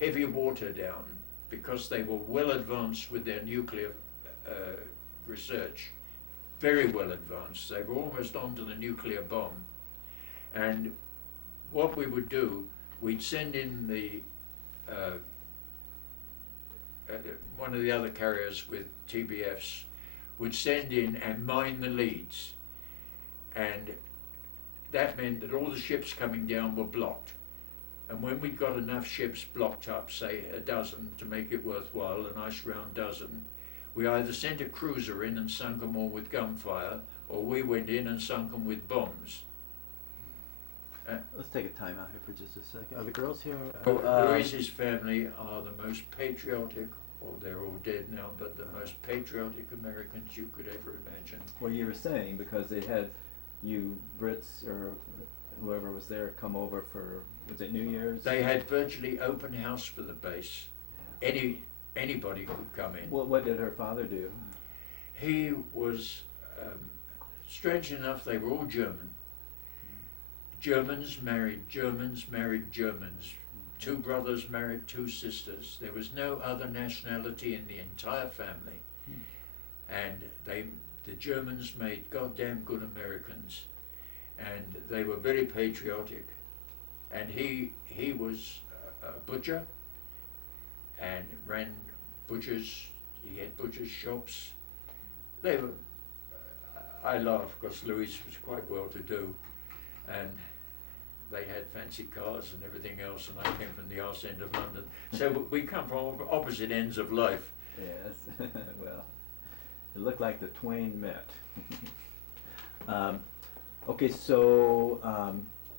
heavy water down because they were well advanced with their nuclear research. Very well advanced. They were almost onto the nuclear bomb. And what we would do, we'd send in the one of the other carriers with TBFs would send in and mine the leads, and that meant that all the ships coming down were blocked. And when we got enough ships blocked up, say a dozen, to make it worthwhile, a nice round dozen, we either sent a cruiser in and sunk them all with gunfire, or we went in and sunk them with bombs. Let's take a time out here for just a second. Are the girls here? Louise's family are the most patriotic, or they're all dead now, but the most patriotic Americans you could ever imagine. Well, you were saying because they had you Brits or whoever was there come over for, was it New Year's? They had virtually open house for the base. Yeah. Anybody could come in. Well, what did her father do? He was, strange enough, they were all German. Germans married Germans, married Germans. Two brothers married two sisters. There was no other nationality in the entire family. And the Germans made goddamn good Americans. And they were very patriotic. And he was a butcher and ran butchers. He had butchers' shops. They were, I laugh because Louise was quite well to do, and they had fancy cars and everything else, and I came from the arse end of London. So we come from opposite ends of life. Yes, well, it looked like the twain met. Okay, so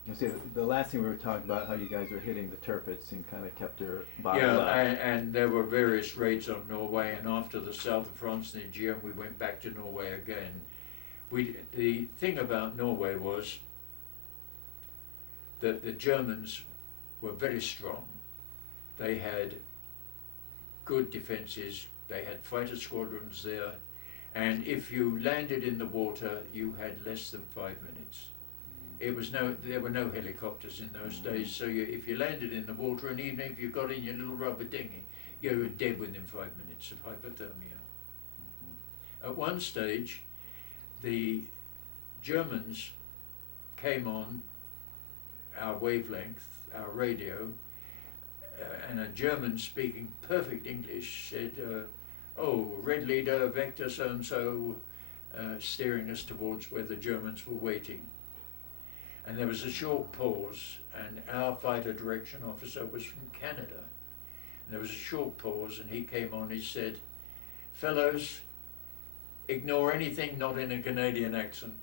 you see, the last thing we were talking about how you guys were hitting the Tirpitz and kind of kept her bottled up. And there were various raids on Norway, and after the south of France and Aegean, we went back to Norway again. The thing about Norway was that the Germans were very strong. They had good defences, they had fighter squadrons there, and if you landed in the water, you had less than 5 minutes. There were no helicopters in those days, so if you landed in the water, and even if you got in your little rubber dinghy, you were dead within 5 minutes of hypothermia. At one stage, the Germans came on our wavelength, our radio, and a German speaking perfect English said, oh, red leader, vector so-and-so, steering us towards where the Germans were waiting. And there was a short pause, and our fighter direction officer was from Canada. And there was a short pause, and he came on, he said, fellows, ignore anything not in a Canadian accent.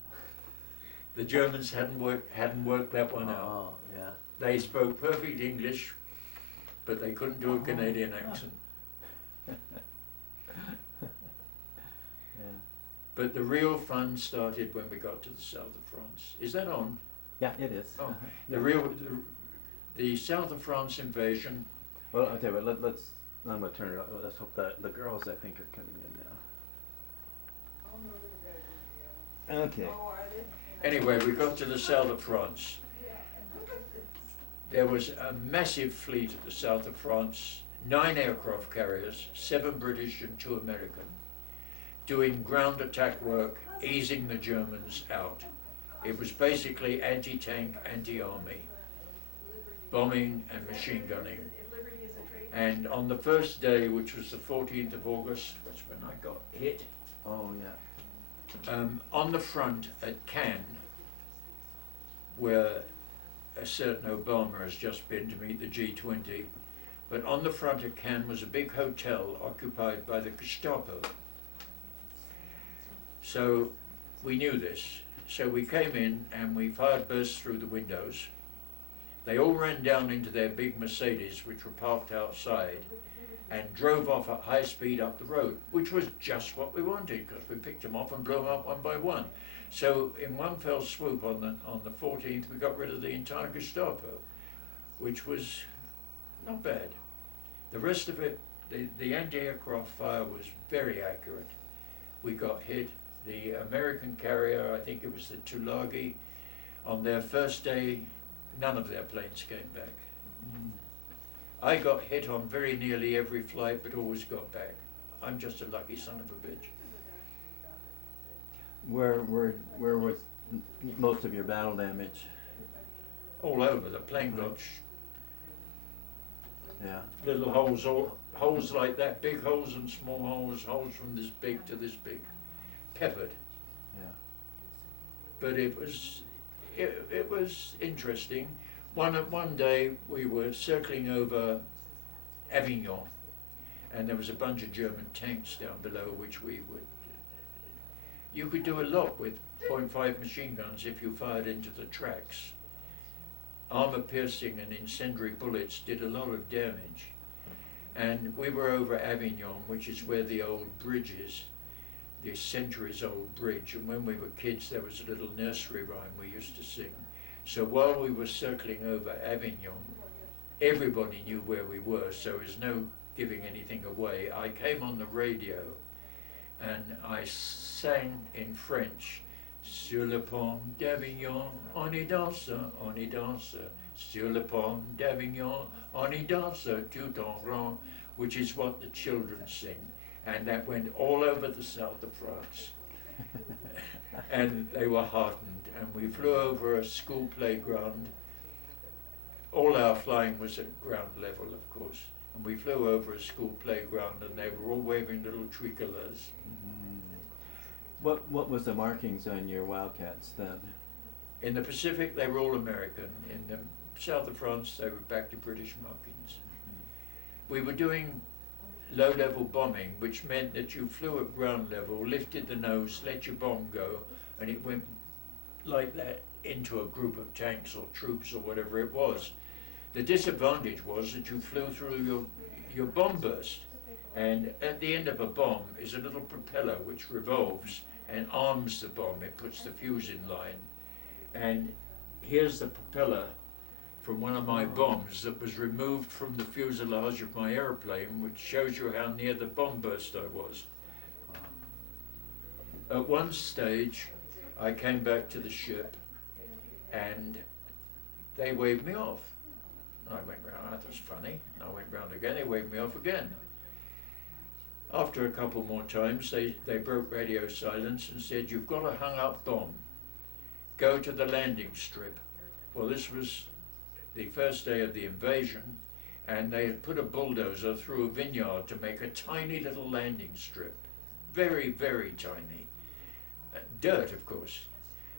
The Germans hadn't worked that one out. Oh, yeah. They spoke perfect English, but they couldn't do a Canadian accent. Yeah. But the real fun started when we got to the south of France. Is that on? Yeah, it is. Oh, Yeah. the south of France invasion. Well, I'll tell you what, I'm gonna turn it on. Let's hope that the girls, I think, are coming in now. Okay. Anyway, we got to the south of France. There was a massive fleet at the south of France, 9 aircraft carriers, 7 British and 2 American, doing ground attack work, easing the Germans out. It was basically anti-tank, anti-army, bombing and machine gunning. And on the first day, which was the 14th of August, was when I got hit. Oh, yeah. On the front at Cannes, where a certain Obama has just been to meet the G20, but on the front at Cannes was a big hotel occupied by the Gestapo. So we knew this. So we came in and we fired bursts through the windows. They all ran down into their big Mercedes, which were parked outside, and drove off at high speed up the road, which was just what we wanted, because we picked them off and blew them up one by one. So in one fell swoop on the 14th, we got rid of the entire Gestapo, which was not bad. The rest of it, the anti-aircraft fire was very accurate. We got hit. The American carrier, I think it was the Tulagi, on their first day, none of their planes came back. I got hit on very nearly every flight, but always got back. I'm just a lucky son of a bitch. Where was most of your battle damage? all over. The plane got Yeah. little holes like that, big holes and small holes, holes from this big to this big, peppered. Yeah. But it was interesting. One day we were circling over Avignon, and there was a bunch of German tanks down below, which you could do a lot with .5 machine guns if you fired into the tracks. Armor-piercing and incendiary bullets did a lot of damage. And we were over Avignon, which is where the old bridge is, the centuries-old bridge. And when we were kids, there was a little nursery rhyme we used to sing. So while we were circling over Avignon, everybody knew where we were, so there's no giving anything away. I came on the radio and I sang in French, Sur le pont d'Avignon, on y danse, on y danse. Sur le pont d'Avignon, on y danse, tout en rond, which is what the children sing. And that went all over the south of France. And they were heartened. And we flew over a school playground. All our flying was at ground level, of course. And we flew over a school playground and they were all waving little tricolors. What was the markings on your Wildcats then? In the Pacific, they were all American. In the south of France, they were back to British markings. We were doing low-level bombing, which meant that you flew at ground level, lifted the nose, let your bomb go, and it went like that into a group of tanks or troops or whatever it was. The disadvantage was that you flew through your bomb burst, and at the end of a bomb is a little propeller which revolves and arms the bomb. It puts the fuse in line. And here's the propeller from one of my bombs that was removed from the fuselage of my airplane, which shows you how near the bomb burst I was. At one stage, I came back to the ship and they waved me off. I went round, that was funny. I went round again, they waved me off again. After a couple more times, they broke radio silence and said, "You've got a hung-up bomb. Go to the landing strip." Well, this was the first day of the invasion, and they had put a bulldozer through a vineyard to make a tiny little landing strip. Very, very tiny. Dirt, of course.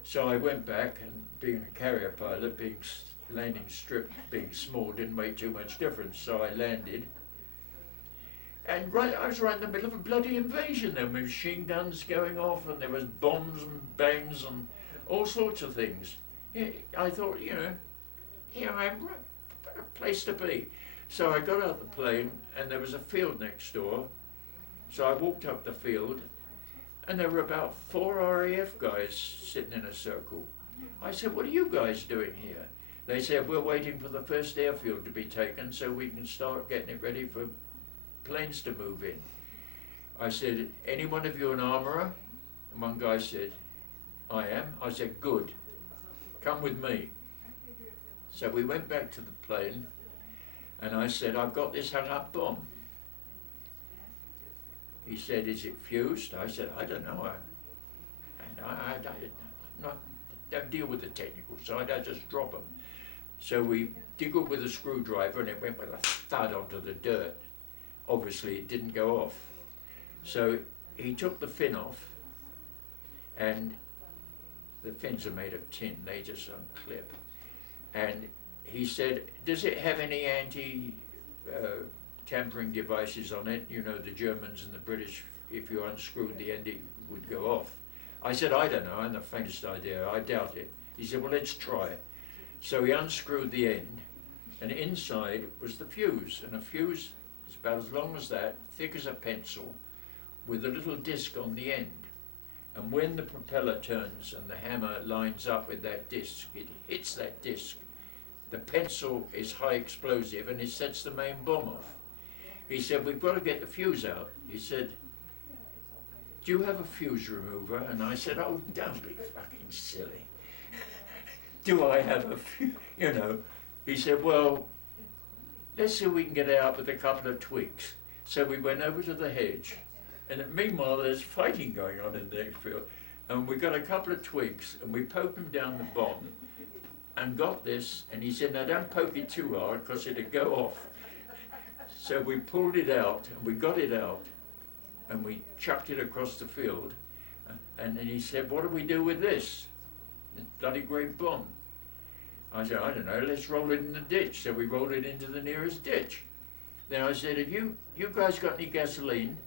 So I went back, and being a carrier pilot, landing strip being small didn't make too much difference, so I landed. And I was right in the middle of a bloody invasion. There were machine guns going off, and there was bombs and bangs and all sorts of things. I thought, I'm a place to be. So I got out the plane, and there was a field next door. So I walked up the field, and there were about 4 RAF guys sitting in a circle. I said, "What are you guys doing here?" They said, "We're waiting for the first airfield to be taken so we can start getting it ready for planes to move in." I said, "Any one of you an armourer?" And one guy said, "I am." I said, "Good. Come with me." So we went back to the plane, and I said, "I've got this hung-up bomb." He said, "Is it fused?" I said, "I don't know. I don't deal with the technical side, I just drop them." So we diggled with a screwdriver, and it went with a thud onto the dirt. Obviously, it didn't go off. So he took the fin off, and the fins are made of tin, they just unclip. And he said, "Does it have any anti-tampering devices on it? You know, the Germans and the British, if you unscrewed the end, it would go off." I said, "I don't know, I haven't the faintest idea, I doubt it." He said, "Well, let's try it." So he unscrewed the end, and inside was the fuse, and a fuse is about as long as that, thick as a pencil, with a little disc on the end. And when the propeller turns and the hammer lines up with that disc, it hits that disc. The pencil is high explosive and it sets the main bomb off. He said, "We've got to get the fuse out." He said, "Do you have a fuse remover?" And I said, "Oh, don't be fucking silly. Do I have a fuse?" He said, "Well, let's see if we can get it out with a couple of tweaks." So we went over to the hedge, and meanwhile there's fighting going on in the next field, and we got a couple of twigs, and we poked them down the bomb, and got this, and he said, now don't poke it too hard because it'll go off. So we pulled it out, and we got it out, and we chucked it across the field, and then he said, what do we do with this? It's a bloody great bomb. I said, I don't know, let's roll it in the ditch. So we rolled it into the nearest ditch. Then I said, have you guys got any gasoline?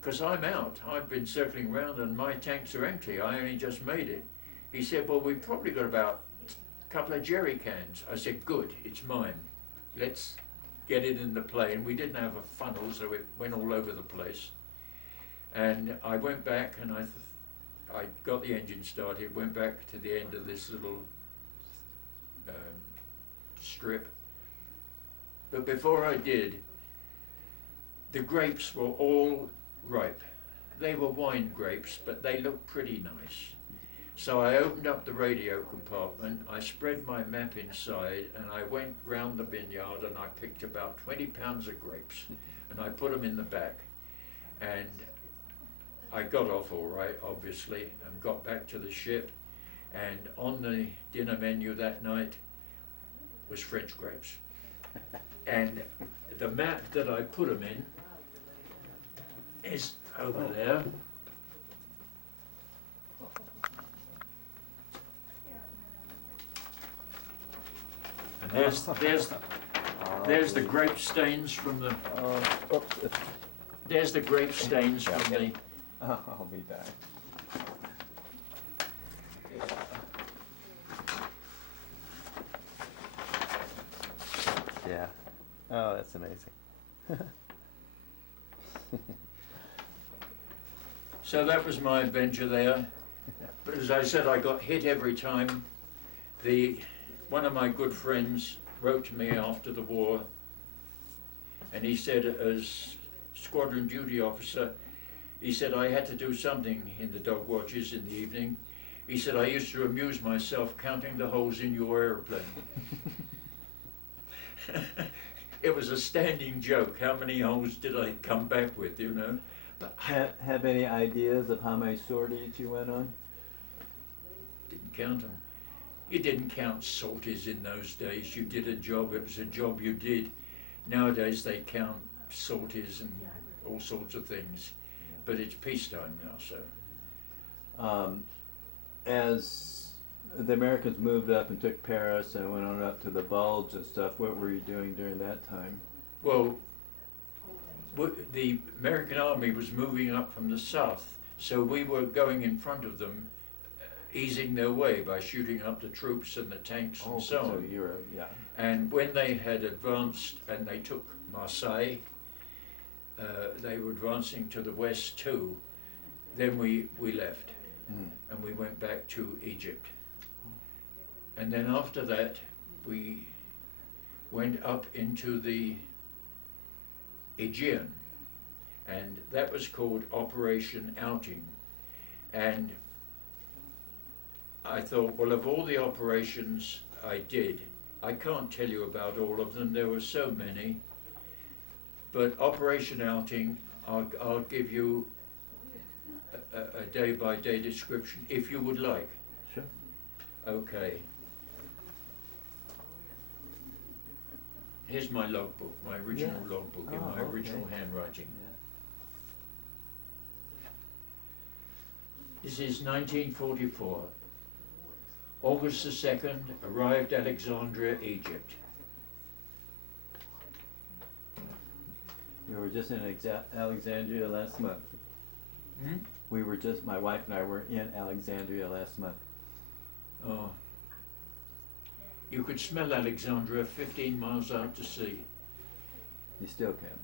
Because I'm out. I've been circling around and my tanks are empty. I only just made it. He said, well, we've probably got about a couple of jerry cans. I said, good, it's mine. Let's get it in the plane. We didn't have a funnel, so it went all over the place. And I went back and I got the engine started, went back to the end of this little strip. But before I did, the grapes were all ripe. They were wine grapes, but they looked pretty nice. So I opened up the radio compartment, I spread my map inside, and I went round the vineyard and I picked about 20 pounds of grapes, and I put them in the back. And I got off all right, obviously, and got back to the ship, and on the dinner menu that night was French grapes. And the map that I put them in is over there. And there's the grape stains from the. There's the grape stains from the. I'll be back. Yeah. Oh, that's amazing. So that was my adventure there. But as I said, I got hit every time. One of my good friends wrote to me after the war, and he said, as squadron duty officer, he said, I had to do something in the dog watches in the evening. He said, I used to amuse myself counting the holes in your airplane. It was a standing joke. How many holes did I come back with, you know? But Have any ideas of how many sorties you went on? didn't count them. You didn't count sorties in those days. You did a job. It was a job you did. Nowadays they count sorties and all sorts of things. But it's peacetime now, so. As the Americans moved up and took Paris and went on up to the Bulge and stuff, what were you doing during that time? Well, the American army was moving up from the south, so we were going in front of them, easing their way by shooting up the troops and the tanks and so on. Yeah. And when they had advanced and they took Marseille, they were advancing to the west too, then we left and we went back to Egypt. And then after that we went up into the Aegean, and that was called Operation Outing. And I thought, well, of all the operations I did, I can't tell you about all of them, there were so many, but Operation Outing, I'll give you a day-by-day description if you would like. Sure. Okay. Here's my logbook, my original logbook in my original handwriting. Yeah. This is 1944. August the 2nd, arrived Alexandria, Egypt. We were just in Alexandria last month. We were just, my wife and I were in Alexandria last month. Oh. You could smell Alexandria 15 miles out to sea. You still can.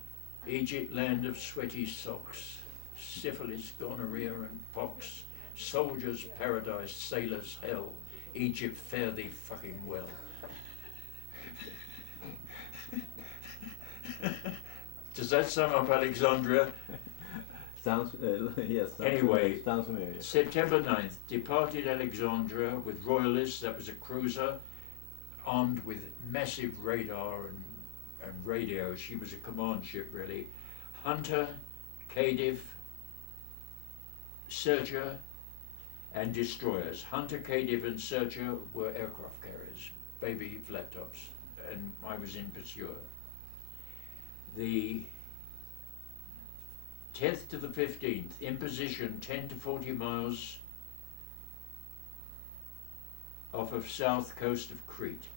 Egypt, land of sweaty socks, syphilis, gonorrhea and pox, soldiers' paradise, sailors' hell. Egypt, fare thee fucking well. Does that sum up Alexandria? Sounds, yes. Sounds Anyway, familiar. Sounds familiar. September 9th, departed Alexandria with Royalists. That was a cruiser armed with massive radar and radio. She was a command ship, really. Hunter, Cardiff, Searcher, and destroyers. Hunter, Cative and Searcher were aircraft carriers, baby flat tops, and I was in Pursuer. The 10th to the 15th, in position 10 to 40 miles off of south coast of Crete.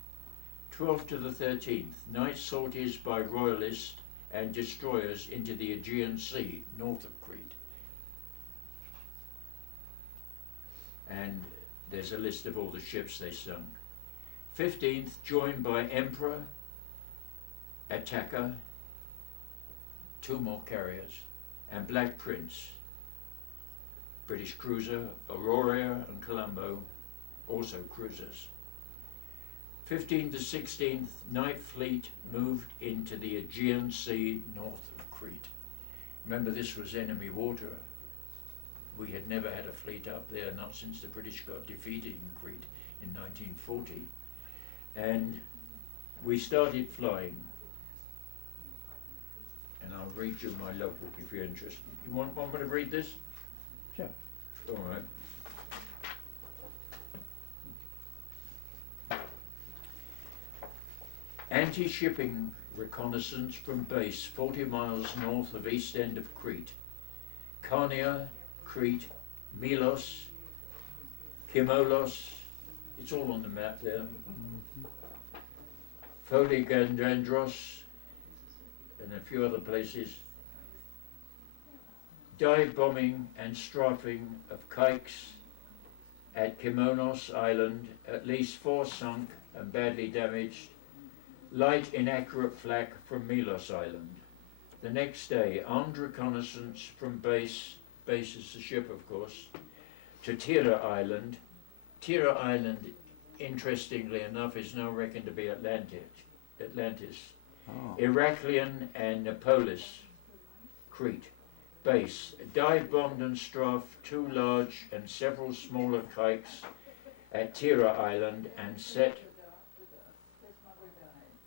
12th to the 13th, night sorties by royalists and destroyers into the Aegean Sea, north of Crete. And there's a list of all the ships they sunk. 15th, joined by Emperor, Attacker, 2 more carriers, and Black Prince, British cruiser, Aurora and Colombo, also cruisers. 15th to 16th, Night Fleet moved into the Aegean Sea north of Crete. Remember, this was enemy water. We had never had a fleet up there, not since the British got defeated in Crete in 1940. And we started flying. And I'll read you my logbook if you're interested. You want me to read this? Sure. All right. Anti-shipping reconnaissance from base 40 miles north of east end of Crete. Carnia, Crete, Milos, Kimolos, it's all on the map there. Foligandros, and a few other places. Dive bombing and strafing of kikes at Kimonos Island, at least 4 sunk and badly damaged. Light inaccurate flak from Milos Island. The next day, armed reconnaissance from base is the ship of course, to Tira Island. Tira Island, interestingly enough, is now reckoned to be Atlantis. Oh. Heraklion and Nepolis, Crete. Base, dive bombed and strafed 2 large and several smaller kikes at Tira Island and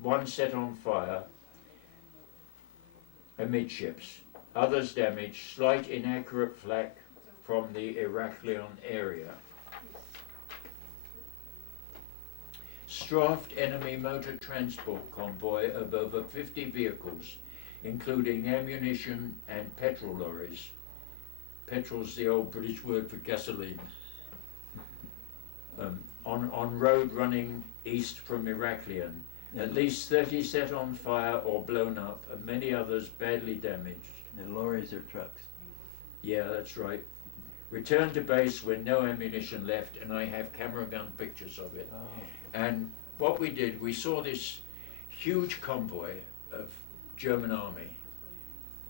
one set on fire amidships. Others damaged, slight inaccurate flak from the Heraklion area. Strafed enemy motor transport convoy of over 50 vehicles, including ammunition and petrol lorries. Petrol's the old British word for gasoline. On road running east from Heraklion. At least 30 set on fire or blown up, and many others badly damaged. And lorries or trucks? Yeah, that's right. Returned to base when no ammunition left, and I have camera gun pictures of it. Oh. And what we did, we saw this huge convoy of German army,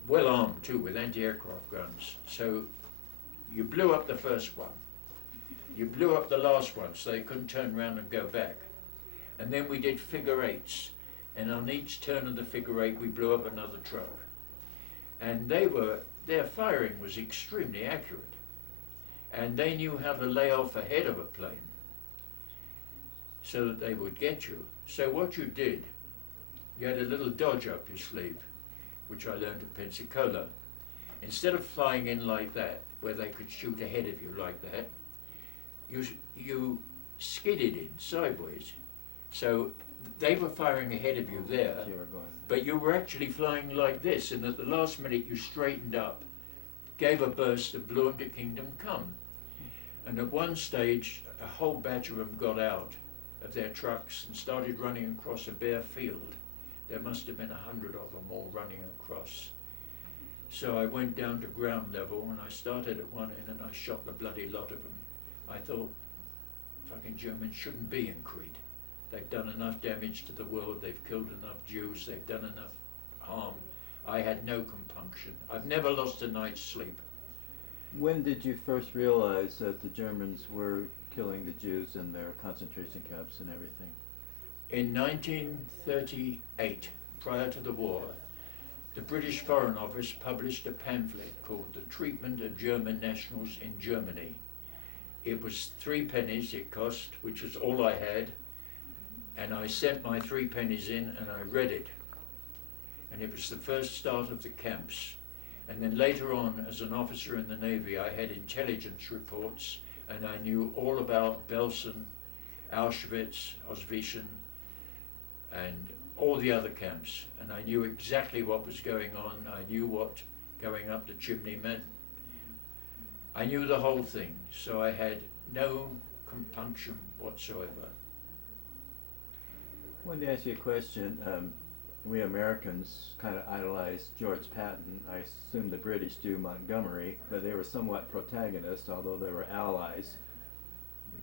well armed too, with anti-aircraft guns. So you blew up the first one. You blew up the last one, so they couldn't turn around and go back. And then we did figure 8s, and on each turn of the figure 8 we blew up another truck. And their firing was extremely accurate, and they knew how to lay off ahead of a plane so that they would get you. So what you did, you had a little dodge up your sleeve, which I learned at Pensacola. Instead of flying in like that, where they could shoot ahead of you like that, you skidded in sideways. So they were firing ahead of you there, but you were actually flying like this, and at the last minute you straightened up, gave a burst and blew them to Kingdom Come. And at one stage, a whole batch of them got out of their trucks and started running across a bare field. There must have been 100 of them all running across. So I went down to ground level, and I started at one end and I shot the bloody lot of them. I thought, fucking Germans shouldn't be in Crete. They've done enough damage to the world, they've killed enough Jews, they've done enough harm. I had no compunction. I've never lost a night's sleep. When did you first realize that the Germans were killing the Jews in their concentration camps and everything? In 1938, prior to the war, the British Foreign Office published a pamphlet called The Treatment of German Nationals in Germany. It was 3 pennies it cost, which was all I had. And I sent my 3 pennies in and I read it. And it was the first start of the camps. And then later on, as an officer in the Navy, I had intelligence reports and I knew all about Belsen, Auschwitz, Auschwitz, and all the other camps, and I knew exactly what was going on. I knew what going up the chimney meant. I knew the whole thing, so I had no compunction whatsoever. I wanted to ask you a question. We Americans kind of idolize George Patton. I assume the British do Montgomery, but they were somewhat protagonists, although they were allies.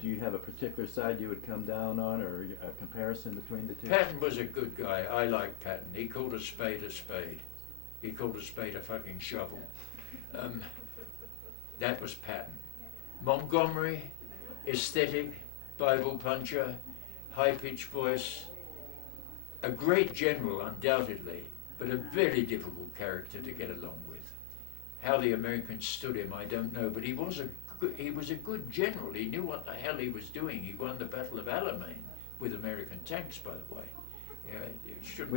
Do you have a particular side you would come down on, or a comparison between the two? Patton was a good guy. I liked Patton. He called a spade a spade. He called a spade a fucking shovel. That was Patton. Montgomery, aesthetic, Bible puncher, high-pitched voice, a great general undoubtedly, but a very difficult character to get along with. How the Americans stood him, I don't know, but he was a good general. He knew what the hell he was doing. He won the Battle of Alamein with American tanks, by the way. Yeah, you shouldn't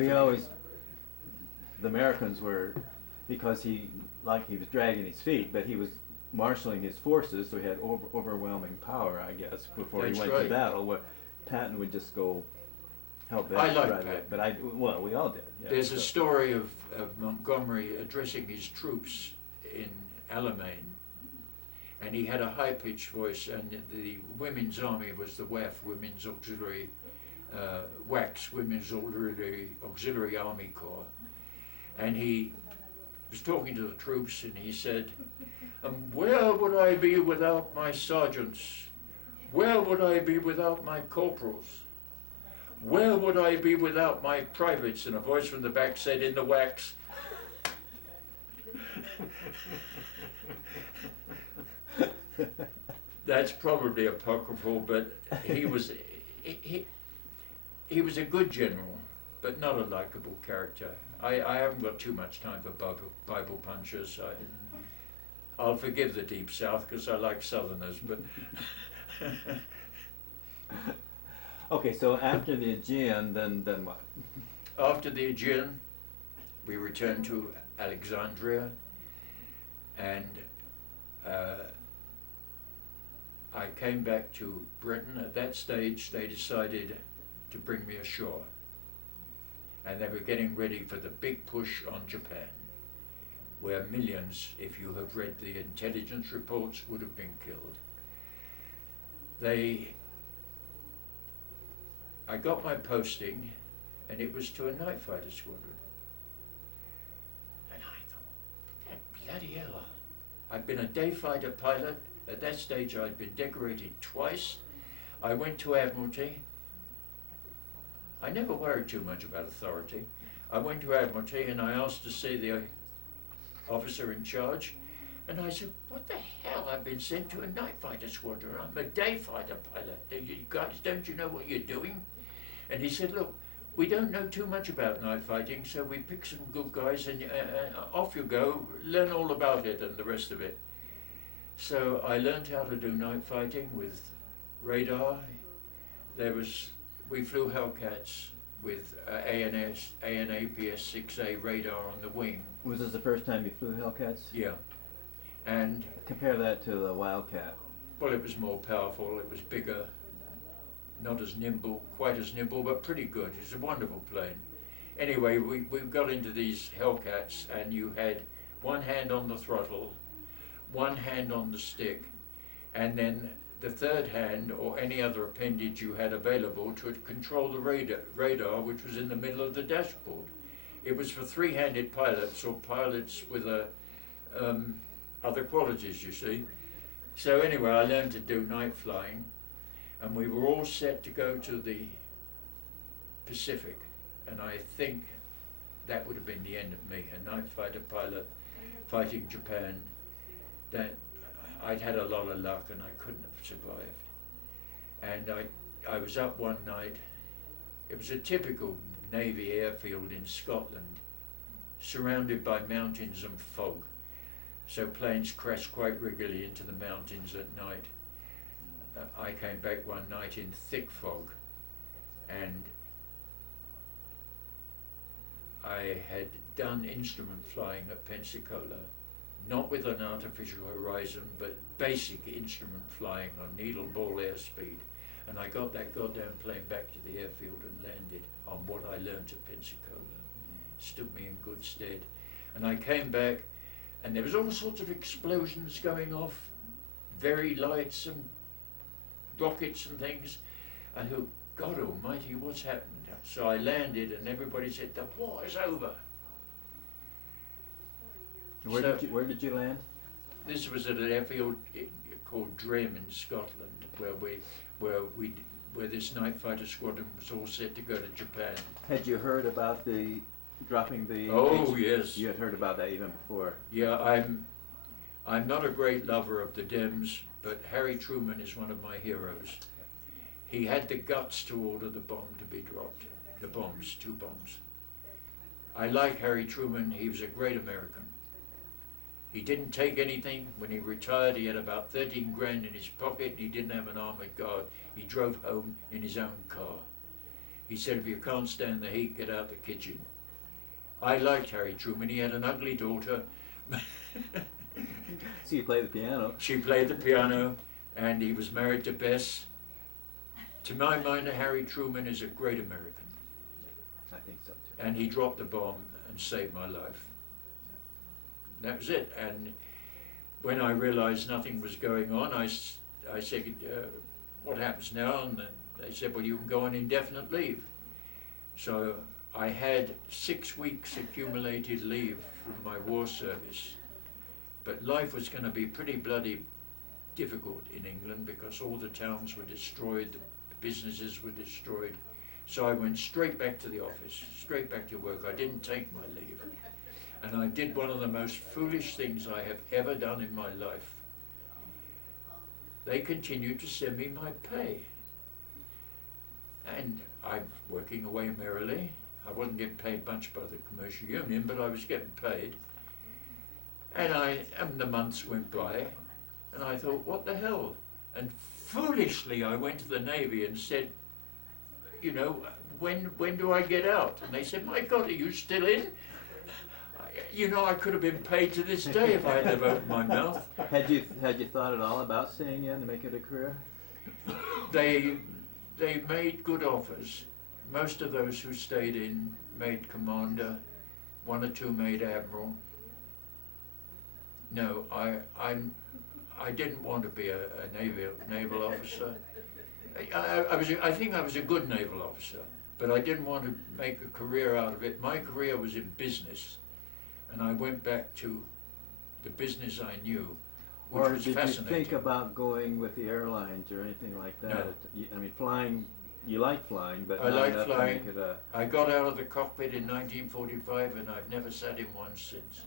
the Americans were, because he was dragging his feet, but he was marshaling his forces, so he had overwhelming power, I guess, before That's he went right. to battle, where Patton would just go hell-bent. I like right away. Patton. But we all did. Yeah, There's a story of Montgomery addressing his troops in Alamein, and he had a high-pitched voice, and the Women's Army was the WAF, Women's Auxiliary, WACS, Women's Auxiliary Army Corps, and he was talking to the troops, and he said, where would I be without my sergeants? Where would I be without my corporals? Where would I be without my privates? And a voice from the back said, in the WACS. That's probably apocryphal, but he was a good general, but not a likable character. I haven't got too much time for Bible punchers. I'll forgive the Deep South because I like Southerners, but... Okay, so after the Aegean, then what? After the Aegean, we returned to Alexandria, and I came back to Britain. At that stage, they decided to bring me ashore, and they were getting ready for the big push on Japan, where millions, if you have read the intelligence reports, would have been killed. I got my posting, and it was to a night fighter squadron. And I thought, that bloody hell. I'd been a day fighter pilot. At that stage, I'd been decorated twice. I went to Admiralty. I never worried too much about authority. I went to Admiralty, and I asked to see the officer in charge, and I said, what the hell, I've been sent to a night fighter squadron. I'm a day fighter pilot. You guys, don't you know what you're doing? And he said, look, we don't know too much about night fighting, so we pick some good guys, and off you go, learn all about it and the rest of it. So I learned how to do night fighting with radar. We flew Hellcats with ANAPS-6A radar on the wing. Was this the first time you flew Hellcats? Yeah. And compare that to the Wildcat. Well, it was more powerful, it was bigger, not as nimble, quite as nimble, but pretty good. It's a wonderful plane. Anyway, we got into these Hellcats, and you had one hand on the throttle, one hand on the stick, and then the third hand, or any other appendage you had available, to control the radar, which was in the middle of the dashboard. It was for three-handed pilots, or pilots with other qualities, you see. So anyway, I learned to do night flying, and we were all set to go to the Pacific, and I think that would have been the end of me, a night fighter pilot fighting Japan. That I'd had a lot of luck and I couldn't have survived. And I was up one night. It was a typical Navy airfield in Scotland, surrounded by mountains and fog. So planes crashed quite regularly into the mountains at night. I came back one night in thick fog, and I had done instrument flying at Pensacola not with an artificial horizon, but basic instrument flying on needle ball airspeed. And I got that goddamn plane back to the airfield and landed on what I learned at Pensacola. Stood me in good stead. And I came back, and there was all sorts of explosions going off, very lights and rockets and things. I thought, God almighty, what's happened? So I landed, and everybody said, the war is over. Where did you land? This was at an airfield called Drem in Scotland, where this night fighter squadron was all set to go to Japan. Had you heard about the dropping the? Oh yes. You had heard about that even before. Yeah, I'm not a great lover of the Dems, but Harry Truman is one of my heroes. He had the guts to order the bomb to be dropped. The bombs, 2 bombs. I like Harry Truman. He was a great American. He didn't take anything. When he retired, he had about 13 grand in his pocket. He didn't have an armoured guard. He drove home in his own car. He said, if you can't stand the heat, get out the kitchen. I liked Harry Truman. He had an ugly daughter. So you played the piano. She played the piano, and he was married to Bess. To my mind, Harry Truman is a great American. I think so too. And he dropped the bomb and saved my life. That was it. And when I realized nothing was going on, I said, what happens now? And they said, well, you can go on indefinite leave. So I had 6 weeks accumulated leave from my war service. But life was going to be pretty bloody difficult in England because all the towns were destroyed, the businesses were destroyed. So I went straight back to the office, straight back to work. I didn't take my leave. And I did one of the most foolish things I have ever done in my life. They continued to send me my pay. And I'm working away merrily. I wasn't getting paid much by the commercial union, but I was getting paid. And the months went by, and I thought, what the hell? And foolishly I went to the Navy and said, you know, when do I get out? And they said, my God, are you still in? You know, I could have been paid to this day if I had never opened my mouth. Had you thought at all about staying in to make it a career? They made good offers. Most of those who stayed in made commander, 1 or 2 made admiral. No, I didn't want to be a naval officer. I think I was a good naval officer, but I didn't want to make a career out of it. My career was in business, and I went back to the business I knew, which Or was did fascinating. you think about going with the airlines or anything like that? No. I mean, flying, you like flying, but I not like enough flying. to make it a... I got out of the cockpit in 1945, and I've never sat in one since.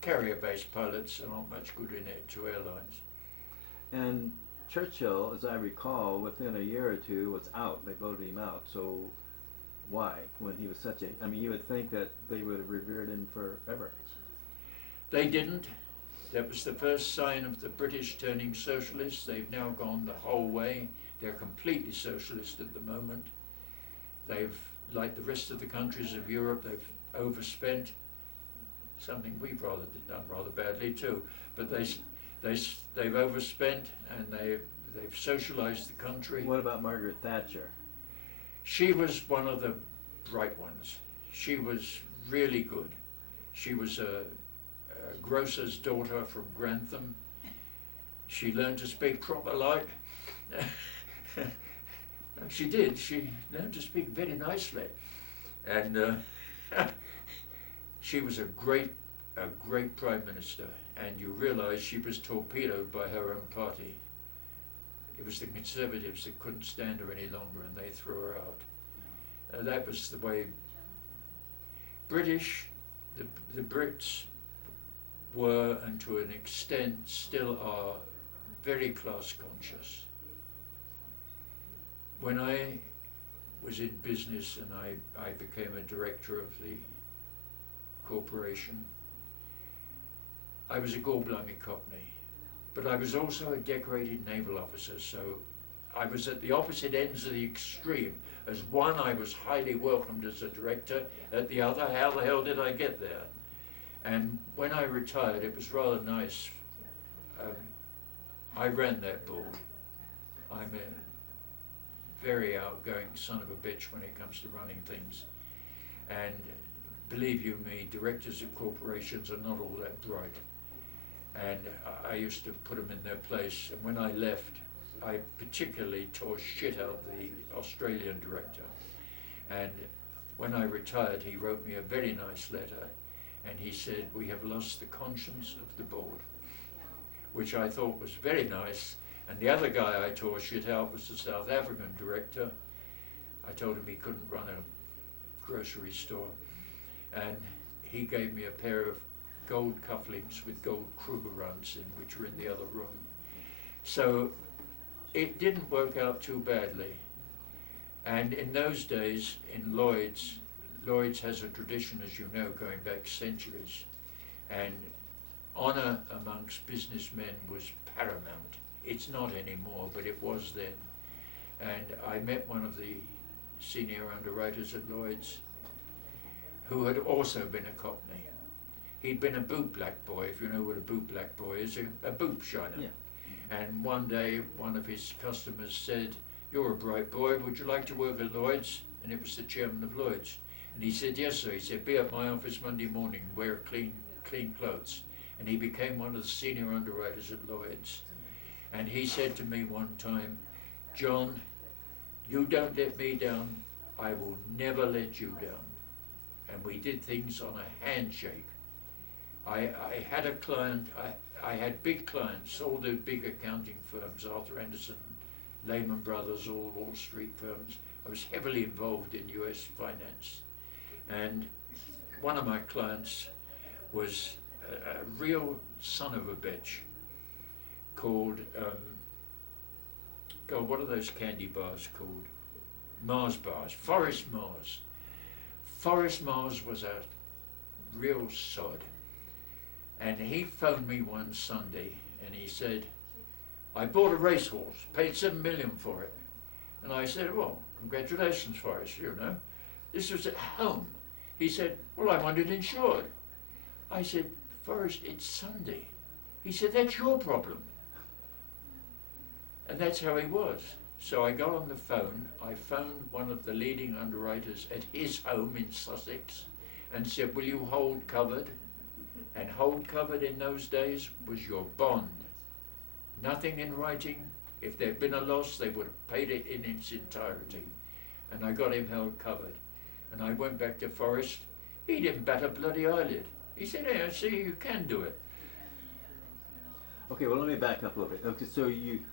Carrier-based pilots are not much good in it to airlines. And Churchill, as I recall, within a year or 2 was out. They voted him out. So why? When he was such a... I mean, you would think that they would have revered him forever. They didn't. That was the first sign of the British turning socialist. They've now gone the whole way. They're completely socialist at the moment. They've, like the rest of the countries of Europe, they've overspent. Something we've done rather badly too. But they've overspent, and they've socialized the country. What about Margaret Thatcher? She was one of the bright ones. She was really good. She was a grocer's daughter from Grantham. She learned to speak proper like. She did. She learned to speak very nicely. And she was a great prime minister. And you realize she was torpedoed by her own party. It was the Conservatives that couldn't stand her any longer, and they threw her out. That was the way the Brits were, and to an extent still are, very class conscious. When I was in business and I became a director of the corporation, I was a gall-blimey Cockney, but I was also a decorated naval officer, so I was at the opposite ends of the extreme. As one, I was highly welcomed as a director. At the other, how the hell did I get there? And when I retired, it was rather nice. I ran that board. I'm a very outgoing son of a bitch when it comes to running things. And believe you me, directors of corporations are not all that bright. And I used to put them in their place. And when I left, I particularly tore shit out the Australian director. And when I retired, he wrote me a very nice letter. And he said, we have lost the conscience of the board, which I thought was very nice. And the other guy I tore shit out was the South African director. I told him he couldn't run a grocery store. And he gave me a pair of gold cufflinks with gold Kruger runs in, which were in the other room. So it didn't work out too badly. And in those days, in Lloyd's has a tradition, as you know, going back centuries. And honour amongst businessmen was paramount. It's not anymore, but it was then. And I met one of the senior underwriters at Lloyd's who had also been a Cockney. He'd been a boot black boy, if you know what a boot black boy is, a boot shiner. Yeah. And one day, one of his customers said, you're a bright boy, would you like to work at Lloyd's? And it was the chairman of Lloyd's. And he said, yes, sir. He said, be at my office Monday morning, wear clean clothes. And he became one of the senior underwriters at Lloyd's. And he said to me one time, John, you don't let me down, I will never let you down. And we did things on a handshake. I had a client, I had big clients, all the big accounting firms, Arthur Anderson, Lehman Brothers, all Wall Street firms. I was heavily involved in US finance. And one of my clients was a real son of a bitch called, God, what are those candy bars called? Mars bars, Forest Mars. Forest Mars was a real sod. And he phoned me one Sunday and he said, I bought a racehorse, paid $7 million for it. And I said, well, congratulations, Forrest, you know. This was at home. He said, well, I want it insured. I said, Forrest, it's Sunday. He said, that's your problem. And that's how he was. So I got on the phone, I phoned one of the leading underwriters at his home in Sussex and said, will you hold covered? And hold covered in those days was your bond. Nothing in writing. If there'd been a loss, they would have paid it in its entirety. And I got him held covered. And I went back to Forrest. He didn't bat a bloody eyelid. He said, hey, I see you can do it. Okay, well, let me back up a little bit. Okay, so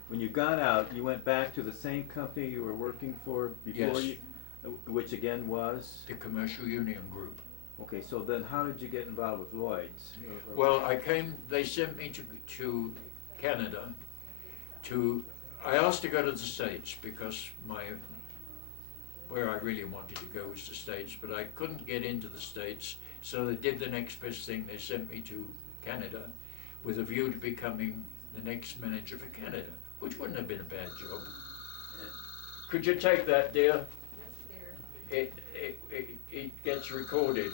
when you got out, you went back to the same company you were working for before, yes. Which again was? The Commercial Union Group. Okay, so then how did you get involved with Lloyd's? Well, they sent me to Canada I asked to go to the States because where I really wanted to go was the States, but I couldn't get into the States, so they did the next best thing. They sent me to Canada with a view to becoming the next manager for Canada, which wouldn't have been a bad job. Could you take that, dear? Yes, dear. It gets recorded.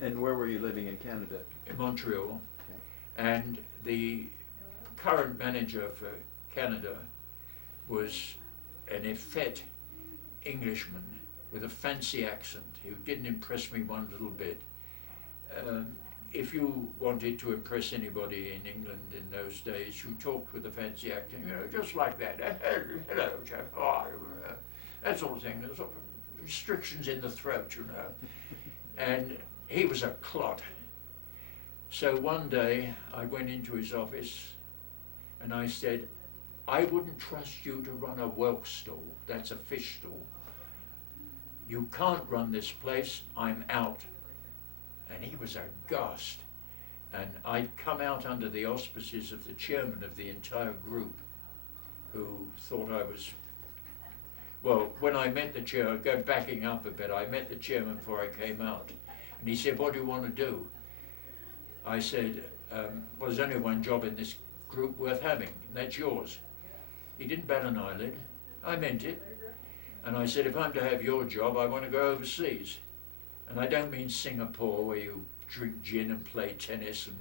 And where were you living in Canada? In Montreal. Okay. And the current manager for Canada was an effete Englishman with a fancy accent who didn't impress me one little bit. If you wanted to impress anybody in England in those days, you talked with a fancy accent, you know, just like that. Hello, chap. Oh, that sort of thing. There's restrictions in the throat, you know. And he was a clot. So one day I went into his office and I said, I wouldn't trust you to run a whelk stall. That's a fish stall. You can't run this place. I'm out. And he was aghast. And I'd come out under the auspices of the chairman of the entire group, who thought I was, well, when I met the chair, go backing up a bit, I met the chairman before I came out. And he said, what do you want to do? I said, well, there's only one job in this group worth having, and that's yours. He didn't bat an eyelid. I meant it. And I said, if I'm to have your job, I want to go overseas. And I don't mean Singapore, where you drink gin and play tennis and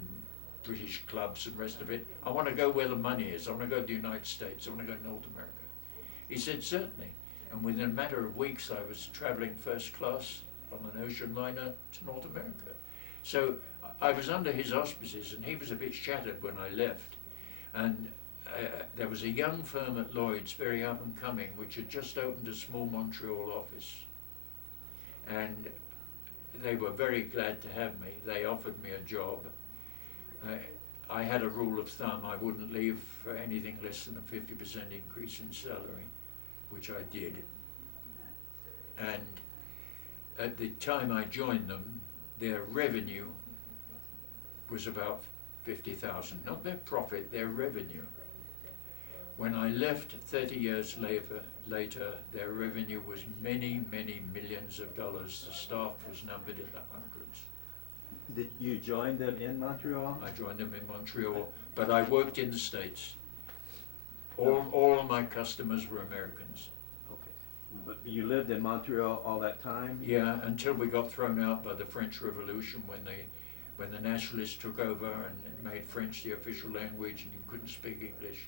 British clubs and rest of it. I want to go where the money is. I want to go to the United States. I want to go to North America. He said, certainly. And within a matter of weeks, I was traveling first class on an ocean liner to North America. So I was under his auspices, and he was a bit shattered when I left. And there was a young firm at Lloyd's, very up and coming, which had just opened a small Montreal office. And they were very glad to have me. They offered me a job. I had a rule of thumb, I wouldn't leave for anything less than a 50% increase in salary, which I did. And at the time I joined them, their revenue was about 50,000, not their profit, their revenue. When I left 30 years later, their revenue was many, many millions of dollars. The staff was numbered in the hundreds. Did you join them in Montreal? I joined them in Montreal, but I worked in the States. All of my customers were Americans. Okay. But you lived in Montreal all that time? Yeah, until we got thrown out by the French Revolution when the nationalists took over and made French the official language and you couldn't speak English.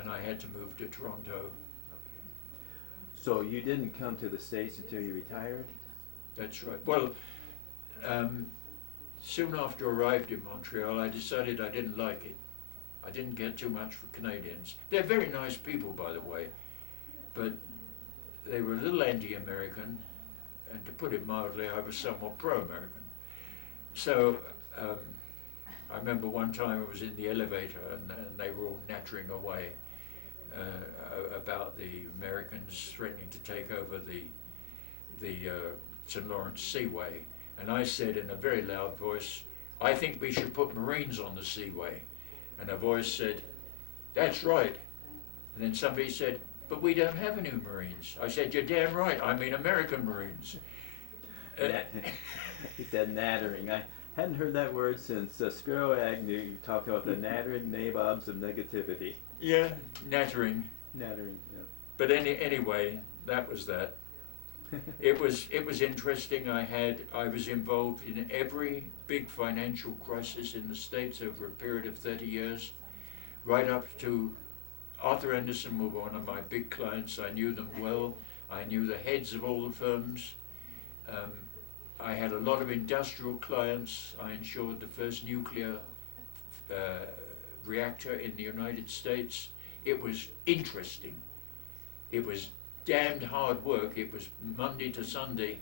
And I had to move to Toronto. Okay. So you didn't come to the States until you retired? That's right. Well, soon after I arrived in Montreal, I decided I didn't like it. I didn't get too much for Canadians. They're very nice people, by the way, but they were a little anti-American, and to put it mildly, I was somewhat pro-American. So I remember one time I was in the elevator and they were all nattering away about the Americans threatening to take over the St. Lawrence Seaway. And I said in a very loud voice, I think we should put Marines on the Seaway. And a voice said, that's right. And then somebody said, but we don't have any Marines. I said, you're damn right, I mean American Marines. He said nattering. I hadn't heard that word since Spiro Agnew talked about the nattering nabobs of negativity. Yeah, nattering. Nattering, yeah. But anyway, that was that. It was interesting. I was involved in every big financial crisis in the States over a period of 30 years, right up to Arthur Anderson were one of my big clients. I knew them well. I knew the heads of all the firms. I had a lot of industrial clients. I insured the first nuclear reactor in the United States. It was interesting. It was damned hard work. It was Monday to Sunday,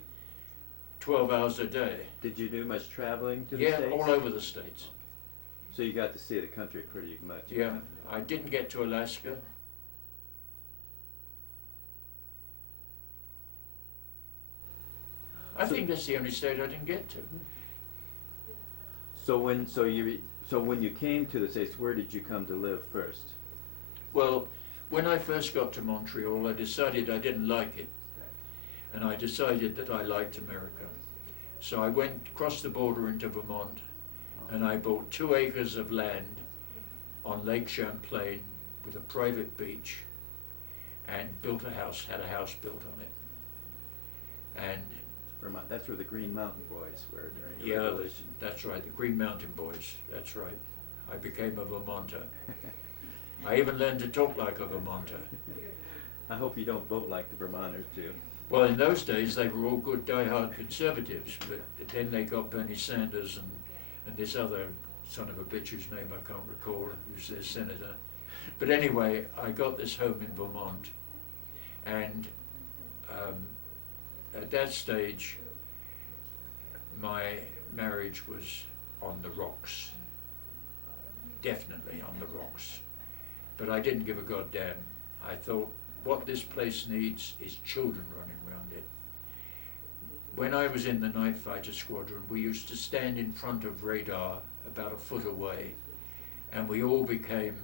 12 hours a day. Did you do much traveling to the Yeah, States? all over the States. So you got to see the country pretty much. Yeah, I didn't get to Alaska. I think that's the only state I didn't get to. So when you came to the States, where did you come to live first? Well, when I first got to Montreal, I decided I didn't like it. And I decided that I liked America. So I went across the border into Vermont, and I bought 2 acres of land on Lake Champlain with a private beach, and built a house, had a house built on it. And Vermont, that's where the Green Mountain Boys were during the yeah, Revolution. that's right, the Green Mountain Boys, that's right. I became a Vermonter. I even learned to talk like a Vermonter. I hope you don't vote like the Vermonters do. Well, in those days, they were all good, die-hard conservatives, but then they got Bernie Sanders and this other son of a bitch whose name I can't recall, who's their senator. But anyway, I got this home in Vermont, and at that stage, my marriage was on the rocks, definitely on the rocks. But I didn't give a goddamn. I thought, what this place needs is children running around it. When I was in the night fighter squadron, we used to stand in front of radar about a foot away, and we all became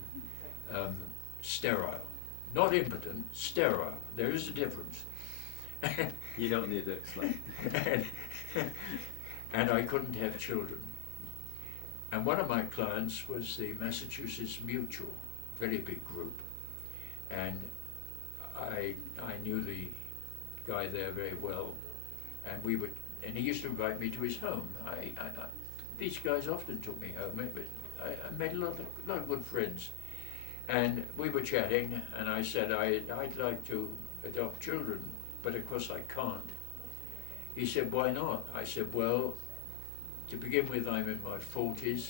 sterile. Not impotent, sterile. There is a difference. You don't need to explain. and I couldn't have children. And one of my clients was the Massachusetts Mutual, very big group. and I knew the guy there very well, and he used to invite me to his home. These guys often took me home. I made a lot of good friends, and we were chatting, and I said I'd like to adopt children, but of course I can't. He said, why not? I said, well, to begin with, I'm in my 40s,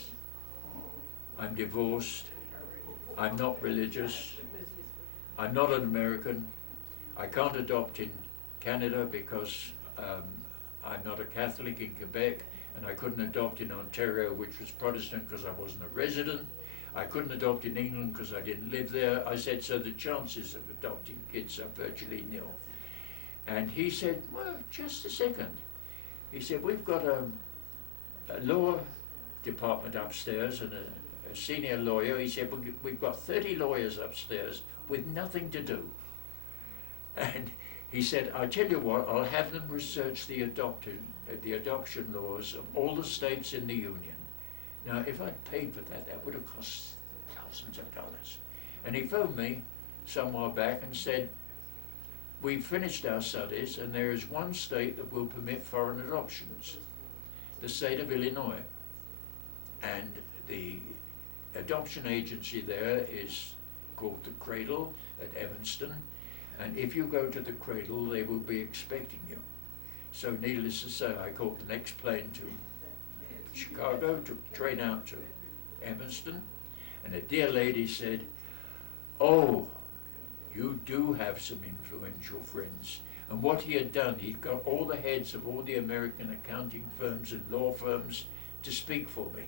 I'm divorced, I'm not religious, I'm not an American, I can't adopt in Canada because I'm not a Catholic in Quebec, and I couldn't adopt in Ontario, which was Protestant, because I wasn't a resident. I couldn't adopt in England because I didn't live there. I said, so the chances of adopting kids are virtually nil. And he said, well, just a second. He said, we've got a law department upstairs and a senior lawyer. He said, we've got 30 lawyers upstairs with nothing to do. And he said, I tell you what, I'll have them research the adoption laws of all the states in the Union. Now, if I'd paid for that, that would have cost thousands of dollars. And he phoned me some while back and said, we've finished our studies, and there is one state that will permit foreign adoptions, the state of Illinois. And the adoption agency there is called the Cradle at Evanston. And if you go to the Cradle, they will be expecting you. So needless to say, I caught the next plane to Chicago, took the train out to Evanston, and a dear lady said, oh, you do have some influential friends. And what he had done, he'd got all the heads of all the American accounting firms and law firms to speak for me.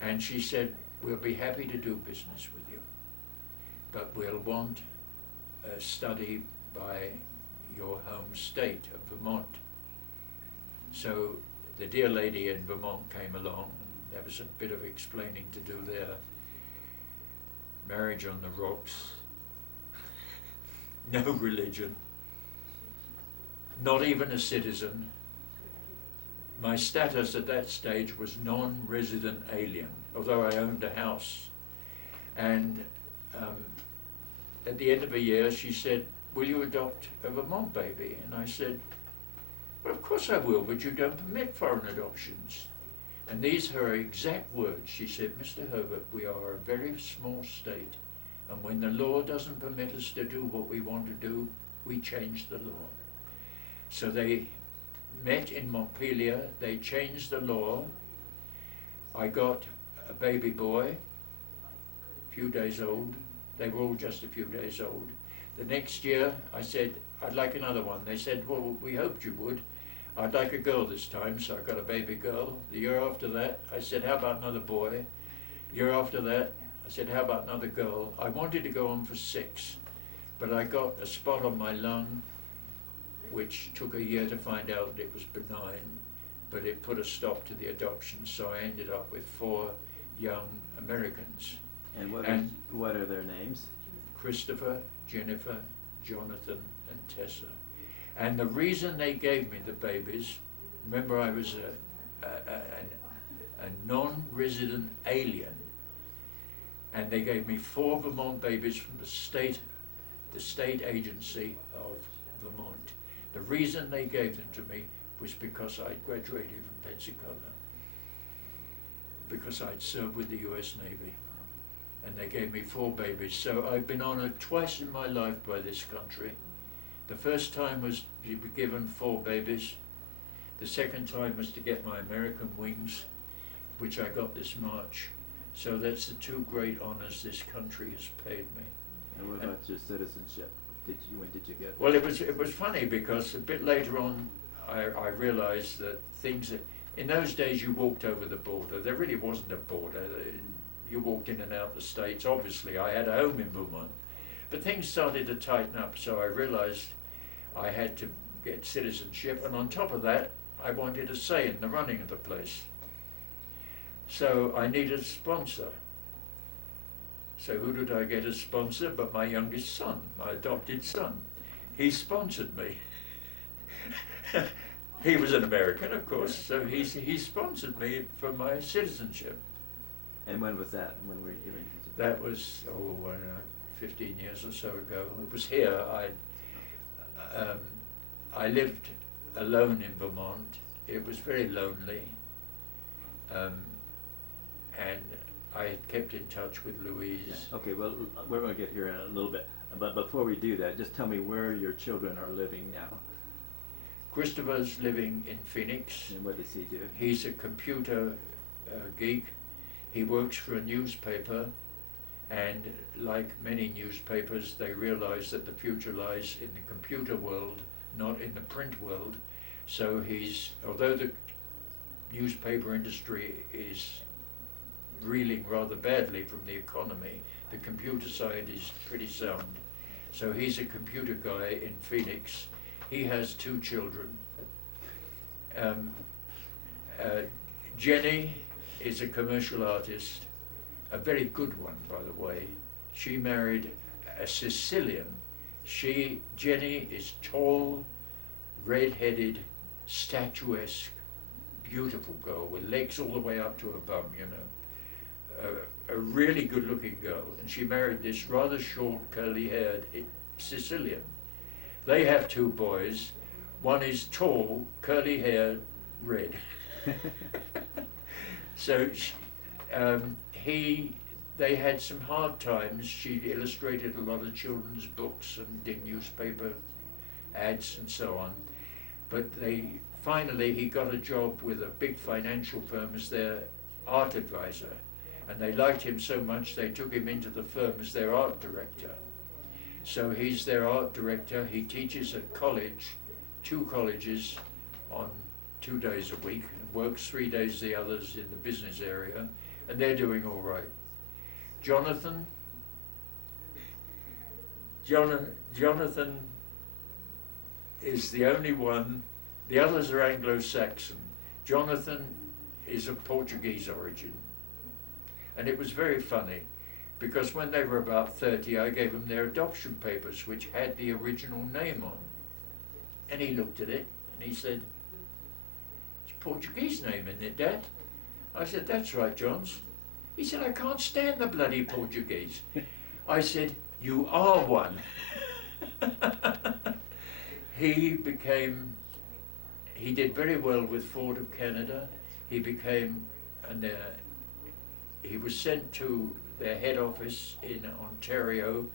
And she said, we'll be happy to do business with you, but we'll want a study by your home state of Vermont. So the dear lady in Vermont came along, and there was a bit of explaining to do there. Marriage on the rocks, no religion, not even a citizen. My status at that stage was non-resident alien, although I owned a house. And at the end of a year, she said, will you adopt a Vermont baby? And I said, well, of course I will, but you don't permit foreign adoptions. And these are her exact words. She said, Mr. Herbert, we are a very small state, and when the law doesn't permit us to do what we want to do, we change the law. So they met in Montpelier, they changed the law. I got a baby boy, a few days old. They were all just a few days old. The next year, I said, I'd like another one. They said, well, we hoped you would. I'd like a girl this time, so I got a baby girl. The year after that, I said, how about another boy? Year after that, I said, how about another girl? I wanted to go on for 6, but I got a spot on my lung, which took a year to find out it was benign, but it put a stop to the adoption, so I ended up with 4 young Americans. And what are their names? Christopher, Jennifer, Jonathan, and Tessa. And the reason they gave me the babies, remember I was a non-resident alien, and they gave me 4 Vermont babies from the state agency of Vermont. The reason they gave them to me was because I'd graduated from Pensacola, because I'd served with the US Navy. And they gave me 4 babies. So I've been honored twice in my life by this country. The first time was to be given 4 babies. The second time was to get my American wings, which I got this March. So that's the 2 great honors this country has paid me. And what about your citizenship? When did you get? Well, it was funny because a bit later on, I realized that things that, in those days you walked over the border. There really wasn't a border. You walked in and out the States. Obviously, I had a home in Vermont. But things started to tighten up, so I realized I had to get citizenship, and on top of that, I wanted a say in the running of the place. So I needed a sponsor. So who did I get as sponsor but my youngest son, my adopted son? He sponsored me. He was an American, of course, so he sponsored me for my citizenship. And when was that? When were you? That was, 15 years or so ago. It was here. I lived alone in Vermont. It was very lonely, and I had kept in touch with Louise. Yeah. Okay, well, we're going to get here in a little bit, but before we do that, just tell me where your children are living now. Christopher's living in Phoenix. And what does he do? He's a computer geek. He works for a newspaper, and like many newspapers, they realize that the future lies in the computer world, not in the print world. So although the newspaper industry is reeling rather badly from the economy, the computer side is pretty sound. So he's a computer guy in Phoenix. He has 2 children. Jenny is a commercial artist, a very good one, by the way. She married a Sicilian. Jenny is tall, red-headed, statuesque, beautiful girl with legs all the way up to her bum, you know. A really good-looking girl. And she married this rather short, curly-haired Sicilian. They have 2 boys. One is tall, curly-haired, red. So they had some hard times. She illustrated a lot of children's books and did newspaper ads and so on. But finally he got a job with a big financial firm as their art advisor. And they liked him so much they took him into the firm as their art director. So he's their art director. He teaches at 2 colleges on 2 days a week, and works 3 days the others in the business area, and they're doing all right. Jonathan is the only one. The others are Anglo-Saxon. Jonathan is of Portuguese origin. And it was very funny, because when they were about 30, I gave them their adoption papers, which had the original name on. And he looked at it, and he said, "It's a Portuguese name, isn't it, Dad?" I said, "That's right, Johns." He said, "I can't stand the bloody Portuguese." I said, "You are one." He did very well with Ford of Canada. He was sent to their head office in Ontario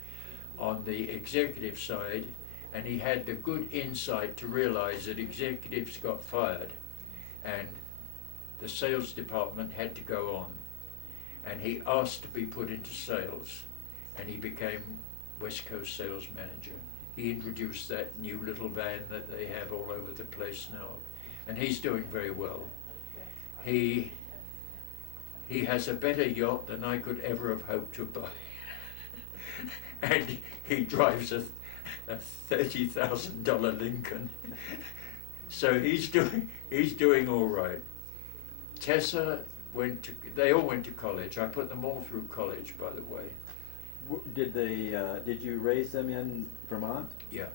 on the executive side, and he had the good insight to realize that executives got fired and the sales department had to go on, and he asked to be put into sales, and he became West Coast sales manager. He introduced that new little van that they have all over the place now, and he's doing very well. He has a better yacht than I could ever have hoped to buy. And he drives a $30,000 Lincoln. So he's doing all right. Tessa they all went to college. I put them all through college, by the way. Did you raise them in Vermont? Yeah.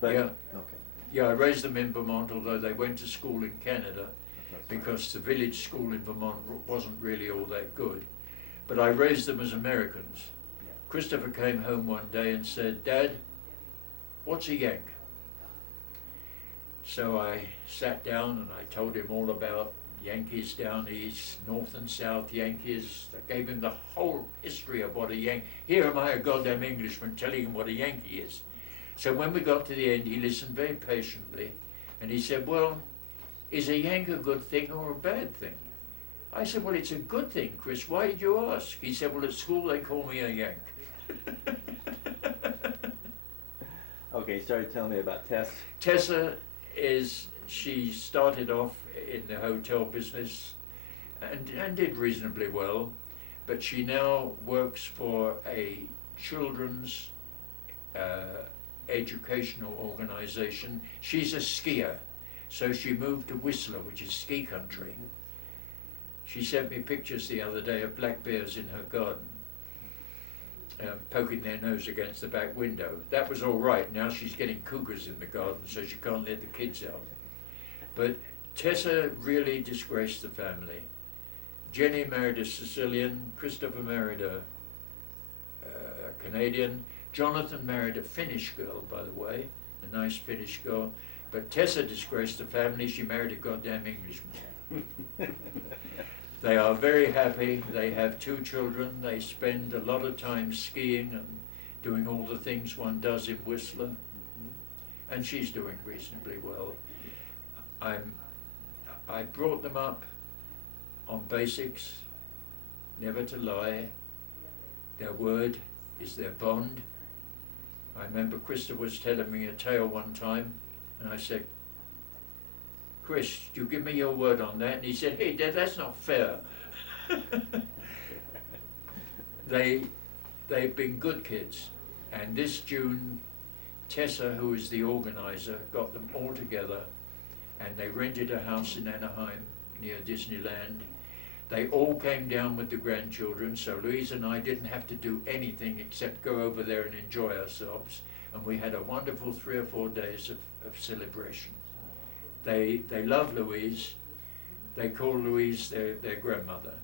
But, yeah. Okay. Yeah, I raised them in Vermont, although they went to school in Canada, because the village school in Vermont wasn't really all that good. But I raised them as Americans. Yeah. Christopher came home one day and said, "Dad, what's a Yank?" So I sat down and I told him all about Yankees down east, north and south Yankees. I gave him the whole history of what a Yankee. Here am I, a goddamn Englishman, telling him what a Yankee is. So when we got to the end, he listened very patiently, and he said, "Well, is a Yank a good thing or a bad thing?" I said, "Well, it's a good thing, Chris. Why did you ask?" He said, "Well, at school they call me a Yank." Okay, started telling me about Tess. Tessa she started off in the hotel business and did reasonably well, but she now works for a children's educational organization. She's a skier, so she moved to Whistler, which is ski country. She sent me pictures the other day of black bears in her garden, poking their nose against the back window. That was all right. Now she's getting cougars in the garden, so she can't let the kids out. But Tessa really disgraced the family. Jenny married a Sicilian. Christopher married a Canadian. Jonathan married a Finnish girl, by the way, a nice Finnish girl. But Tessa disgraced the family. She married a goddamn Englishman. They are very happy. They have 2 children. They spend a lot of time skiing and doing all the things one does in Whistler. And she's doing reasonably well. I brought them up on basics, never to lie. Their word is their bond. I remember Krista was telling me a tale one time, and I said, Chris, do you give me your word on that? And he said, hey, Dad, that's not fair. They've been good kids. And this June, Tessa, who is the organizer, got them all together, and they rented a house in Anaheim near Disneyland. They all came down with the grandchildren, so Louise and I didn't have to do anything except go over there and enjoy ourselves. And we had a wonderful 3 or 4 days of celebration. They love Louise. They call Louise their grandmother.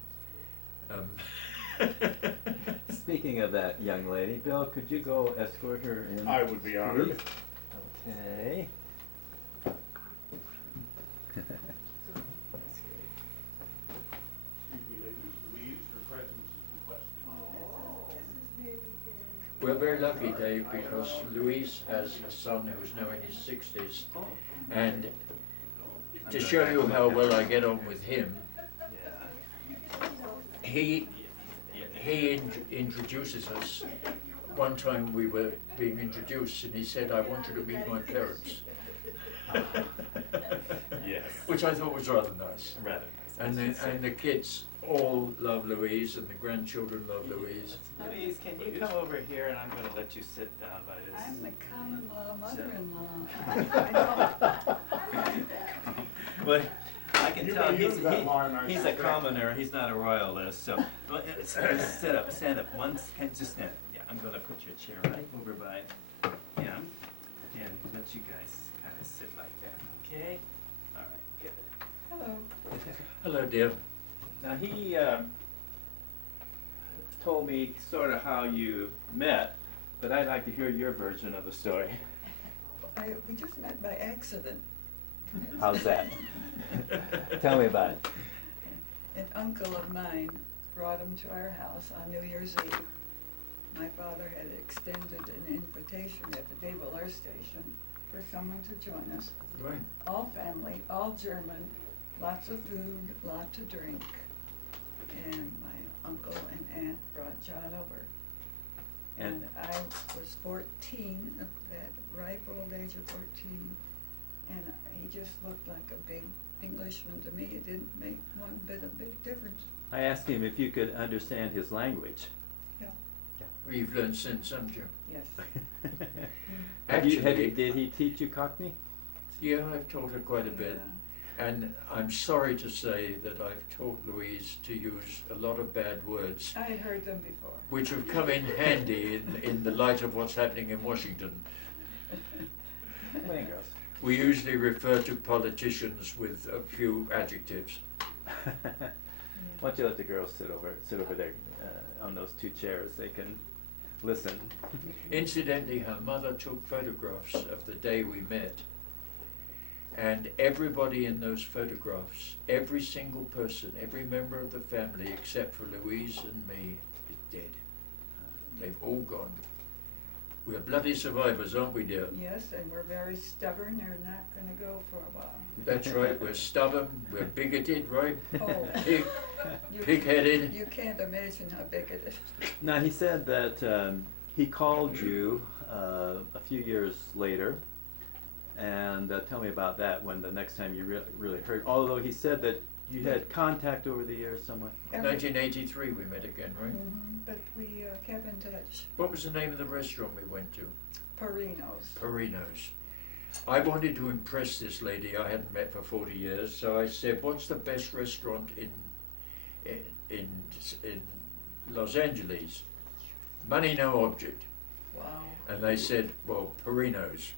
Speaking of that young lady, Bill, could you go escort her in? I would be honored. Okay. We're very lucky, Dave, because Louise has a son who's now in his 60s, and to show you how well I get on with him, he introduces us. One time we were being introduced, and he said, I want you to meet my parents. Yes. Which I thought was rather nice. Rather nice. And the kids all love Louise, and the grandchildren love Louise. Louise, can you come over here, and I'm going to let you sit down by this. I'm the common-law mother-in-law. Well, I can You tell may use that line, I he's a suspect. commoner, he's not a royalist, so stand up, just stand up. Yeah, I'm going to put your chair right over by him, and let you guys kind of sit like that, okay? All right, good. Hello. Hello, dear. Now, he told me sort of how you met, but I'd like to hear your version of the story. We just met by accident. How's that? Tell me about it. An uncle of mine brought him to our house on New Year's Eve. My father had extended an invitation at the DAVE Air Station for someone to join us. Right. All family, all German, lots of food, lots to drink. And my uncle and aunt brought John over. And I was 14, at that ripe old age of 14, and he just looked like a big Englishman to me. It didn't make one bit of big difference. I asked him if you could understand his language. Yeah. We've learned since, haven't you? Yes. Actually, did he teach you Cockney? yeah, I've taught her quite a bit. And I'm sorry to say that I've taught Louise to use a lot of bad words, I had heard them before. which have come in handy in the light of what's happening in Washington. Come on, girls. We usually refer to politicians with a few adjectives. Why don't you let the girls sit over there on those 2 chairs? They can listen. Incidentally, her mother took photographs of the day we met. And everybody in those photographs, every single person, every member of the family except for Louise and me is dead. They've all gone. We're bloody survivors, aren't we, dear? Yes, and we're very stubborn. They're not going to go for a while. That's right, we're stubborn, we're bigoted, right? Oh, Pig-headed. you can't imagine how big it is. Now, he said that he called you a few years later, and tell me about that, when the next time you really heard. Although he said that you had contact over the years somewhat. 1983 we met again, right? But we kept in touch. What was the name of the restaurant we went to? Perino's. Perino's. I wanted to impress this lady I hadn't met for 40 years, so I said, what's the best restaurant in Los Angeles? Money, no object. Wow. And they said, well, Perino's.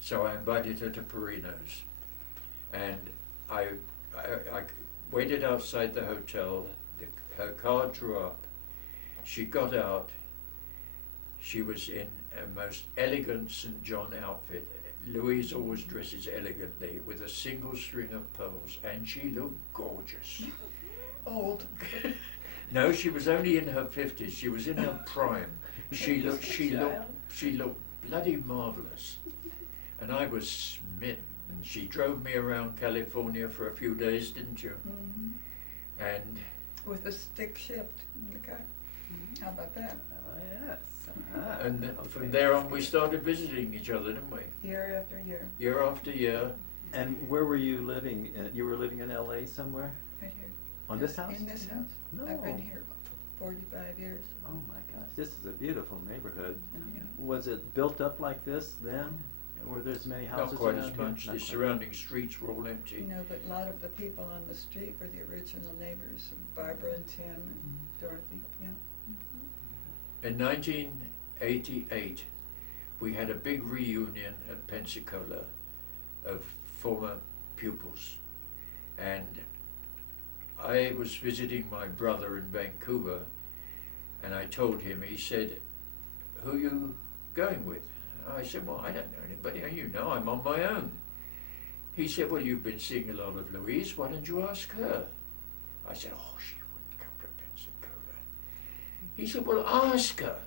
So I invited her to Perino's. And I waited outside the hotel. Her car drew up. She got out, She was in a most elegant St. John outfit. Louise always dresses elegantly with a single string of pearls, and she looked gorgeous. Old. No, she was only in her 50s. She was in her prime. She looked bloody marvelous, and I was smitten. And she drove me around California for a few days, didn't you? Mm-hmm. And With a stick shift in the car. How about that? Oh, yes. and Okay. from there on, we started visiting each other, didn't we? Year after year, Year after year. And where were you living? You were living in LA somewhere? right here. On this house? In this house. No. I've been here for 45 years. Oh my gosh, this is a beautiful neighborhood. Yeah. Was it built up like this then? Were there as many houses Not quite around as here? much. Not The quite. surrounding streets were all empty. You know, but a lot of the people on the street were the original neighbors, Barbara and Tim and Dorothy, yeah. In 1988, we had a big reunion at Pensacola of former pupils, and I was visiting my brother in Vancouver, and I told him, he said, "Who you going with?" I said, "Well, I don't know anybody. You know, I'm on my own." He said, "Well, you've been seeing a lot of Louise. Why don't you ask her?" I said, "Oh, she wouldn't come to Pensacola." He said, "Well, ask her."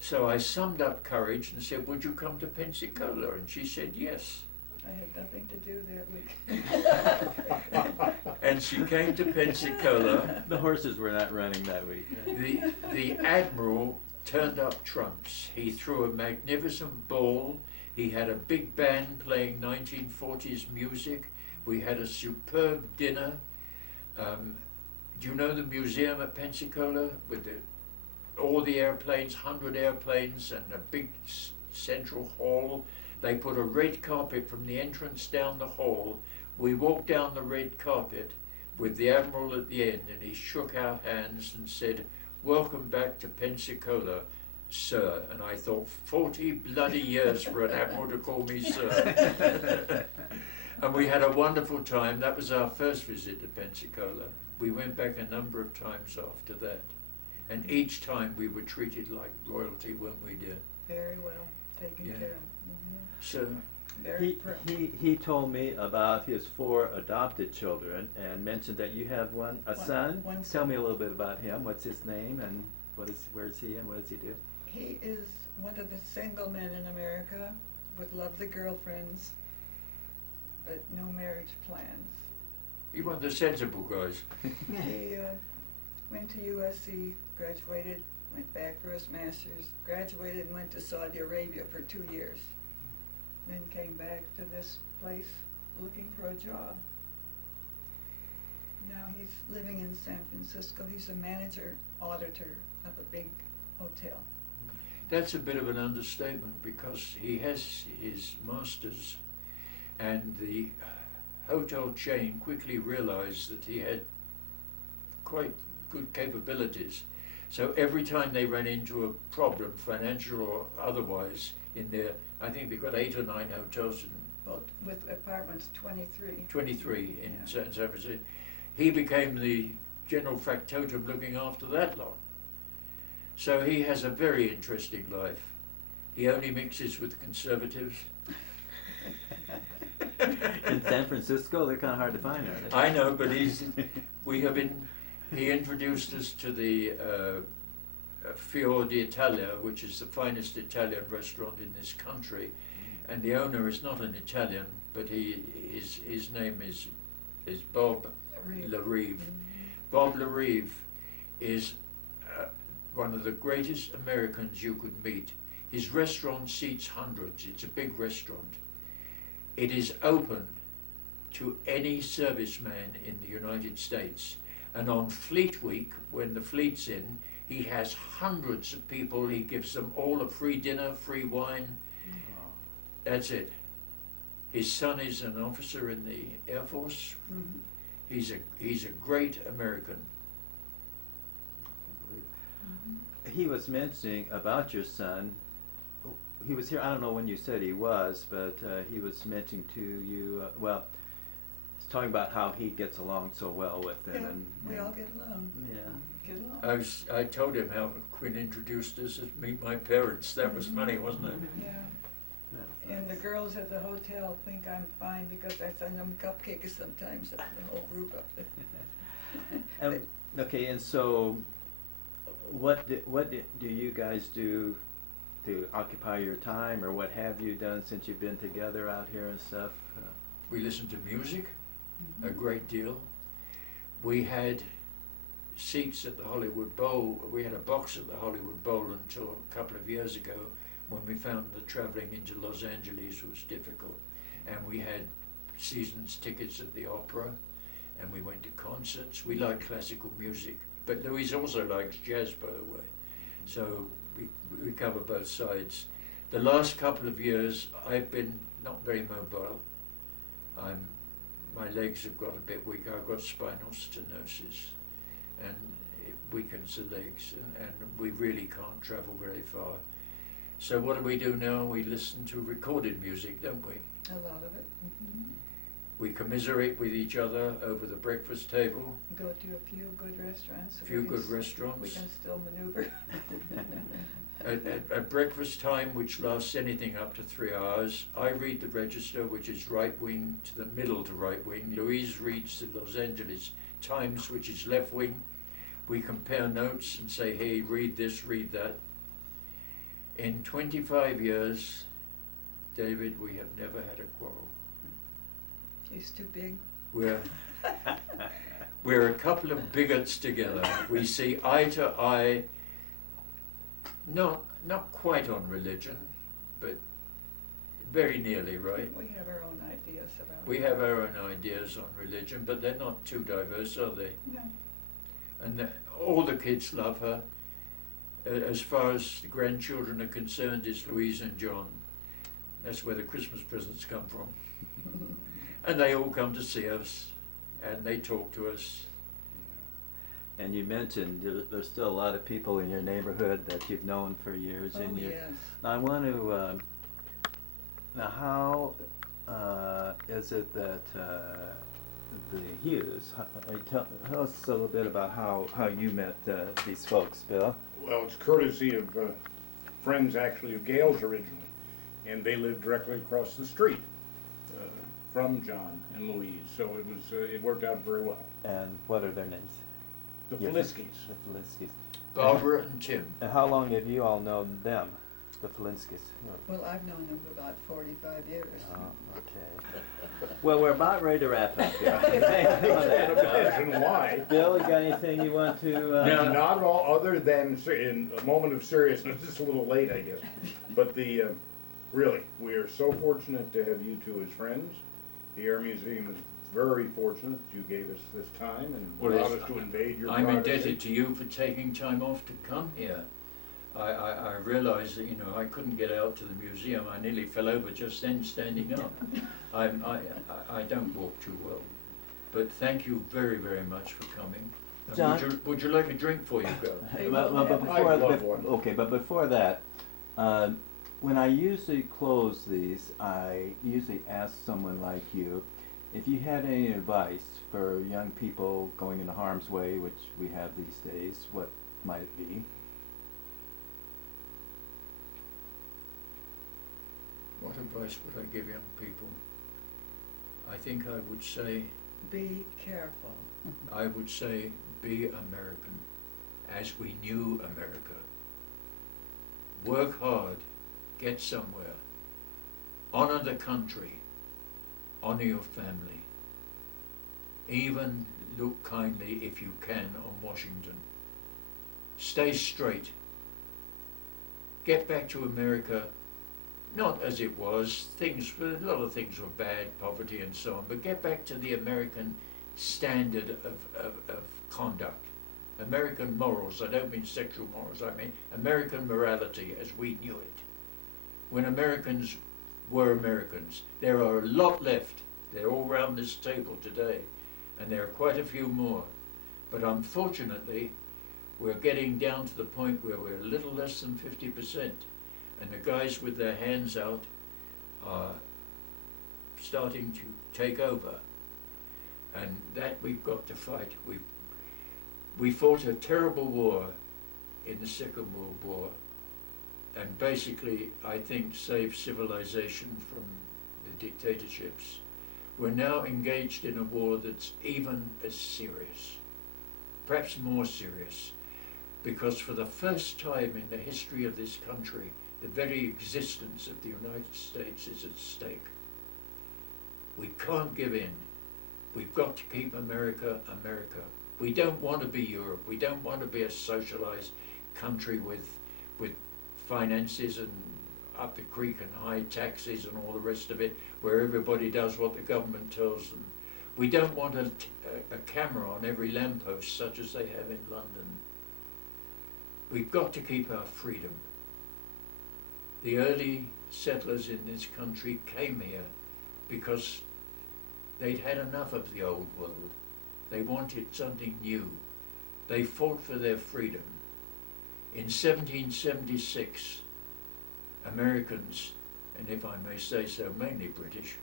So I summed up courage and said, "Would you come to Pensacola?" And she said, "Yes." I had nothing to do that week. And she came to Pensacola. The horses were not running that week. The Admiral turned up trumps. He threw a magnificent ball. He had a big band playing 1940s music. We had a superb dinner. Do you know the museum at Pensacola with all the airplanes, 100 airplanes, and a big central hall? They put a red carpet from the entrance down the hall. We walked down the red carpet with the Admiral at the end, and he shook our hands and said, "Welcome back to Pensacola, sir." And I thought, 40 bloody years for an Admiral to call me sir. And we had a wonderful time. That was our first visit to Pensacola. We went back a number of times after that. And each time we were treated like royalty, weren't we, dear? Very well taken Yeah. care of. So, Very He told me about his 4 adopted children and mentioned that you have a son. one Tell son. me a little bit about him. What's his name and where is he and what does he do? He is one of the single men in America with lovely girlfriends, but no marriage plans. you one of the sensible guys. He went to USC, graduated, went back for his master's, graduated and went to Saudi Arabia for 2 years. Then came back to this place looking for a job. Now he's living in San Francisco. He's a manager, auditor of a big hotel. That's a bit of an understatement because he has his master's, and the hotel chain quickly realized that he had quite good capabilities. So every time they ran into a problem, financial or otherwise, in their, I think we've got 8 or 9 hotels in Well, with apartments 23. 23 in Yeah. San Francisco. He became the general factotum looking after that lot. So he has a very interesting life. He only mixes with conservatives. In San Francisco, they're kind of hard to find, aren't they? I know, but he introduced us to the Fior d'Italia, which is the finest Italian restaurant in this country, and the owner is not an Italian, but his name is Bob Larive. Bob Larive is one of the greatest Americans you could meet. His restaurant seats hundreds. It's a big restaurant. It is open to any serviceman in the United States. And on Fleet Week, when the fleet's in, he has hundreds of people. He gives them all a free dinner, free wine. That's it. His son is an officer in the Air Force. Mm-hmm. He's a great American. He was mentioning about your son. He was here, I don't know when you said he was, but he was mentioning to you, he's talking about how he gets along so well with him. Yeah, and we all get along. Yeah. Get along. I told him how Quinn introduced us as meet my parents. That was funny, wasn't it? Yeah. That's And the nice. girls at the hotel think I'm fine because I send them cupcakes sometimes, the whole group up there. And, okay, and so, what do you guys do to occupy your time, or what have you done since you've been together out here and stuff? We listened to music a great deal. We had seats at the Hollywood Bowl. We had a box at the Hollywood Bowl until a couple of years ago when we found that traveling into Los Angeles was difficult. And we had season's tickets at the opera, and we went to concerts. We like classical music, but Louise also likes jazz, by the way. So we cover both sides. The last couple of years, I've been not very mobile. My legs have got a bit weaker. I've got spinal stenosis, and it weakens the legs, and we really can't travel very far. So what do now? We listen to recorded music, don't we? A lot of it. We commiserate with each other over the breakfast table. Go to a few good restaurants. A few We can good restaurants. We can still maneuver. At breakfast time, which lasts anything up to 3 hours, I read the Register, which is right wing to the middle to right wing. Louise reads the Los Angeles Times, which is left wing. We compare notes and say, hey, read this, read that. In 25 years, David, we have never had a quarrel. He's too big. We're a couple of bigots together. We see eye to eye, not quite on religion, but very nearly, right? We have our own ideas about We have our own ideas on religion, but they're not too diverse, are they? No. And all the kids love her. As far as the grandchildren are concerned, it's Louise and John. That's where the Christmas presents come from. And they all come to see us, and they talk to us. And you mentioned there's still a lot of people in your neighborhood that you've known for years. Oh, and yes. I want to, now how is it that the Hughes, tell us a little bit about how you met these folks, Bill. Well, it's courtesy of friends actually of Gail's originally, and they lived directly across the street from John and Louise, so it worked out very well. And what are their names? The Your Faliskis. The Faliskis. Barbara and Tim. And how long have you all known them, the Faliskis? Well, I've known him about 45 years. Oh, okay. Well, we're about ready to wrap up here. Imagine why. Bill, you got anything you want to? No, not at all, other than in a moment of seriousness. It's a little late, I guess. But really, we are so fortunate to have you two as friends. The Air Museum is very fortunate that you gave us this time and allowed us to invade your I'm privacy. indebted to you for taking time off to come here. I realized that, I couldn't get out to the museum. I nearly fell over just then standing up. I don't walk too well. But thank you very, very much for coming. And John? would you like a drink before you go? But before that, when I usually close these, I usually ask someone like you if you had any advice for young people going into harm's way, which we have these days. What might it be? What advice would I give young people? I think I would say, Be careful. I would say, be American, as we knew America. Work hard, get somewhere, honor the country, honor your family. Even look kindly, if you can, on Washington. Stay straight. Get back to America, not as it was. A lot of things were bad, poverty and so on, but get back to the American standard of conduct. American morals. I don't mean sexual morals, I mean American morality as we knew it. When Americans were Americans. There are a lot left. They're all around this table today, and there are quite a few more. But unfortunately, we're getting down to the point where we're a little less than 50%, and the guys with their hands out are starting to take over, and that we've got to fight. We fought a terrible war in the Second World War, and basically, I think, saved civilization from the dictatorships. We're now engaged in a war that's even as serious, perhaps more serious, because for the first time in the history of this country, the very existence of the United States is at stake. We can't give in. We've got to keep America, America. We don't want to be Europe. We don't want to be a socialized country with finances and up the creek and high taxes and all the rest of it, where everybody does what the government tells them. We don't want a camera on every lamppost such as they have in London. We've got to keep our freedom. The early settlers in this country came here because they'd had enough of the old world. They wanted something new. They fought for their freedom. In 1776, Americans, and if I may say so, mainly British,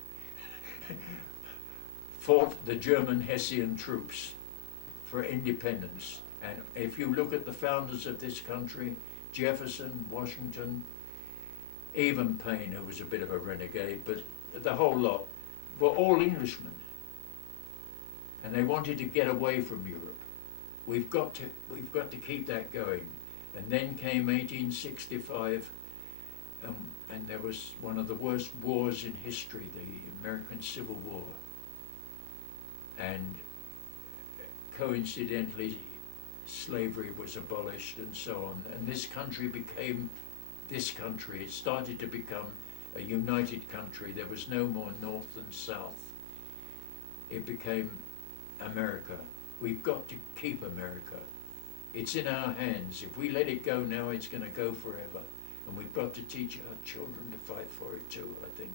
fought the German Hessian troops for independence. And if you look at the founders of this country, Jefferson, Washington, even Paine, who was a bit of a renegade, but the whole lot were all Englishmen. And they wanted to get away from Europe. We've got to keep that going. And then came 1865, and there was one of the worst wars in history, the American Civil War. And coincidentally, slavery was abolished and so on. And this country became this country. It started to become a united country. There was no more North and South. It became America. We've got to keep America. It's in our hands. If we let it go now, it's going to go forever. And we've got to teach our children to fight for it too, I think.